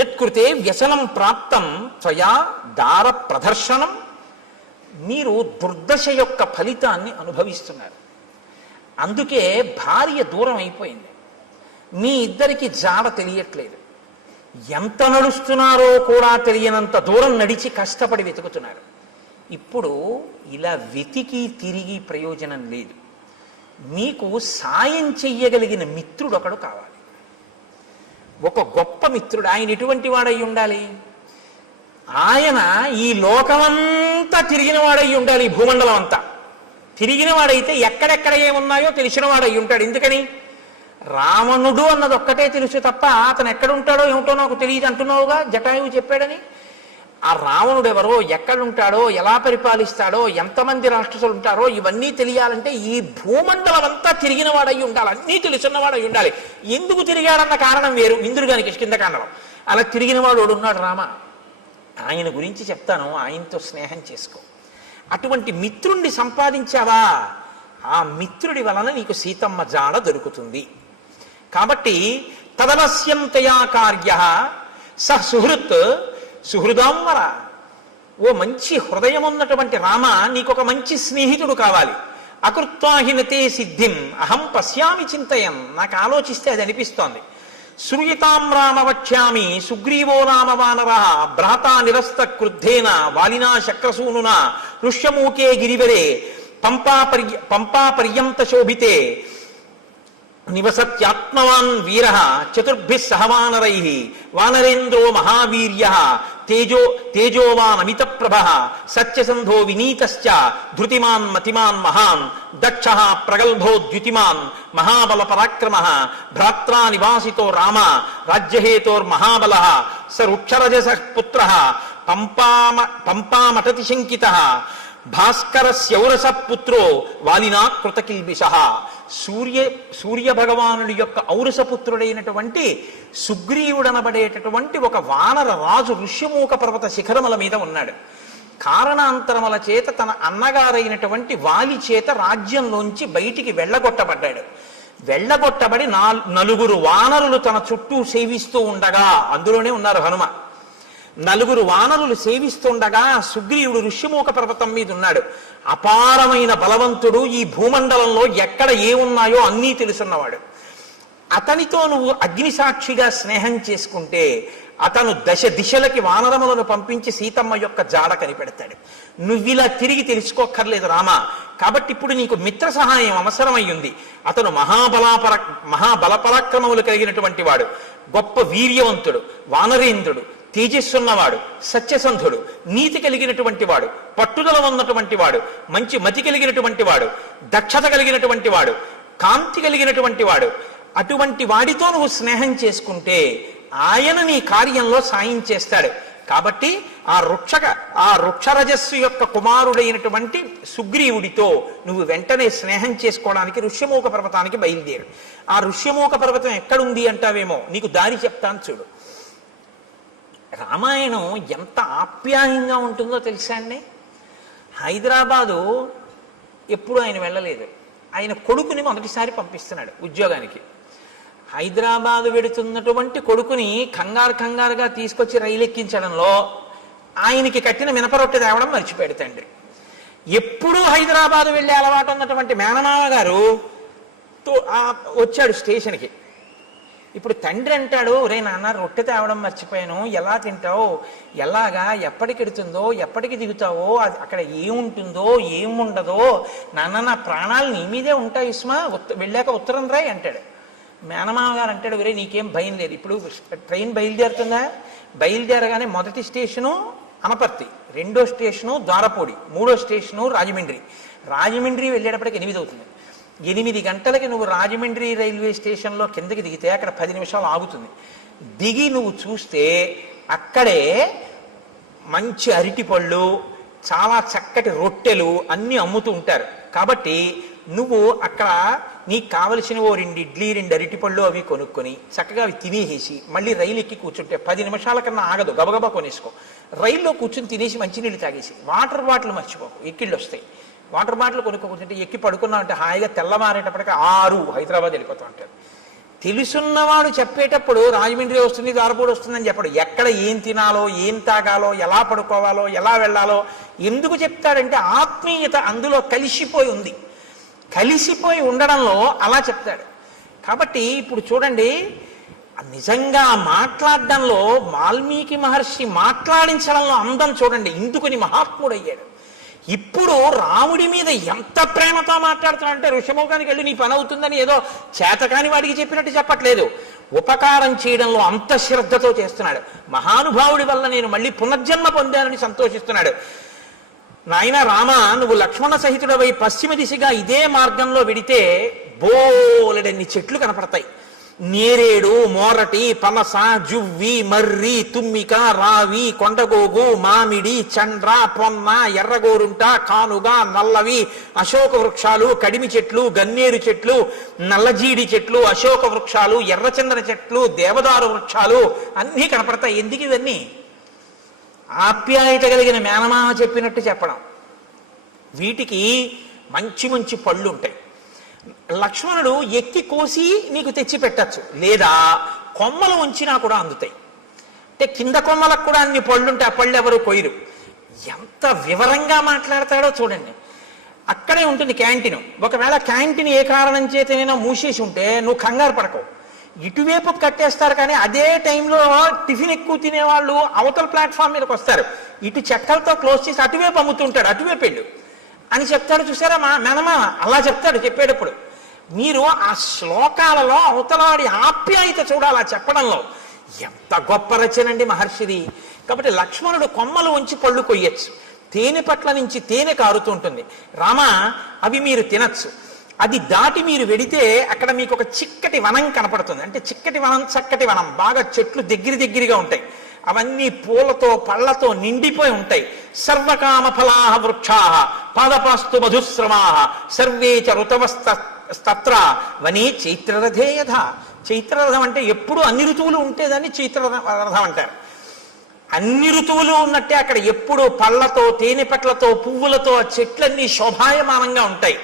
యత్కృతే వ్యసనం ప్రాప్తం త్వయా దార ప్రదర్శనం. మీరు దుర్దశ యొక్క ఫలితాన్ని అనుభవిస్తున్నారు. అందుకే భార్య దూరం అయిపోయింది. మీ ఇద్దరికి జాడ తెలియట్లేదు. ఎంత నడుస్తున్నారో కూడా తెలియనంత దూరం నడిచి కష్టపడి వెతుకుతున్నారు. ఇప్పుడు ఇలా వెతికి తిరిగి ప్రయోజనం లేదు. మీకు సాయం చెయ్యగలిగిన మిత్రుడు ఒకడు కావాలి. ఒక గొప్ప మిత్రుడు. ఆయన ఎటువంటి వాడై ఉండాలి? ఆయన ఈ లోకమంతా తిరిగిన వాడై ఉండాలి. భూమండలం అంతా తిరిగిన వాడైతే ఎక్కడెక్కడ ఏమున్నాయో తెలిసిన వాడై ఉంటాడు. ఎందుకని? రావణుడు అన్నది ఒక్కటే తెలుసు తప్ప అతను ఎక్కడుంటాడో ఏమిటో నాకు తెలియదు అంటున్నావుగా, జటాయువు చెప్పాడని. ఆ రావణుడు ఎవరో, ఎక్కడుంటాడో, ఎలా పరిపాలిస్తాడో, ఎంతమంది రాక్షసులు ఉంటారో ఇవన్నీ తెలియాలంటే ఈ భూమండలం అంతా తిరిగిన వాడై ఉండాలి. అన్నీ తెలుసున్నవాడై ఉండాలి. ఎందుకు తిరిగాడన్న కారణం వేరు. ఇంద్రుడిగానికి కిష్కింధకాండలో అలా తిరిగిన వాడు ఉన్నాడు రామ. ఆయన గురించి చెప్తాను, ఆయనతో స్నేహం చేసుకో. అటువంటి మిత్రుణ్ణి సంపాదించావా, ఆ మిత్రుడి వలన నీకు సీతమ్మ జాడ దొరుకుతుంది. కాబట్టి తదవశ్యంతయా కార్య స సుహృత్ సుహృదాంవర. ఓ మంచి హృదయం ఉన్నటువంటి రామ, నీకొక మంచి స్నేహితుడు కావాలి. అకృత్వాహినతే సిద్ధిం అహం పశ్యామి చింతయన్. నాకు ఆలోచిస్తే అది అనిపిస్తోంది. శ్రూయతాం రామ వక్ష్యామి సుగ్రీవో రామ వానర భ్రాతా నిరస్త క్రుద్ధేన వాలినా శక్రసూనునా ఋష్యమూకే గిరివరే పంపా పర్యంత శోభితే నివసత్యాత్మవాన్ వీర చతుర్భి సహవానరై వానరేంద్రో మహావీర్య తేజోవాన్ అమిత ప్రభ సత్యసంధో వినీతశ్చ ధృతిమాన్ మతిమాన్ మహాన్ దక్ష ప్రగల్భో ద్యుతిమాన్ మహాబల పరాక్రమ భ్రాత్రా నివాసితో రామ రాజ్యహేతోర్మహాబల స రుక్షరజస పుత్ర పంపామటతి శంకిత భాస్కర శౌరస పుత్రో వాలినా కృతకిల్బిష. సూర్య భగవానుడి యొక్క ఔరసపుత్రుడైనటువంటి సుగ్రీవుడనబడేటటువంటి ఒక వానర రాజు ఋష్యమూక పర్వత శిఖరముల మీద ఉన్నాడు. కారణాంతరముల చేత తన అన్నగారైనటువంటి వాలి చేత రాజ్యంలోంచి బయటికి వెళ్ళగొట్టబడ్డాడు. వెళ్ళగొట్టబడి నలుగురు వానరులు తన చుట్టూ సేవిస్తూ ఉండగా, అందులోనే ఉన్నారు హనుమ, నలుగురు వానరులు సేవిస్తుండగా సుగ్రీవుడు ఋష్యమూక పర్వతం మీద ఉన్నాడు. అపారమైన బలవంతుడు, ఈ భూమండలంలో ఎక్కడ ఏమున్నాయో అన్నీ తెలుసున్నవాడు. అతనితో నువ్వు అగ్నిసాక్షిగా స్నేహం చేసుకుంటే అతను దశ దిశలకి వానరములను పంపించి సీతమ్మ యొక్క జాడ కనిపెడతాడు. నువ్విలా తిరిగి తెలుసుకోక్కర్లేదు రామ. కాబట్టి ఇప్పుడు నీకు మిత్ర సహాయం అవసరమయ్యింది. అతను మహాబలపరాక్రమములు కలిగినటువంటి వాడు, గొప్ప వీర్యవంతుడు, వానరేంద్రుడు, తేజస్సున్నవాడు, సత్యసంధుడు, నీతి కలిగినటువంటి వాడు, పట్టుదల ఉన్నటువంటి వాడు, మంచి మతి కలిగినటువంటి వాడు, దక్షత కలిగినటువంటి వాడు, కాంతి కలిగినటువంటి వాడు. అటువంటి వాడితో నువ్వు స్నేహం చేసుకుంటే ఆయన నీ కార్యంలో సాయం చేస్తాడు. కాబట్టి ఆ వృక్షరజస్సు యొక్క కుమారుడైనటువంటి సుగ్రీవుడితో నువ్వు వెంటనే స్నేహం చేసుకోవడానికి ఋష్యమూక పర్వతానికి బయలుదేరు. ఆ ఋష్యమూక పర్వతం ఎక్కడుంది అంటావేమో, నీకు దారి చెప్తాను చూడు. రామాయణం ఎంత ఆప్యాయంగా ఉంటుందో తెలుసా అండి. హైదరాబాదు ఎప్పుడు ఆయన వెళ్ళలేదు. ఆయన కొడుకుని మొదటిసారి పంపిస్తున్నాడు ఉద్యోగానికి. హైదరాబాదు వెడుతున్నటువంటి కొడుకుని కంగారుగా తీసుకొచ్చి రైలు ఎక్కించడంలో ఆయనకి కట్టిన మినపరొట్టె తేవడం మర్చిపోయాడు తండ్రి. ఎప్పుడూ హైదరాబాదు వెళ్ళే అలవాటు ఉన్నటువంటి మేనమామ గారు వచ్చాడు స్టేషన్కి. ఇప్పుడు తండ్రి అంటాడు, రే నాన్న రొట్టె తేవడం మర్చిపోయాను, ఎలా తింటావు, ఎలాగా, ఎప్పటికెడుతుందో, ఎప్పటికి దిగుతావో, అది అక్కడ ఏముంటుందో ఏముండదో, నాన్న నా ప్రాణాలు నీ మీదే ఉంటాయి ఇస్మా, వెళ్ళాక ఉత్తరం రాయి అంటాడు. మేనమామ గారు అంటాడు, రే నీకేం భయం లేదు, ఇప్పుడు ట్రైన్ బయలుదేరుతుందా, బయలుదేరగానే మొదటి స్టేషను అనపర్తి, రెండో స్టేషను ద్వారపూడి, మూడో స్టేషను రాజమండ్రి వెళ్ళేటప్పటికి 8 అవుతుంది. 8 గంటలకి నువ్వు రాజమండ్రి రైల్వే స్టేషన్లో కిందకి దిగితే అక్కడ 10 నిమిషాలు ఆగుతుంది. దిగి నువ్వు చూస్తే అక్కడే మంచి అరటిపళ్ళు, చాలా చక్కటి రొట్టెలు అన్నీ అమ్ముతూ ఉంటారు. కాబట్టి నువ్వు అక్కడ నీకు కావలసిన 2 ఇడ్లీ 2 అరటిపళ్ళు అవి కొనుక్కొని చక్కగా అవి తినేసి మళ్ళీ రైలు ఎక్కి కూర్చుంటే 10 నిమిషాల కన్నా ఆగదు, గబగబా కొనేసుకో. రైల్లో కూర్చుని తినేసి మంచినీళ్ళు తాగేసి వాటర్ బాటిల్ మర్చిపోకు, ఎక్కిళ్ళు వస్తాయి. వాటర్ బాటిల్ కొనుక్కుంటే ఎక్కి పడుకున్నావు అంటే హాయిగా తెల్లమారేటప్పటికి 6 హైదరాబాద్ వెళ్ళిపోతూ ఉంటాడు. తెలుసున్నవాడు చెప్పేటప్పుడు రాజమండ్రి వస్తుంది, ద్వారపూడి వస్తుందని చెప్పడు. ఎక్కడ ఏం తినాలో, ఏం తాగాలో, ఎలా పడుకోవాలో, ఎలా వెళ్ళాలో ఎందుకు చెప్తాడంటే ఆత్మీయత అందులో కలిసిపోయి ఉంది. కలిసిపోయి ఉండడంలో అలా చెప్తాడు. కాబట్టి ఇప్పుడు చూడండి, నిజంగా మాట్లాడడంలో వాల్మీకి మహర్షి మాట్లాడించడంలో అందం చూడండి, ఇందుకుని మహాత్ముడయ్యాడు. ఇప్పుడు రాముడి మీద ఎంత ప్రేమతో మాట్లాడుతున్నాడంటే ఋషభముఖానికి వెళ్ళి నీ పని అవుతుందని ఏదో చేతకాని వాడికి చెప్పినట్టు చెప్పట్లేదు. ఉపకారం చేయడంలో అంత శ్రద్ధతో చేస్తున్నాడు. మహానుభావుడి వల్ల నేను మళ్ళీ పునర్జన్మ పొందానని సంతోషిస్తున్నాడు. నాయన రామ, నువ్వు లక్ష్మణ సహితుడవై పశ్చిమ దిశగా ఇదే మార్గంలో వెడితే బోలెడన్ని చెట్లు కనపడతాయి. నేరేడు, మోరటి, పనస, జువ్వి, మర్రి, తుమ్మిక, రావి, కొండగోగు, మామిడి, చండ్ర, పొన్న, ఎర్రగోరుంట, కానుగ, నల్లవి, అశోక వృక్షాలు, కడిమి చెట్లు, గన్నేరు చెట్లు, నల్లజీడి చెట్లు, అశోక వృక్షాలు, ఎర్రచందన చెట్లు, దేవదారు వృక్షాలు అన్నీ కనపడతాయి. ఎందుకు ఇవన్నీ? ఆప్యాయత కలిగిన మేనమామ చెప్పినట్టు చెప్పడం. వీటికి మంచి మంచి పళ్ళు ఉంటాయి. లక్ష్మణుడు ఎక్కి కోసి నీకు తెచ్చి పెట్టచ్చు, లేదా కొమ్మలు ఉంచినా కూడా అందుతాయి. అంటే కింద కొమ్మలకు కూడా అన్ని పళ్ళుంటే ఆ పళ్ళు ఎవరు కొయ్యరు. ఎంత వివరంగా మాట్లాడతాడో చూడండి. అక్కడే ఉంటుంది క్యాంటీన్. ఒకవేళ క్యాంటీన్ ఏ కారణం చేతనైనా మూసేసి ఉంటే నువ్వు కంగారు పడకవు, ఇటువైపు కట్టేస్తారు. కానీ అదే టైంలో టిఫిన్ ఎక్కువ తినేవాళ్ళు అవతల ప్లాట్ఫామ్ మీదకి వస్తారు, ఇటు చెక్కలతో క్లోజ్ చేసి అటువైపు అమ్ముతుంటాడు, అటువైపు వెళ్ళు అని చెప్తాడు. చూసారా మా మేనమామ అలా చెప్తాడు చెప్పేటప్పుడు. మీరు ఆ శ్లోకాలలో అవతలాడి ఆప్యాయత చూడాలి ఆ చెప్పడంలో. ఎంత గొప్ప రచనండి మహర్షిది. కాబట్టి లక్ష్మణుడు కొమ్మలు ఉంచి పళ్ళు కొయ్యొచ్చు, తేనె పట్ల నుంచి తేనె కారుతుంటుంది. రామ అవి మీరు తినచ్చు. అది దాటి మీరు వెడితే అక్కడ మీకు ఒక చిక్కటి వనం కనపడుతుంది. అంటే చిక్కటి వనం, చక్కటి వనం, బాగా చెట్లు దగ్గరగా ఉంటాయి. అవన్నీ పూలతో పళ్లతో నిండిపోయి ఉంటాయి. సర్వకామ ఫలాహ వృక్షాః పాదపాస్తు మధుశ్రమాః సర్వే చ ఋతవస్తత్ర వనే చైత్రరథే యథ. చైత్రరథం అంటే ఎప్పుడు అన్ని ఋతువులు ఉంటేదాన్ని చైత్రరథం అంటారు. అన్ని ఋతువులు ఉన్నట్టే అక్కడ ఎప్పుడు పళ్ళతో, తేనె పట్లతో, పువ్వులతో ఆ చెట్లన్నీ శోభాయమానంగా ఉంటాయి.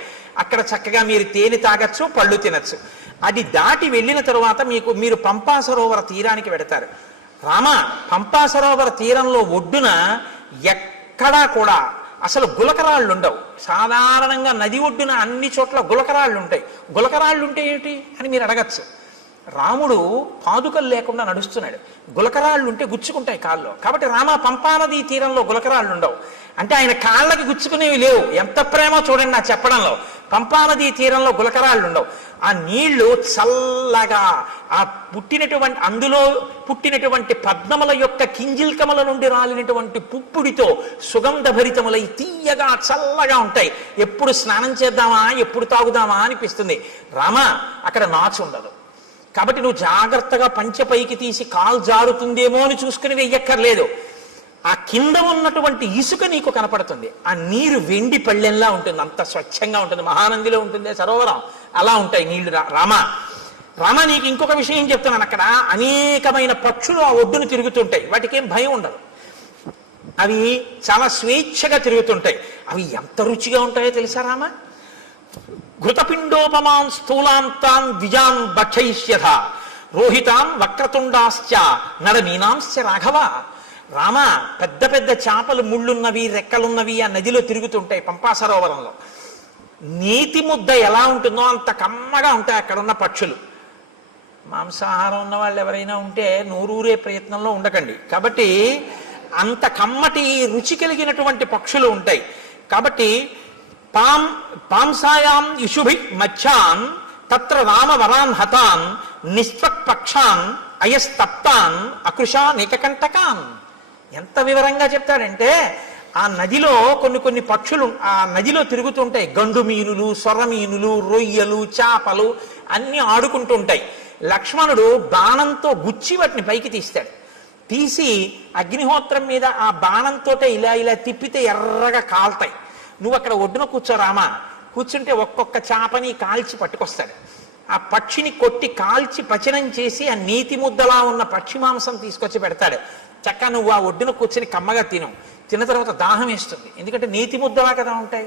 అక్కడ చక్కగా మీరు తేనె తాగచ్చు, పళ్ళు తినచ్చు. అది దాటి వెళ్ళిన తరువాత మీరు పంపా సరోవర తీరానికి వెడతారు. రామ పంపా సరోవర తీరంలో ఒడ్డున ఎక్కడా కూడా అసలు గులకరాళ్ళు ఉండవు. సాధారణంగా నది ఒడ్డున అన్ని చోట్ల గులకరాళ్ళు ఉంటాయి. గులకరాళ్ళు ఉంటే ఏమిటి అని మీరు అడగచ్చు. రాముడు పాదుకలు లేకుండా నడుస్తున్నాడు, గులకరాళ్ళు ఉంటే గుచ్చుకుంటాయి కాళ్ళలో. కాబట్టి రామ పంపానది తీరంలో గులకరాళ్ళు ఉండవు. అంటే ఆయన కాళ్ళకి గుచ్చుకునేవి లేవు. ఎంత ప్రేమో చూడండి నా చెప్పడంలో. పంపానది తీరంలో గులకరాళ్ళు ఉండవు. ఆ నీళ్లు చల్లగా అందులో పుట్టినటువంటి పద్మముల యొక్క కింజిల్కముల నుండి రాలినటువంటి పుప్పుడితో సుగంధభరితములై తీయగా చల్లగా ఉంటాయి. ఎప్పుడు స్నానం చేద్దామా, ఎప్పుడు తాగుదామా అనిపిస్తుంది. రామ అక్కడ నాచు ఉండదు. కాబట్టి నువ్వు జాగ్రత్తగా పంచె పైకి తీసి కాలు జారుతుందేమో అని చూసుకుని వెయ్యక్కర్లేదు. ఆ కింద ఉన్నటువంటి ఇసుక నీకు కనపడుతుంది. ఆ నీరు వెండి పళ్ళెంలా ఉంటుంది, అంత స్వచ్ఛంగా ఉంటుంది. మహానందిలో ఉంటుంది సరోవరం, అలా ఉంటాయి నీళ్లు. రామ నీకు ఇంకొక విషయం చెప్తున్నాను. అక్కడ అనేకమైన పక్షులు ఆ ఒడ్డును తిరుగుతుంటాయి. వాటికి ఏం భయం ఉండదు. అవి చాలా స్వేచ్ఛగా తిరుగుతుంటాయి. అవి ఎంత రుచిగా ఉంటాయో తెలుసా రామ? ఘృతపిండోపమాన్ స్థూలాంతాన్ ద్విజాన్ భక్షయిష్యథ రోహితాన్ వక్రతుండాశ్చ నడమీనాంశ్చ రాఘవ. రామ పెద్ద పెద్ద చేపలు, ముళ్ళున్నవి, రెక్కలున్నవి ఆ నదిలో తిరుగుతుంటాయి పంపా సరోవరంలో. నీతి ముద్ద ఎలా ఉంటుందో అంత కమ్మగా ఉంటాయి అక్కడ ఉన్న పక్షులు. మాంసాహారం ఉన్న వాళ్ళు ఎవరైనా ఉంటే నోరూరే ప్రయత్నంలో ఉండకండి. కాబట్టి అంత కమ్మటి రుచి కలిగినటువంటి పక్షులు ఉంటాయి. కాబట్టి పాంసాయాం యుషుభి మచ్చాన్ తత్ర రామ వరాన్ హతాన్ నిస్త్వక్ పక్షాన్ అయస్తప్తాన్ అకృషా నీకకంటకాన్. ఎంత వివరంగా చెప్తాడంటే ఆ నదిలో కొన్ని పక్షులు ఆ నదిలో తిరుగుతుంటాయి. గండు మీనులు, సొర్ర మీనులు, రొయ్యలు, చేపలు అన్ని ఆడుకుంటుంటాయి. లక్ష్మణుడు బాణంతో గుచ్చి వాటిని పైకి తీస్తాడు. తీసి అగ్నిహోత్రం మీద ఆ బాణంతో ఇలా తిప్పితే ఎర్రగా కాల్తాయి. నువ్వు అక్కడ ఒడ్డున కూర్చోరామా, కూర్చుంటే ఒక్కొక్క చేపని కాల్చి పట్టుకొస్తాడు. ఆ పక్షిని కొట్టి కాల్చి పచనం చేసి ఆ నీతి ముద్దలా ఉన్న పక్షి మాంసం తీసుకొచ్చి పెడతాడు. చక్కగా నువ్వు ఆ ఒడ్డున కూర్చొని కమ్మగా తిన్న తర్వాత దాహం వేస్తుంది. ఎందుకంటే నీతి ముద్దలా కదా ఉంటాయి.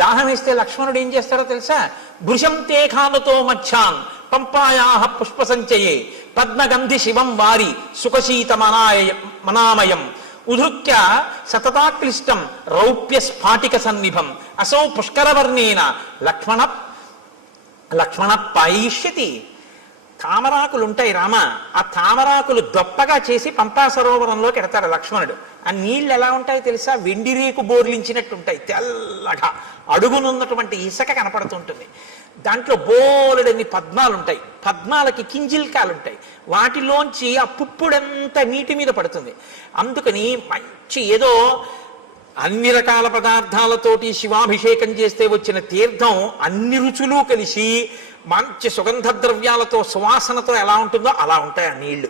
దాహం వేస్తే లక్ష్మణుడు ఏం చేస్తాడో తెలుసా? భృశం తే ఖాలతో మచ్చాన్ పంపాయాహ పుష్ప సంచయే పద్మగంధి శివం వారి సుఖశీత మనామయం ఉధృత్య సతతాక్లిష్టం రౌప్య స్ఫాటిక సన్నిభం అసౌ పుష్కరవర్ణేన లక్ష్మణ పాయిష్యతి. తామరాకులు ఉంటాయి రామ, ఆ తామరాకులు దొప్పగా చేసి పంపా సరోవరంలోకి ఎడతాడు లక్ష్మణుడు. ఆ నీళ్ళు ఎలా ఉంటాయో తెలుసా? వెండి రేకు బోర్లించినట్టు ఉంటాయి, తెల్లగా. అడుగునున్నటువంటి ఇసుక కనపడుతుంటుంది. దాంట్లో బోలెడన్ని పద్మాలు ఉంటాయి. పద్మాలకి కింజిల్కాలు ఉంటాయి. వాటిలోంచి ఆ పుప్పుడంతా నీటి మీద పడుతుంది. అందుకని మంచి ఏదో అన్ని రకాల పదార్థాలతోటి శివాభిషేకం చేస్తే వచ్చిన తీర్థం అన్ని రుచులు కలిసి మంచి సుగంధ ద్రవ్యాలతో సువాసనతో ఎలా ఉంటుందో అలా ఉంటాయి ఆ నీళ్లు.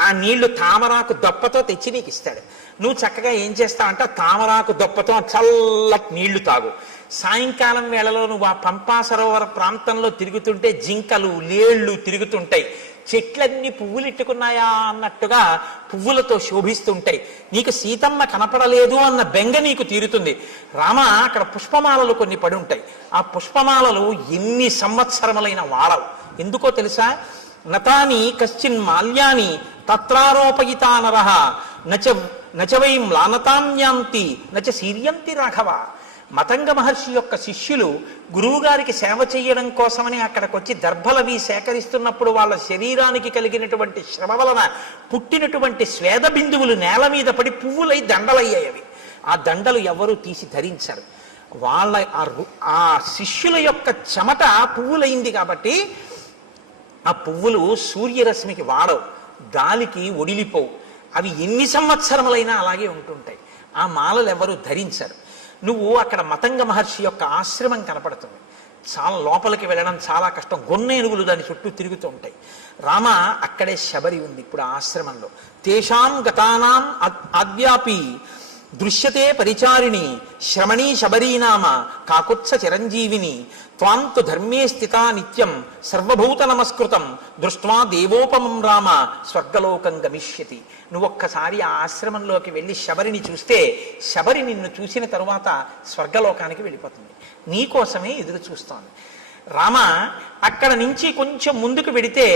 ఆ నీళ్లు తామరాకు దొప్పతో తెచ్చి నీకు ఇస్తాడు. నువ్వు చక్కగా ఏం చేస్తావంటే తామరాకు దొప్పతో చల్లటి నీళ్లు తాగు. సాయంకాలం వేళలో నువ్వు ఆ పంపా సరోవర ప్రాంతంలో తిరుగుతుంటే జింకలు, లేళ్లు తిరుగుతుంటాయి. చెట్లన్నీ పువ్వులు ఇట్టుకున్నాయా అన్నట్టుగా పువ్వులతో శోభిస్తుంటాయి. నీకు సీతమ్మ కనపడలేదు అన్న బెంగ నీకు తీరుతుంది. రామ, అక్కడ పుష్పమాలలు కొన్ని పడి ఉంటాయి. ఆ పుష్పమాలలు ఎన్ని సంవత్సరములైన వాడవు. ఎందుకో తెలుసా? నతాని కశ్చిన్ మాల్యాని తత్రారోపయితా నరః నచ వై మ్లానతాంయాంతి నచ సీర్యంతి రాఘవ. మతంగ మహర్షి యొక్క శిష్యులు గురువుగారికి సేవ చేయడం కోసమని అక్కడికి వచ్చి దర్భలవి సేకరిస్తున్నప్పుడు వాళ్ళ శరీరానికి కలిగినటువంటి శ్రమ వలన పుట్టినటువంటి స్వేద బిందువులు నేల మీద పడి పువ్వులై దండలయ్యాయి. ఆ దండలు ఎవరూ తీసి ధరించరు. వాళ్ళ ఆ శిష్యుల యొక్క చెమట పువ్వులైంది కాబట్టి ఆ పువ్వులు సూర్యరశ్మికి వాడవు, గాలికి ఒడిలిపోవు. అవి ఎన్ని సంవత్సరములైనా అలాగే ఉంటుంటాయి. ఆ మాలలు ఎవరు ధరించరు. నువ్వు అక్కడ మతంగ మహర్షి యొక్క ఆశ్రమం కనపడుతుంది. చాలా లోపలికి వెళ్ళడం చాలా కష్టం. గొన్నేనుగులు దాని చుట్టూ తిరుగుతూ ఉంటాయి. రామ, అక్కడే శబరి ఉంది ఇప్పుడు ఆ ఆశ్రమంలో. తేషాం గతానాం ఆద్యాపి దృశ్యతే పరిచారిణి శ్రమణీ శబరీనామ కాకుత్స చిరంజీవిని త్వాంతు ధర్మే స్థితా నిత్యం సర్వభూత నమస్కృతం దృష్ట్వా దేవోపమం రామ స్వర్గలోకం గమిష్యతి. నువ్వొక్కసారి ఆ ఆశ్రమంలోకి వెళ్ళి శబరిని చూస్తే శబరి నిన్ను చూసిన తరువాత స్వర్గలోకానికి వెళ్ళిపోతుంది. నీకోసమే ఎదురు చూస్తోంది. రామ, అక్కడ నుంచి కొంచెం ముందుకు వెడితే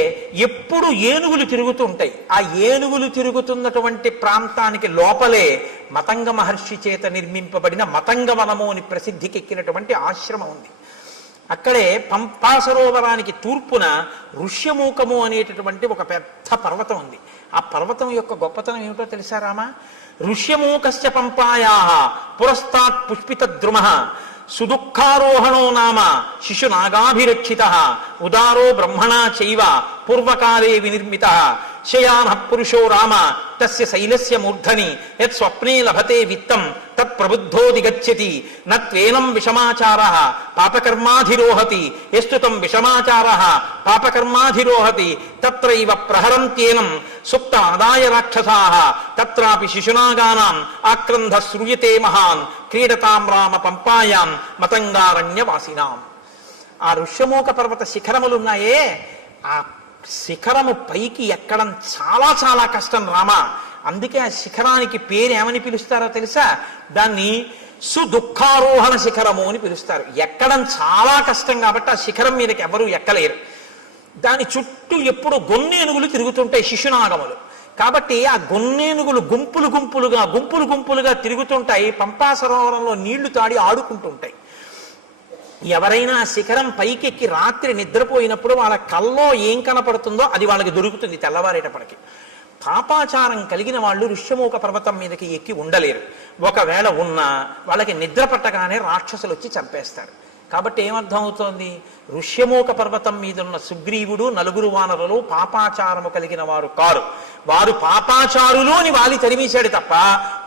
ఎప్పుడు ఏనుగులు తిరుగుతూ ఉంటాయి. ఆ ఏనుగులు తిరుగుతున్నటువంటి ప్రాంతానికి లోపలే మతంగ మహర్షి చేత నిర్మింపబడిన మతంగవనము అని ప్రసిద్ధికెక్కినటువంటి ఆశ్రమం ఉంది. అక్కడే పంపా సరోవరానికి తూర్పున ఋష్యమూకము అనేటటువంటి ఒక పెద్ద పర్వతం ఉంది. ఆ పర్వతం యొక్క గొప్పతనం ఏమిటో తెలుసా రామ? ఋష్యమూకస్య పంపాయా పురస్తాత్ పుష్పిత ద్రుమః సుదుఃఖారోహణో నామ శిశునాగాభిరక్షిత ఉదారో బ్రహ్మణా చైవ పూర్వకాలే వినిర్మిత శయాన పురుషో రామ తస్య శైలస్య మూర్ధని యత్ స్వప్నే లభతే విత్తం తత్ ప్రబుద్ధోదిగచ్చతి నత్వేనం విషమాచారః పాపకర్మాధిరోహతి యస్తుతం విషమాచారః పాపకర్మాధిరోహతి తత్రైవ ప్రహరంత్యేనం సుప్త ఆదాయ రాక్షసాః తత్రాపి శిశునాగానాం ఆక్రంధ శ్రూయతే మహాన్ క్రీడతాం రామ పంపాయాం మతంగారణ్యవాసినాం. ఆ ఋష్యమూక పర్వత శిఖరములున్నాయే, ఆ శిఖరము పైకి ఎక్కడం చాలా చాలా కష్టం రామ. అందుకే ఆ శిఖరానికి పేరు ఏమని పిలుస్తారో తెలుసా? దాన్ని సుదుఃఖారోహణ శిఖరము అని పిలుస్తారు. ఎక్కడం చాలా కష్టం కాబట్టి ఆ శిఖరం మీదకి ఎవరూ ఎక్కలేరు. దాని చుట్టూ ఎప్పుడు గొన్నేనుగులు తిరుగుతుంటాయి, శిశునాగములు. కాబట్టి ఆ గొన్నేనుగులు గుంపులు గుంపులుగా తిరుగుతుంటాయి. పంపా సరోవరంలో నీళ్లు తాడి ఆడుకుంటుంటాయి. ఎవరైనా శిఖరం పైకెక్కి రాత్రి నిద్రపోయినప్పుడు వాళ్ళ కల్లో ఏం కనపడుతుందో అది వాళ్ళకి దొరుకుతుంది తెల్లవారేటప్పటికి. పాపాచారం కలిగిన వాళ్ళు ఋష్యమూక పర్వతం మీదకి ఎక్కి ఉండలేరు. ఒకవేళ ఉన్నా వాళ్ళకి నిద్ర పట్టగానే రాక్షసులు వచ్చి చంపేస్తారు. కాబట్టి ఏమర్థం అవుతోంది? ఋష్యమూక పర్వతం మీద ఉన్న సుగ్రీవుడు నలుగురు వానరులు పాపాచారము కలిగిన వారు కారు. వారు పాపాచారులు అని వాలి తరిమేశాడు తప్ప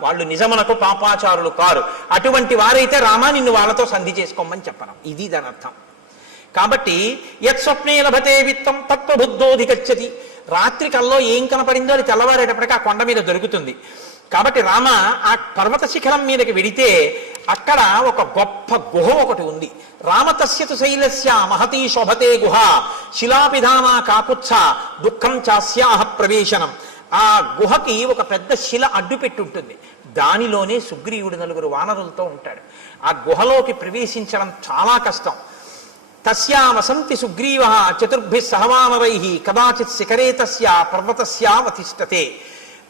వాళ్ళు నిజమునకు పాపాచారులు కారు. అటువంటి వారైతే రామా నిన్ను వాళ్ళతో సంధి చేసుకోమని చెప్పను. ఇది దాని అర్థం. కాబట్టి యత్ స్వప్నే లభతే విత్తం తత్వబుద్ధోధిగచ్చతి. రాత్రి కల్లో ఏం కనపడిందో అది తెల్లవారేటప్పటికీ ఆ కొండ మీద దొరుకుతుంది. కాబట్టి రామ ఆ పర్వత శిఖరం మీదకి వెడితే అక్కడ ఒక గొప్ప గుహ ఒకటి ఉంది. రామతస్యతు శైలస్య మహతీ శోభతే గుహ శిలాపిధానా కాకుత్స దుఃఖం చాస్యాహ ప్రవేశనం. ఆ గుహకి ఒక పెద్ద శిల అడ్డు పెట్టి ఉంటుంది. దానిలోనే సుగ్రీవుడు నలుగురు వానరులతో ఉంటాడు. ఆ గుహలోకి ప్రవేశించడం చాలా కష్టం. తస్యా వసంతి సుగ్రీవ చతుర్భి సహవానరై కదాచిత్ శిఖరే తస్య పర్వతస్యావతిష్టతే.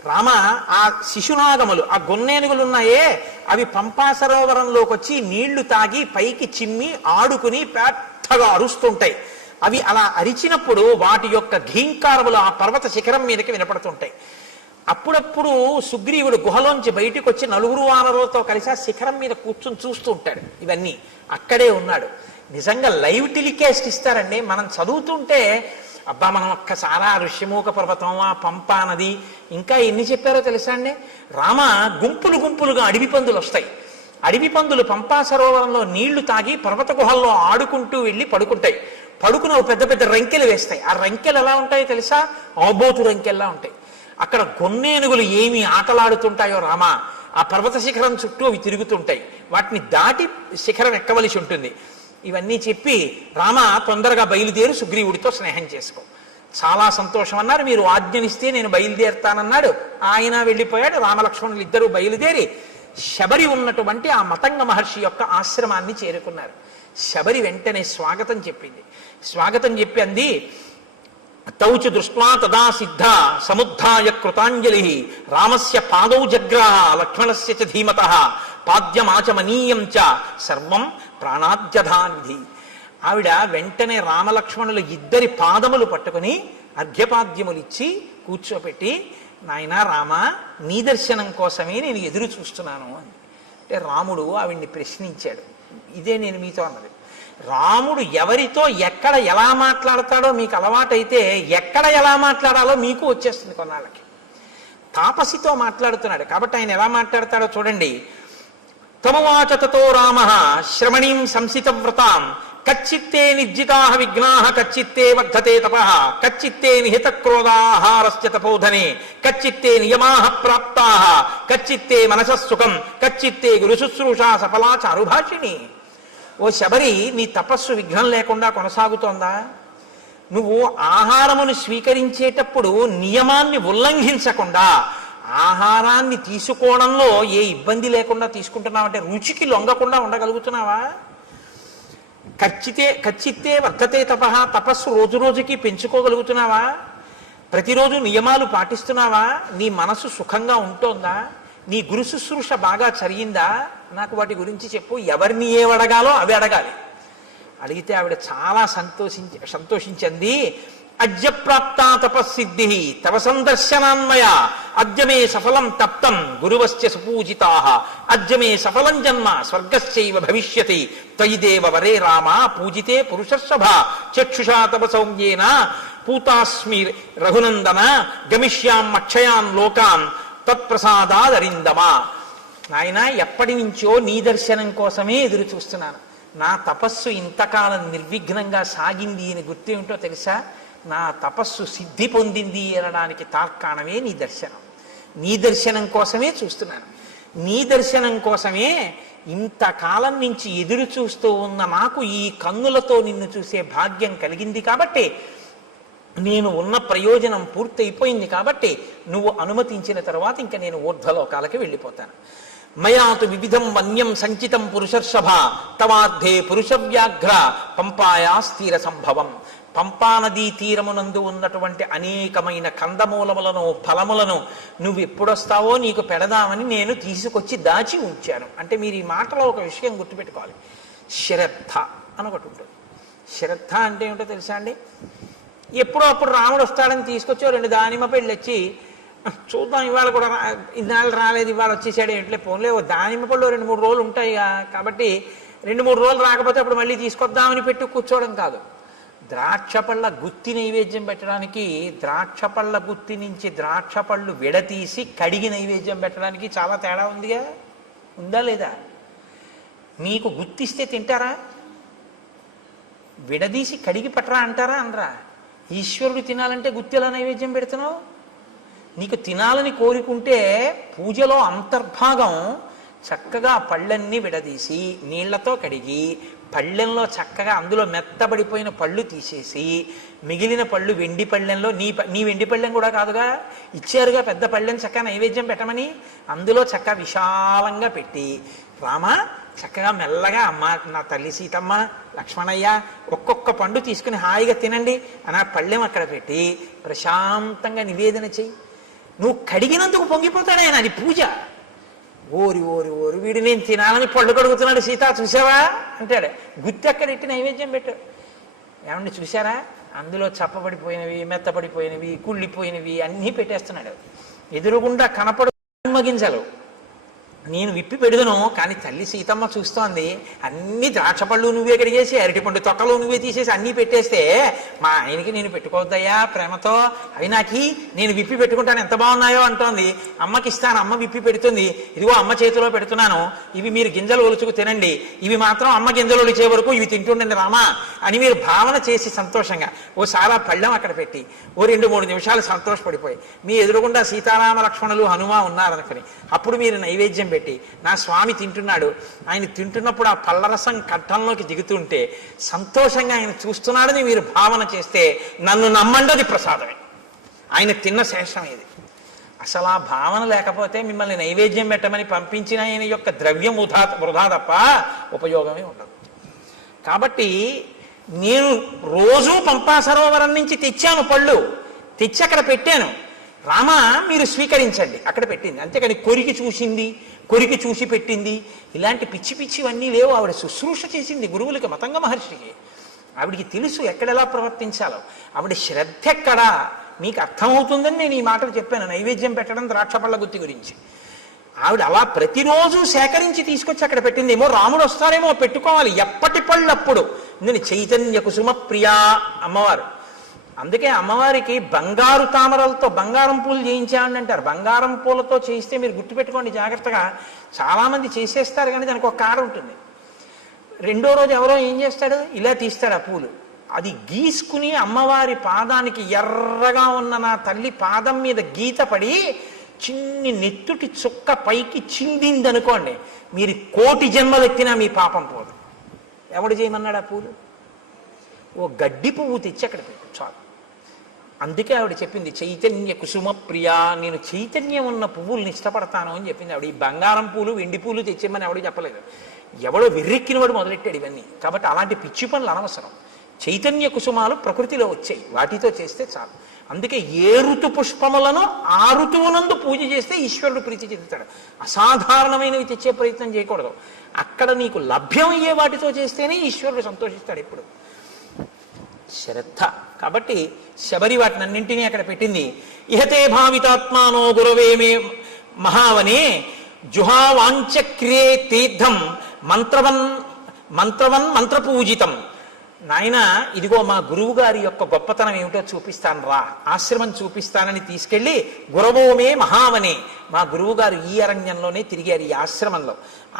రామ, ఆ శిశునాగములు ఆ గొన్నేనుగులున్నాయే అవి పంపా సరోవరంలోకి వచ్చి నీళ్లు తాగి పైకి చిమ్మి ఆడుకుని పెద్దగా అరుస్తుంటాయి. అవి అలా అరిచినప్పుడు వాటి యొక్క ఘీంకారములు ఆ పర్వత శిఖరం మీదకి వినపడుతుంటాయి. అప్పుడప్పుడు సుగ్రీవుడు గుహలోంచి బయటికి వచ్చి నలుగురు వానరులతో కలిసి ఆ శిఖరం మీద కూర్చుని చూస్తూ ఉంటాడు. ఇవన్నీ అక్కడే ఉన్నాడు. నిజంగా లైవ్ టెలికాస్ట్ ఇస్తారండి. మనం చదువుతుంటే అబ్బా మనం ఒక్కసారా ఋష్యమూక పర్వతం, ఆ పంపా నది, ఇంకా ఎన్ని చెప్పారో తెలుసా అండి? రామ, గుంపులుగా అడవి పందులు వస్తాయి. అడవి పందులు పంపా సరోవరంలో నీళ్లు తాగి పర్వత గుహల్లో ఆడుకుంటూ వెళ్ళి పడుకుంటాయి. పడుకున్న పెద్ద పెద్ద రంకెలు వేస్తాయి. ఆ రంకెలు ఎలా ఉంటాయో తెలుసా? ఆబోతు రంకెల్లా ఉంటాయి. అక్కడ గొన్నేనుగులు ఏమి ఆటలాడుతుంటాయో రామ, ఆ పర్వత శిఖరం చుట్టూ అవి తిరుగుతుంటాయి. వాటిని దాటి శిఖరం ఎక్కవలసి ఉంటుంది. ఇవన్నీ చెప్పి రామ తొందరగా బయలుదేరి సుగ్రీవుడితో స్నేహం చేసుకో. చాలా సంతోషం అన్నారు. మీరు ఆజ్ఞనిస్తే నేను బయలుదేరుతానన్నాడు. ఆయన వెళ్ళిపోయాడు. రామలక్ష్మణులు ఇద్దరూ బయలుదేరి శబరి ఉన్నటువంటి ఆ మతంగ మహర్షి యొక్క ఆశ్రమాన్ని చేరుకున్నారు. శబరి వెంటనే స్వాగతం చెప్పింది. స్వాగతం చెప్పి అంది, తౌచు దృష్ట్వా తదా సిద్ధ సముద్ధాయ కృతాంజలి రామస్య పాదౌ జగ్రాహ లక్ష్మణస్య చ ధీమతః పాద్యమాచమనీయం చ సర్వం ప్రాణాద్యధానిధి. ఆవిడ వెంటనే రామలక్ష్మణుల ఇద్దరి పాదములు పట్టుకుని అర్ఘ్యపాద్యములు ఇచ్చి కూర్చోపెట్టి, నాయనా రామ, నీ దర్శనం కోసమే నేను ఎదురు చూస్తున్నాను అని. అంటే రాముడు ఆవిడ్ని ప్రశ్నించాడు. ఇదే నేను మీతో అన్నది. రాముడు ఎవరితో ఎక్కడ ఎలా మాట్లాడతాడో మీకు అలవాటైతే ఎక్కడ ఎలా మాట్లాడాలో మీకు వచ్చేస్తుంది కొన్నాళ్ళకి. తాపసితో మాట్లాడుతున్నాడు కాబట్టి ఆయన ఎలా మాట్లాడతాడో చూడండి. తమవాచ తతో రామ శ్రమణీం సంసితవ్రతాం కచ్చిత్తే నిర్జితాః విఘ్నాః కచ్చిత్తే వర్ధతే తపః కచ్చిత్తే నిహిత క్రోధాహారస్య తపోధనే కచ్చిత్తే నియమాః ప్రాప్తాః కచ్చిత్తే మనసః సుఖం కచ్చిత్తే గురుశుశ్రూషా సఫలా చారుభాషిణి. ఓ శబరి, నీ తపస్సు విఘ్నం లేకుండా కొనసాగుతోందా? నువ్వు ఆహారమును స్వీకరించేటప్పుడు నియమాన్ని ఉల్లంఘించకుండా ఆహారాన్ని తీసుకోవడంలో ఏ ఇబ్బంది లేకుండా తీసుకుంటున్నావంటే రుచికి లొంగకుండా ఉండగలుగుతున్నావా? కచ్చిత్తే వర్ధతే తపః, తపస్సు రోజు రోజుకి పెంచుకోగలుగుతున్నావా? ప్రతిరోజు నియమాలు పాటిస్తున్నావా? నీ మనసు సుఖంగా ఉంటోందా? నీ గురు శుశ్రూష బాగా చరిగిందా? నాకు వాటి గురించి చెప్పు. ఎవరిని ఏవడగాలో అవి అడగాలి. అడిగితే ఆవిడ చాలా సంతోషించింది. అద్య ప్రాప్తా తపస్సిద్ధి తవ సందర్శనాన్మయ అద్యమే సఫలం తప్తం గురువశ్చ సుపూజితాః అద్యమే సఫలం జన్మ స్వర్గశ్చైవ భవిష్యతి త్వయి దేవ వరే రామ పూజితే పురుషర్షభ చక్షుషా తవ సౌమ్యేన పూతాస్మి రఘునందన గమిష్యాం అక్షయాన్ లోకాన్ తత్ప్రసాదాదరిందమా. నాయన, ఎప్పటి నుంచో నీ దర్శనం కోసమే ఎదురు చూస్తున్నాను. నా తపస్సు ఇంతకాలం నిర్విఘ్నంగా సాగింది అని గుర్తేమిటో తెలుసా? నా తపస్సు సిద్ధి పొందింది అనడానికి తార్కాణమే నీ దర్శనం. నీ దర్శనం కోసమే చూస్తున్నాను. నీ దర్శనం కోసమే ఇంతకాలం నుంచి ఎదురు చూస్తూ ఉన్న నాకు ఈ కన్నులతో నిన్ను చూసే భాగ్యం కలిగింది కాబట్టి, నేను ఉన్న ప్రయోజనం పూర్తయిపోయింది కాబట్టి నువ్వు అనుమతించిన తర్వాత ఇంకా నేను ఊర్ధ్వలోకాలకి వెళ్ళిపోతాను. మయాతు వివిధం వన్యం సంచితం పురుషర్షభ తవార్థే పురుష వ్యాఘ్ర పంపాయా స్థిర సంభవం. పంపానదీ తీరమునందు ఉన్నటువంటి అనేకమైన కందమూలములను ఫలములను నువ్వు ఎప్పుడొస్తావో నీకు పెడదామని నేను తీసుకొచ్చి దాచి ఉంచాను. అంటే మీరు ఈ మాటలో ఒక విషయం గుర్తుపెట్టుకోవాలి. శ్రద్ధ అని ఒకటి ఉంటుంది. శ్రద్ధ అంటే ఏమిటో తెలుసా అండి? ఎప్పుడో అప్పుడు రాముడు వస్తాడని తీసుకొచ్చి 2 దానిమ్మ పళ్ళు వచ్చి చూద్దాం, ఇవాళ కూడా ఇన్నాళ్ళు రాలేదు, ఇవాళ వచ్చేసాడు ఏంటలే పోన్లే, దానిమ్మ పళ్ళు 2-3 రోజులు ఉంటాయి కాబట్టి 2-3 రోజులు రాకపోతే అప్పుడు మళ్ళీ తీసుకొద్దామని పెట్టి కూర్చోవడం కాదు. ద్రాక్ష పళ్ళ గుత్తి నైవేద్యం పెట్టడానికి ద్రాక్ష పళ్ళ గుత్తి నుంచి ద్రాక్ష పళ్ళు విడతీసి కడిగి నైవేద్యం పెట్టడానికి చాలా తేడా ఉందిగా. ఉందా లేదా? మీకు గుత్తిస్తే తింటారా? విడదీసి కడిగి పట్టరా అంటారా? అనరా? ఈశ్వరుడు తినాలంటే గుత్తిలా నైవేద్యం పెడుతున్నావు. నీకు తినాలని కోరుకుంటే పూజలో అంతర్భాగం చక్కగా పళ్ళన్నీ విడదీసి నీళ్లతో కడిగి పళ్ళెంలో చక్కగా అందులో మెత్తబడిపోయిన పళ్ళు తీసేసి మిగిలిన పళ్ళు వెండి పళ్ళెంలో నీ వెండి పళ్ళెం కూడా కాదుగా, ఇచ్చారుగా పెద్ద పళ్ళెం చక్కగా నైవేద్యం పెట్టమని, అందులో చక్కగా విశాలంగా పెట్టి రామ చక్కగా మెల్లగా అమ్మ నా తల్లి సీతమ్మ లక్ష్మణయ్య ఒక్కొక్క పండు తీసుకుని హాయిగా తినండి అని ఆ పళ్ళెం అక్కడ పెట్టి ప్రశాంతంగా నివేదన చెయ్యి. నువ్వు కడిగినందుకు పొంగిపోతాడు ఆయన. అది పూజ. ఓరి ఓరి ఓరి వీడు నేను తినాలని పళ్ళు కడుగుతున్నాడు సీత చూసావా అంటాడు. గుత్తి అక్కడెట్టి నైవేద్యం పెట్టాడు. ఏమండి చూసారా? అందులో చప్పబడిపోయినవి మెత్తపడిపోయినవి కుళ్ళిపోయినవి అన్నీ పెట్టేస్తున్నాడు. ఎదురుగుండా కనపడు గింజలు నేను విప్పి పెడుదును, కానీ తల్లి సీతమ్మ చూస్తోంది. అన్ని ద్రాక్ష పళ్ళు నువ్వే కడిగేసి అరటిపండు తొక్కలు నువ్వే తీసేసి అన్నీ పెట్టేస్తే మా ఆయనకి నేను పెట్టుకోవద్దయ్యా ప్రేమతో, అవి నాకి నేను విప్పి పెట్టుకుంటాను ఎంత బాగున్నాయో అంటోంది. అమ్మకి ఇస్తాను, అమ్మ విప్పి పెడుతుంది. ఇదిగో అమ్మ చేతిలో పెడుతున్నాను, ఇవి మీరు గింజలు ఒలుచుకు తినండి, ఇవి మాత్రం అమ్మ గింజలు ఒలిచే వరకు ఇవి తింటుండండి రామా అని మీరు భావన చేసి సంతోషంగా ఓసారి ఆ పళ్ళెం అక్కడ పెట్టి 2-3 నిమిషాలు సంతోషపడిపోయి మీ ఎదురుగుండా సీతారామ లక్ష్మణులు హనుమ ఉన్నారనుకుని అప్పుడు మీరు నైవేద్యం పెట్టి, నా స్వామి తింటున్నాడు, ఆయన తింటున్నప్పుడు ఆ పళ్ళరసం కంఠంలోకి దిగుతుంటే సంతోషంగా ఆయన చూస్తున్నాడని మీరు భావన చేస్తే నన్ను నమ్మండి, అది ప్రసాదమే, ఆయన తిన్న శేషం ఇది. అసలు ఆ భావన లేకపోతే మిమ్మల్ని నైవేద్యం పెట్టమని పంపించిన ఆయన యొక్క ద్రవ్యం వృధా తప్ప ఉపయోగమే ఉండదు. కాబట్టి నేను రోజూ పంపా సరోవరం నుంచి తెచ్చాను, పళ్ళు తెచ్చి అక్కడ పెట్టాను, రామ మీరు స్వీకరించండి, అక్కడ పెట్టింది. అంతేకాని కొరికి చూసింది, కొరికి చూసి పెట్టింది, ఇలాంటి పిచ్చి పిచ్చివన్నీ లేవు. ఆవిడ శుశ్రూష చేసింది గురువులకి, మతంగ మహర్షికి. ఆవిడికి తెలుసు ఎక్కడెలా ప్రవర్తించాలో. ఆవిడ శ్రద్ధ ఎక్కడా మీకు అర్థమవుతుందని నేను ఈ మాటలు చెప్పాను, నైవేద్యం పెట్టడం ద్రాక్షపళ్ళ గుత్తి గురించి. ఆవిడ అలా ప్రతిరోజు సేకరించి తీసుకొచ్చి అక్కడ పెట్టింది. ఏమో రాముడు వస్తారేమో, పెట్టుకోవాలి, ఎప్పటి పళ్ళప్పుడు. నేను చైతన్య కుసుమ ప్రియా అమ్మవారు. అందుకే అమ్మవారికి బంగారు తామరలతో బంగారం పూలు చేయించాలని అంటారు. బంగారం పూలతో చేయిస్తే మీరు గుర్తుపెట్టుకోండి జాగ్రత్తగా, చాలామంది చేసేస్తారు కానీ దానికి ఒక కాడ ఉంటుంది. రెండో రోజు ఎవరో ఏం చేస్తాడు, ఇలా తీస్తాడు ఆ పూలు, అది గీసుకుని అమ్మవారి పాదానికి ఎర్రగా ఉన్న నా తల్లి పాదం మీద గీత పడి చిన్ని నెత్తుటి చుక్క పైకి చిందింది అనుకోండి, మీరు 1,000,000 జన్మలెత్తినా మీ పాపం పోదు. ఎవడు చేయమన్నాడు ఆ పూలు? ఓ గడ్డి పువ్వు తెచ్చి అక్కడ పెట్టు చాలు. అందుకే ఆవిడ చెప్పింది చైతన్య కుసుమ ప్రియా, నేను చైతన్యం ఉన్న పువ్వుల్ని ఇష్టపడతాను అని చెప్పింది ఆవిడ. ఈ బంగారం పూలు వెండి పూలు తెచ్చేమని ఎవడు చెప్పలేదు, ఎవడో వెర్రెక్కినవాడు మొదలెట్టాడు ఇవన్నీ. కాబట్టి అలాంటి పిచ్చి పనులు అనవసరం. చైతన్య కుసుమాలు ప్రకృతిలో వచ్చాయి, వాటితో చేస్తే చాలు. అందుకే ఏ ఋతు పుష్పములను ఆ ఋతువునందు పూజ చేస్తే ఈశ్వరుడు ప్రీతి చెందుతాడు. అసాధారణమైనవి తెచ్చే ప్రయత్నం చేయకూడదు. అక్కడ నీకు లభ్యమయ్యే వాటితో చేస్తేనే ఈశ్వరుడు సంతోషిస్తాడు ఎప్పుడు. శ్రద్ధ. కాబట్టి శబరి వాటినన్నింటినీ అక్కడ పెట్టింది. ఇహతే భావితాత్మానో గురవే మే మహావనే జుహావాంచక్రియే తీర్థం మంత్రవన్ మంత్రపూజితం. నాయన ఇదిగో మా గురువు గారి యొక్క గొప్పతనం ఏమిటో చూపిస్తాను రా, ఆశ్రమం చూపిస్తానని తీసుకెళ్ళి గురవోమే మహావనే, మా గురువు గారు ఈ అరణ్యంలోనే తిరిగారు, ఈ ఆశ్రమంలో.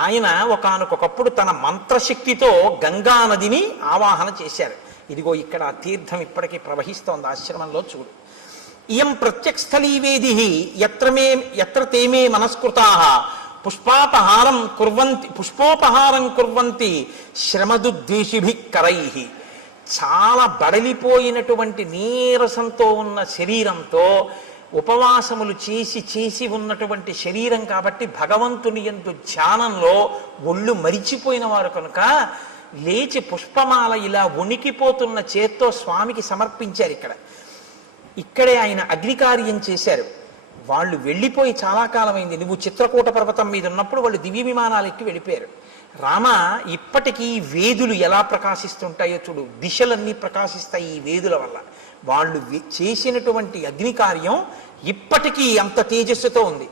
ఆయన ఒకానొకప్పుడు తన మంత్రశక్తితో గంగా నదిని ఆవాహన చేశారు. ఇదిగో ఇక్కడ ఆ తీర్థం ఇప్పటికీ ప్రవహిస్తోంది ఆశ్రమంలో, చూడు. ఇయం ప్రత్యక్షస్థలీవేది ఎత్ర తేమే మనస్కృతాః పుష్పోపహారం కుర్వంతి శ్రమదుద్వేషిభిః కరైః. చాలా బడలిపోయినటువంటి నీరసంతో ఉన్న శరీరంతో ఉపవాసములు చేసి చేసి ఉన్నటువంటి శరీరం కాబట్టి భగవంతుని యందు ధ్యానంలో ఒళ్ళు మరిచిపోయిన వారు కనుక లేచి పుష్పమాల ఇలా వణికిపోతున్న చేత్తో స్వామికి సమర్పించారు. ఇక్కడే ఆయన అగ్నికార్యం చేశారు. వాళ్ళు వెళ్ళిపోయి చాలా కాలమైంది. నువ్వు చిత్రకూట పర్వతం మీద ఉన్నప్పుడు వాళ్ళు దివ్య విమానాలు ఎక్కి వెళ్ళిపోయారు. రామ, ఇప్పటికీ వేదులు ఎలా ప్రకాశిస్తుంటాయో చూడు, దిశలన్నీ ప్రకాశిస్తాయి ఈ వేదుల వల్ల. వాళ్ళు చేసినటువంటి అగ్నికార్యం ఇప్పటికీ అంత తేజస్సుతో ఉంది.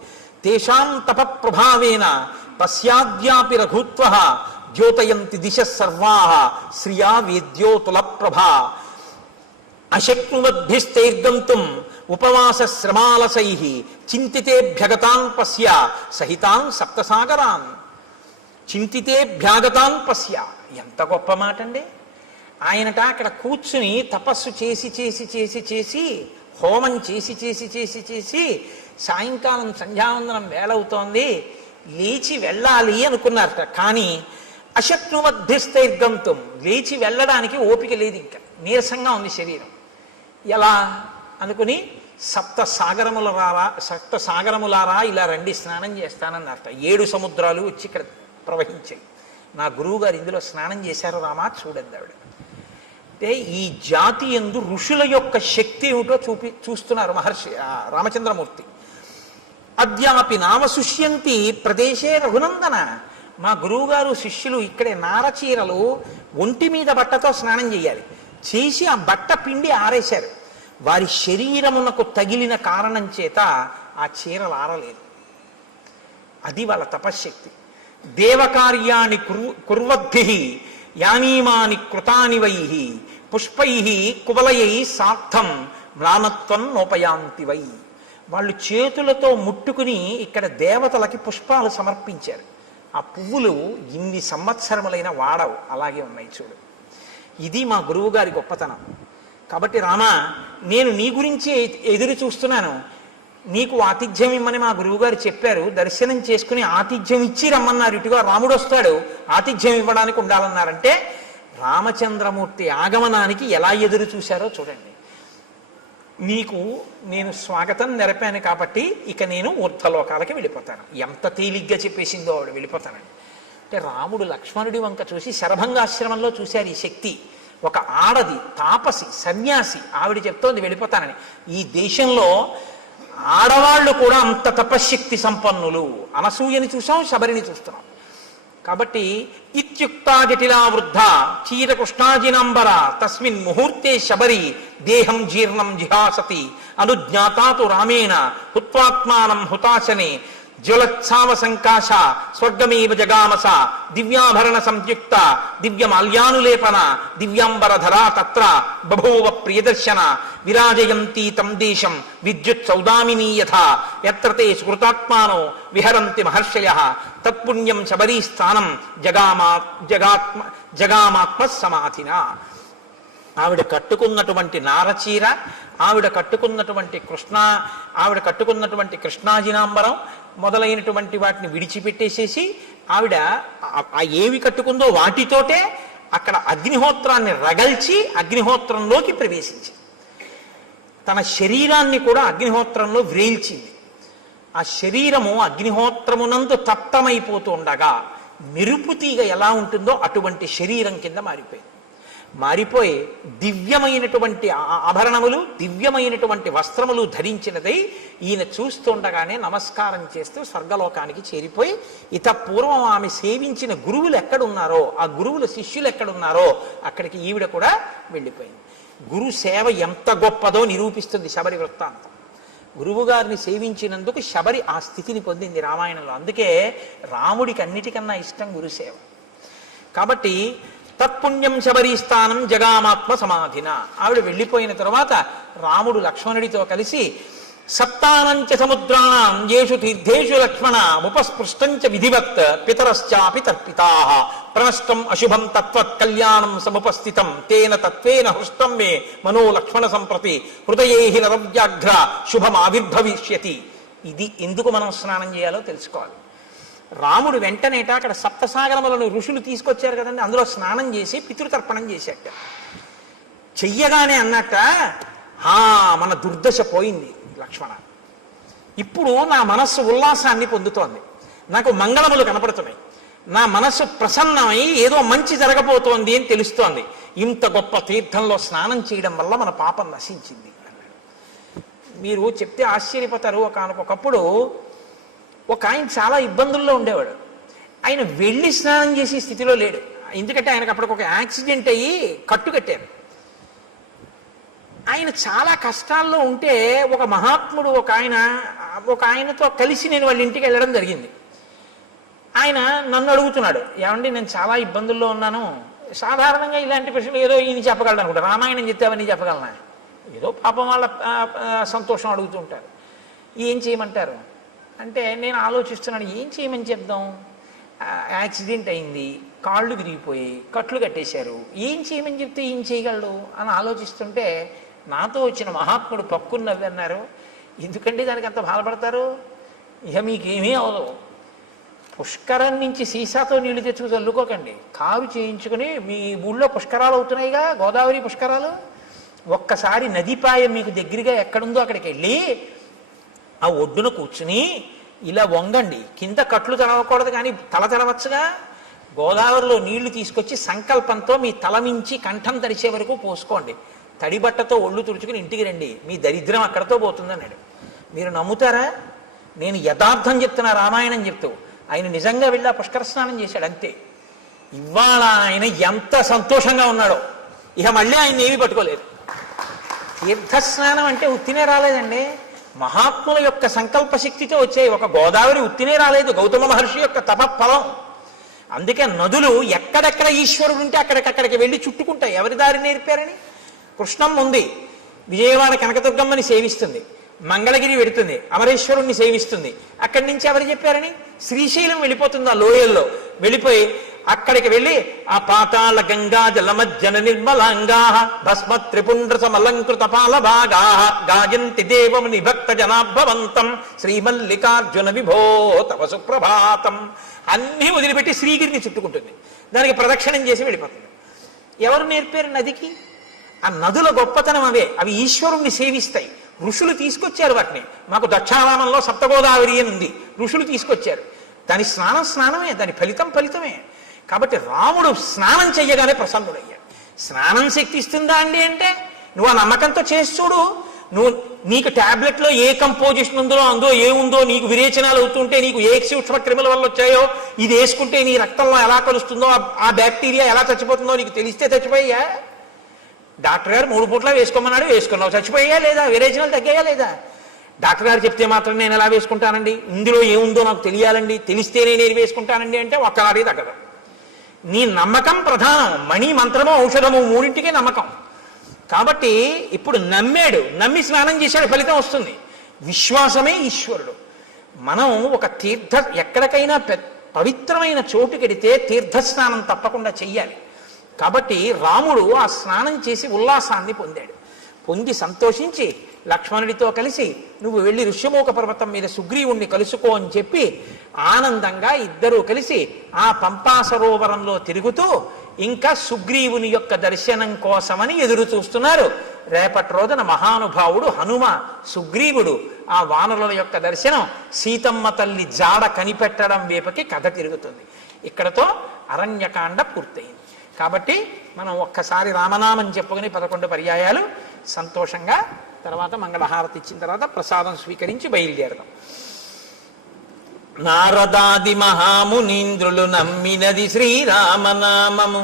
తేషాం తప ప్రభావేన పశ్యాద్యాపి రఘుత్వః ద్యోతయంతి దిశ సర్వాః శ్రియా వేద్యోతుల ప్రభా అశక్నువద్భిస్తైర్గంతుం ఉపవాస శ్రమాలసైః చింతితేభ్యగతాన్ పశ్య సహితాన్ సప్తసాగరాన్. చింతితేభ్యాగతాన్ పశ్య, ఎంత గొప్ప మాట అండి. ఆయనట అక్కడ కూర్చుని తపస్సు చేసి చేసి చేసి చేసి హోమం చేసి చేసి చేసి చేసి సాయంకాలం సంధ్యావందనం వేళవుతోంది, లేచి వెళ్ళాలి అనుకున్నారట. కానీ అశక్నువద్భిస్తైర్గంతుం, లేచి వెళ్ళడానికి ఓపిక లేదు, ఇంకా నీరసంగా ఉంది శరీరం. ఎలా అనుకుని సప్త సాగరములారా ఇలా రండి స్నానం చేస్తానన్నారట. 7 సముద్రాలు వచ్చి ఇక్కడ ప్రవహించాయి. నా గురువు గారు ఇందులో స్నానం చేశారు రామా, చూడండి ఆవిడ. అంటే ఈ జాతి యందు ఋషుల యొక్క శక్తి ఏమిటో చూస్తున్నారు మహర్షి రామచంద్రమూర్తి. అద్యాపి నామశుష్యంతి ప్రదేశే రఘునందన. మా గురువుగారు శిష్యులు ఇక్కడే నారచీరలు ఒంటి మీద బట్టతో స్నానం చేయాలి, చేసి ఆ బట్ట పిండి ఆరేశారు. వారి శరీరమునకు తగిలిన కారణం చేత ఆ చీరలు ఆరలేదు. అది వాళ్ళ తపశ్శక్తి. దేవకార్యాన్ని కుర్వద్భిః యానీమాని కృతాని వైః పుష్పైః కువలయై సార్థం మ్లానత్వం నోపయాంతి వై. వాళ్ళు చేతులతో ముట్టుకుని ఇక్కడ దేవతలకి పుష్పాలు సమర్పించారు. ఆ పువ్వులు ఇన్ని సంవత్సరములైన వాడవు, అలాగే ఉన్నాయి చూడు. ఇది మా గురువు గారి గొప్పతనం. కాబట్టి రామ, నేను నీ గురించి ఎదురు చూస్తున్నాను. నీకు ఆతిథ్యం ఇమ్మని మా గురువుగారు చెప్పారు, దర్శనం చేసుకుని ఆతిథ్యం ఇచ్చి రమ్మన్నారు, ఇటుగా రాముడు వస్తాడు ఆతిథ్యం ఇవ్వడానికి ఉండాలన్నారంటే రామచంద్రమూర్తి ఆగమనానికి ఎలా ఎదురు చూశారో చూడండి. నీకు నేను స్వాగతం నెరపాను కాబట్టి ఇక నేను ఊర్ధ్వలోకాలకి వెళ్ళిపోతాను. ఎంత తేలిగ్గా చెప్పేసిందో ఆవిడ వెళ్ళిపోతానండి. అంటే రాముడు లక్ష్మణుడి వంక చూసి శరభంగాశ్రమంలో చూశారు ఈ శక్తి. ఒక ఆడది తాపసి సన్యాసి ఆవిడ చెప్తోంది వెళ్ళిపోతానని. ఈ దేశంలో ఆడవాళ్ళు కూడా అంత తపశ్శక్తి సంపన్నులు. అనసూయని చూసాం, శబరిని చూస్తున్నాం. కాబట్టి ఇత్యుక్తా జటిలా వృద్ధ చీరకృష్ణాజినాంబర తస్మిన్ ముహూర్తే శబరి దేహం జీర్ణం జిహాసతి అనుజ్ఞాతాతు రామేణ హుత్వాత్మానం హుతాశనే జ్వలత్సావ సంకాశ స్వర్గమేవ జగామస దివ్యాభరణ సంయుక్త దివ్యమాల్యానులేపన దివ్యాంబరధరా తత్ర బభూవ ప్రియదర్శన విరాజయంతి తం దేశం విద్యుత్ సౌదామినీ యథా యత్ర తే స్మృతాత్మానో విహరంతి మహర్షయః తత్పుణ్యం శబరీ స్థానం జగామాత్మ సమాధిన. ఆవిడ కట్టుకున్నటువంటి నారచీర, ఆవిడ కట్టుకున్నటువంటి కృష్ణాజినాంబరం మొదలైనటువంటి వాటిని విడిచిపెట్టేసేసి ఆవిడ ఏవి కట్టుకుందో వాటితోటే అక్కడ అగ్నిహోత్రాన్ని రగల్చి అగ్నిహోత్రంలోకి ప్రవేశించింది. తన శరీరాన్ని కూడా అగ్నిహోత్రంలో వ్రేల్చింది. ఆ శరీరము అగ్నిహోత్రమునందు తప్తమైపోతూ ఉండగా మెరుపుతీగ ఎలా ఉంటుందో అటువంటి శరీరం కింద మారిపోయి దివ్యమైనటువంటి ఆభరణములు దివ్యమైనటువంటి వస్త్రములు ధరించినదై ఈయన చూస్తుండగానే నమస్కారం చేస్తూ స్వర్గలోకానికి చేరిపోయి ఇత పూర్వం ఆమె సేవించిన గురువులు ఎక్కడున్నారో, ఆ గురువుల శిష్యులు ఎక్కడున్నారో అక్కడికి ఈవిడ కూడా వెళ్ళిపోయింది. గురు సేవ ఎంత గొప్పదో నిరూపిస్తుంది శబరి వృత్తాంతం. గురువుగారిని సేవించినందుకు శబరి ఆ స్థితిని పొందింది రామాయణంలో. అందుకే రాముడికి అన్నిటికన్నా ఇష్టం గురుసేవ. కాబట్టి తత్పుణ్యం శబరీ స్థానం జగామాత్మ సమాధిన. ఆవిడ వెళ్ళిపోయిన తర్వాత రాముడు లక్ష్మణుడితో కలిసి సప్తానంచ సముద్రాణం యేషు తీర్థేషు లక్ష్మణ ముపస్పృష్టంచ విధివత్ పితరశ్చాపి తర్పితాః ప్రణష్టం అశుభం తత్వత్ కళ్యాణం సముపస్థితం తేన తత్వేన హృష్టం మే మనో లక్ష్మణ సంప్రతి హృదయే నరవ్యాఘ్ర శుభం ఆవిర్భవిష్యతి. ఇది ఎందుకు మనం స్నానం చేయాలో తెలుసుకోవాలి. రాముడు వెంటనేట అక్కడ సప్తసాగరములను ఋషులు తీసుకొచ్చారు కదండి, అందులో స్నానం చేసి పితృతర్పణం చేశాట. చెయ్యగానే అన్నట్ట మన దుర్దశ పోయింది లక్ష్మణ, ఇప్పుడు నా మనస్సు ఉల్లాసాన్ని పొందుతోంది, నాకు మంగళములు కనపడుతున్నాయి, నా మనస్సు ప్రసన్నమై ఏదో మంచి జరగబోతోంది అని తెలుస్తోంది. ఇంత గొప్ప తీర్థంలో స్నానం చేయడం వల్ల మన పాపం నశించింది అన్నాడు. మీరు చెప్తే ఆశ్చర్యపోతారు. ఒకనకొకప్పుడు ఒక ఆయన చాలా ఇబ్బందుల్లో ఉండేవాడు. ఆయన వెళ్ళి స్నానం చేసే స్థితిలో లేడు. ఎందుకంటే ఆయనకు అప్పటికి ఒక యాక్సిడెంట్ అయ్యి కట్టు కట్టారు. ఆయన చాలా కష్టాల్లో ఉంటే ఒక మహాత్ముడు ఒక ఆయనతో కలిసి నేను వాళ్ళ ఇంటికి వెళ్ళడం జరిగింది. ఆయన నన్ను అడుగుతున్నాడు, ఏమండి నేను చాలా ఇబ్బందుల్లో ఉన్నాను. సాధారణంగా ఇలాంటి ప్రశ్నలు ఏదో ఈయన చెప్పగలను అనుకుంటా, రామాయణం చెప్తావని చెప్పగలనా, ఏదో పాపం వాళ్ళ సంతోషం అడుగుతూ ఉంటారు. ఏం చేయమంటారు అంటే నేను ఆలోచిస్తున్నాను, ఏం చేయమని చెప్దాం, యాక్సిడెంట్ అయింది, కాళ్ళు విరిగిపోయి కట్లు కట్టేశారు, ఏం చేయమని చెప్తే ఏం చేయగలడు అని ఆలోచిస్తుంటే నాతో వచ్చిన మహాత్ముడు పక్కుని నవ్వి అన్నారు, ఎందుకంటే దానికి అంత బాధపడతారు, ఇక మీకేమీ అవదు, పుష్కరం నుంచి సీసాతో నీళ్లు తెచ్చుకు చల్లుకోకండి, కారు చేయించుకుని మీ ఊళ్ళో పుష్కరాలు అవుతున్నాయిగా, గోదావరి పుష్కరాలు, ఒక్కసారి నదిపాయ మీకు దగ్గరగా ఎక్కడుందో అక్కడికి వెళ్ళి ఆ ఒడ్డున కూర్చుని ఇలా వంగండి, కింద కట్లు తడవకూడదు కానీ తల తడవచ్చుగా, గోదావరిలో నీళ్లు తీసుకొచ్చి సంకల్పంతో మీ తల మించి కంఠం తడిచే వరకు పోసుకోండి, తడిబట్టతో ఒళ్ళు తుడుచుకుని ఇంటికి రండి, మీ దరిద్రం అక్కడతో పోతుందన్నాడు. మీరు నమ్ముతారా? నేను యథార్థం చెప్తున్నా, రామాయణం చెప్తూ. ఆయన నిజంగా వెళ్ళి ఆ పుష్కర స్నానం చేశాడు అంతే. ఇవాళ ఆయన ఎంత సంతోషంగా ఉన్నాడో, ఇక మళ్ళీ ఆయన ఏమీ పట్టుకోలేదు. తీర్థస్నానం అంటే ఉత్తినే రాలేదండి, మహాత్ముల యొక్క సంకల్ప శక్తితో వచ్చాయి. ఒక గోదావరి ఉత్తినే రాలేదు, గౌతమ మహర్షి యొక్క తపఫలం. అందుకే నదులు ఎక్కడెక్కడ ఈశ్వరుడు ఉంటే అక్కడికక్కడికి వెళ్ళి చుట్టుకుంటాయి. ఎవరి దారి నేర్పారని? కృష్ణమ్మ ఉంది, విజయవాడ కనకదుర్గమ్మని సేవిస్తుంది, మంగళగిరి వెడుతుంది, అమరేశ్వరుణ్ణి సేవిస్తుంది. అక్కడి నుంచి ఎవరు చెప్పారని? శ్రీశైలం వెళ్ళిపోతుంది, ఆ లోయల్లో వెళ్ళిపోయి అక్కడికి వెళ్ళి ఆ పాతాళ గంగా జలమజ్జన నిర్మలాంగా భస్మ త్రిపుండ్ర సమలంకృత పాలభాగా గాయంతి దేవముని భక్త జనాభవంతం శ్రీమల్లికార్జున విభో తవ సుప్రభాతం అన్నీ వదిలిపెట్టి శ్రీగిరిని చుట్టుకుంటుంది. దానికి ప్రదక్షిణం చేసి వెళ్ళిపోతుంది. ఎవరు నేర్పారు నదికి? ఆ నదుల గొప్పతనం అవే. అవి ఈశ్వరుణ్ణి సేవిస్తాయి. ఋషులు తీసుకొచ్చారు వాటిని. మాకు దక్షారామంలో సప్తగోదావరి అని ఉంది, ఋషులు తీసుకొచ్చారు. దాని స్నానమే, దాని ఫలితమే. కాబట్టి రాముడు స్నానం చెయ్యగానే ప్రసన్నుడయ్యాడు. స్నానం శక్తి ఇస్తుందా అండి అంటే నువ్వు ఆ నమ్మకంతో చేసి చూడు. నీకు టాబ్లెట్లో ఏ కంపోజిషన్ అందులో ఏముందో నీకు విరేచనాలు అవుతుంటే నీకు ఏ సూక్ష్మ క్రిముల వల్ల వచ్చాయో ఇది వేసుకుంటే నీ రక్తంలో ఎలా కలుస్తుందో ఆ బ్యాక్టీరియా ఎలా చచ్చిపోతుందో నీకు తెలిస్తే చచ్చిపోయా? డాక్టర్ గారు 3 పూట్ల వేసుకోమన్నాడు, వేసుకున్నావు, చచ్చిపోయా లేదా? విరేచనాలు తగ్గాయా లేదా? డాక్టర్ గారు చెప్తే మాత్రం నేను ఎలా వేసుకుంటానండి, ఇందులో ఏముందో నాకు తెలియాలండి, తెలిస్తేనే నేను వేసుకుంటానండి అంటే ఒక్కనాడికి తగ్గదు. నీ నమ్మకం ప్రధానం. మణి, మంత్రము, ఔషధము మూడింటికే నమ్మకం. కాబట్టి ఇప్పుడు నమ్మి స్నానం చేశాడు, ఫలితం వస్తుంది. విశ్వాసమే ఈశ్వరుడు. మనం ఒక ఎక్కడికైనా పవిత్రమైన చోటుకెడితే తీర్థస్నానం తప్పకుండా చెయ్యాలి. కాబట్టి రాముడు ఆ స్నానం చేసి ఉల్లాసాన్ని పొంది సంతోషించి లక్ష్మణుడితో కలిసి నువ్వు వెళ్ళి ఋష్యమూక పర్వతం మీద సుగ్రీవుణ్ణి కలుసుకో అని చెప్పి ఆనందంగా ఇద్దరూ కలిసి ఆ పంపా సరోవరంలో తిరుగుతూ ఇంకా సుగ్రీవుని యొక్క దర్శనం కోసమని ఎదురు చూస్తున్నారు. రేపటి రోజున మహానుభావుడు హనుమ సుగ్రీవుడు ఆ వానరుల యొక్క దర్శనం, సీతమ్మ తల్లి జాడ కనిపెట్టడం వైపుకి కథ తిరుగుతుంది. ఇక్కడతో అరణ్యకాండ పూర్తయింది. కాబట్టి మనం ఒక్కసారి రామనామం చెప్పుకుని 11 పర్యాయాలు సంతోషంగా తర్వాత మంగళహారతి ఇచ్చిన తర్వాత ప్రసాదం స్వీకరించి బయలుదేరదాం. నారదాది మహామునీంద్రులు నమ్మినది శ్రీరామనామము,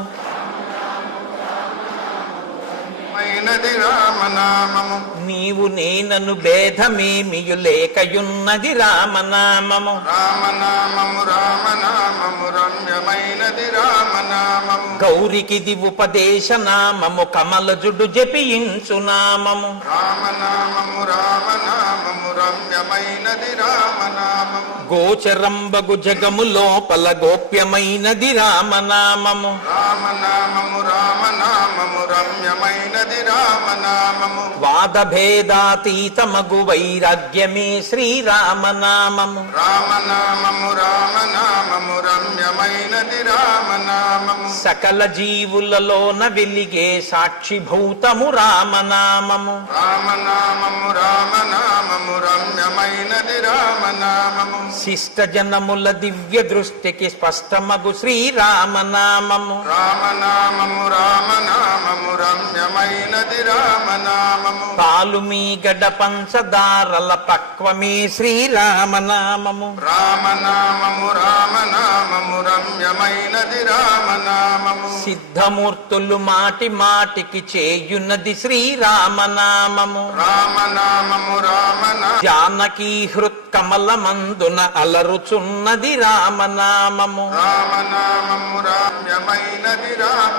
రామనామము నీవు నేనను భేదమేమియు లేకయున్నది రామనామము. రామనామము రామనామము రమ్యమైనది రామనామము, గౌరికిది ఉపదేశ నామము కమలజుడు జపించు నామము. రామనామము రామనామము రమ్యమైనది రామనామము, గోచరంబగు జగము లోపల గోప్యమైనది రామనామము. రామనామము రామనామము రమ్యమైనది రామనామము, వాదభేదాతీతమగు వైరాగ్యమే శ్రీరామనామము. రామనామము రామనామము రమ్యమైనది రామనామము, సకల జీవులలోన వెలిగే సాక్షిభూతము రామనామము. రామనామము రామనామము రమ్యమైనది రామనామము, శిష్ట జనముల దివ్య దృష్టికి స్పష్టమగు శ్రీరామనామము. రామనామము రామనామము రమ్యమైనది రామనామము, పాలుమీగడ పంచదారల పక్వమే శ్రీరామనామము. రామనామము రామనామము రమ్యమైనది రామనామము, సిద్ధమూర్తులు మాటి మాటికి చేయున్నది శ్రీరామనామము. రామనామము రామనామము జానకీ హృత్కమలమందున అలరుచున్నది రామనామము. రామనామము రమ్యమైనది రామ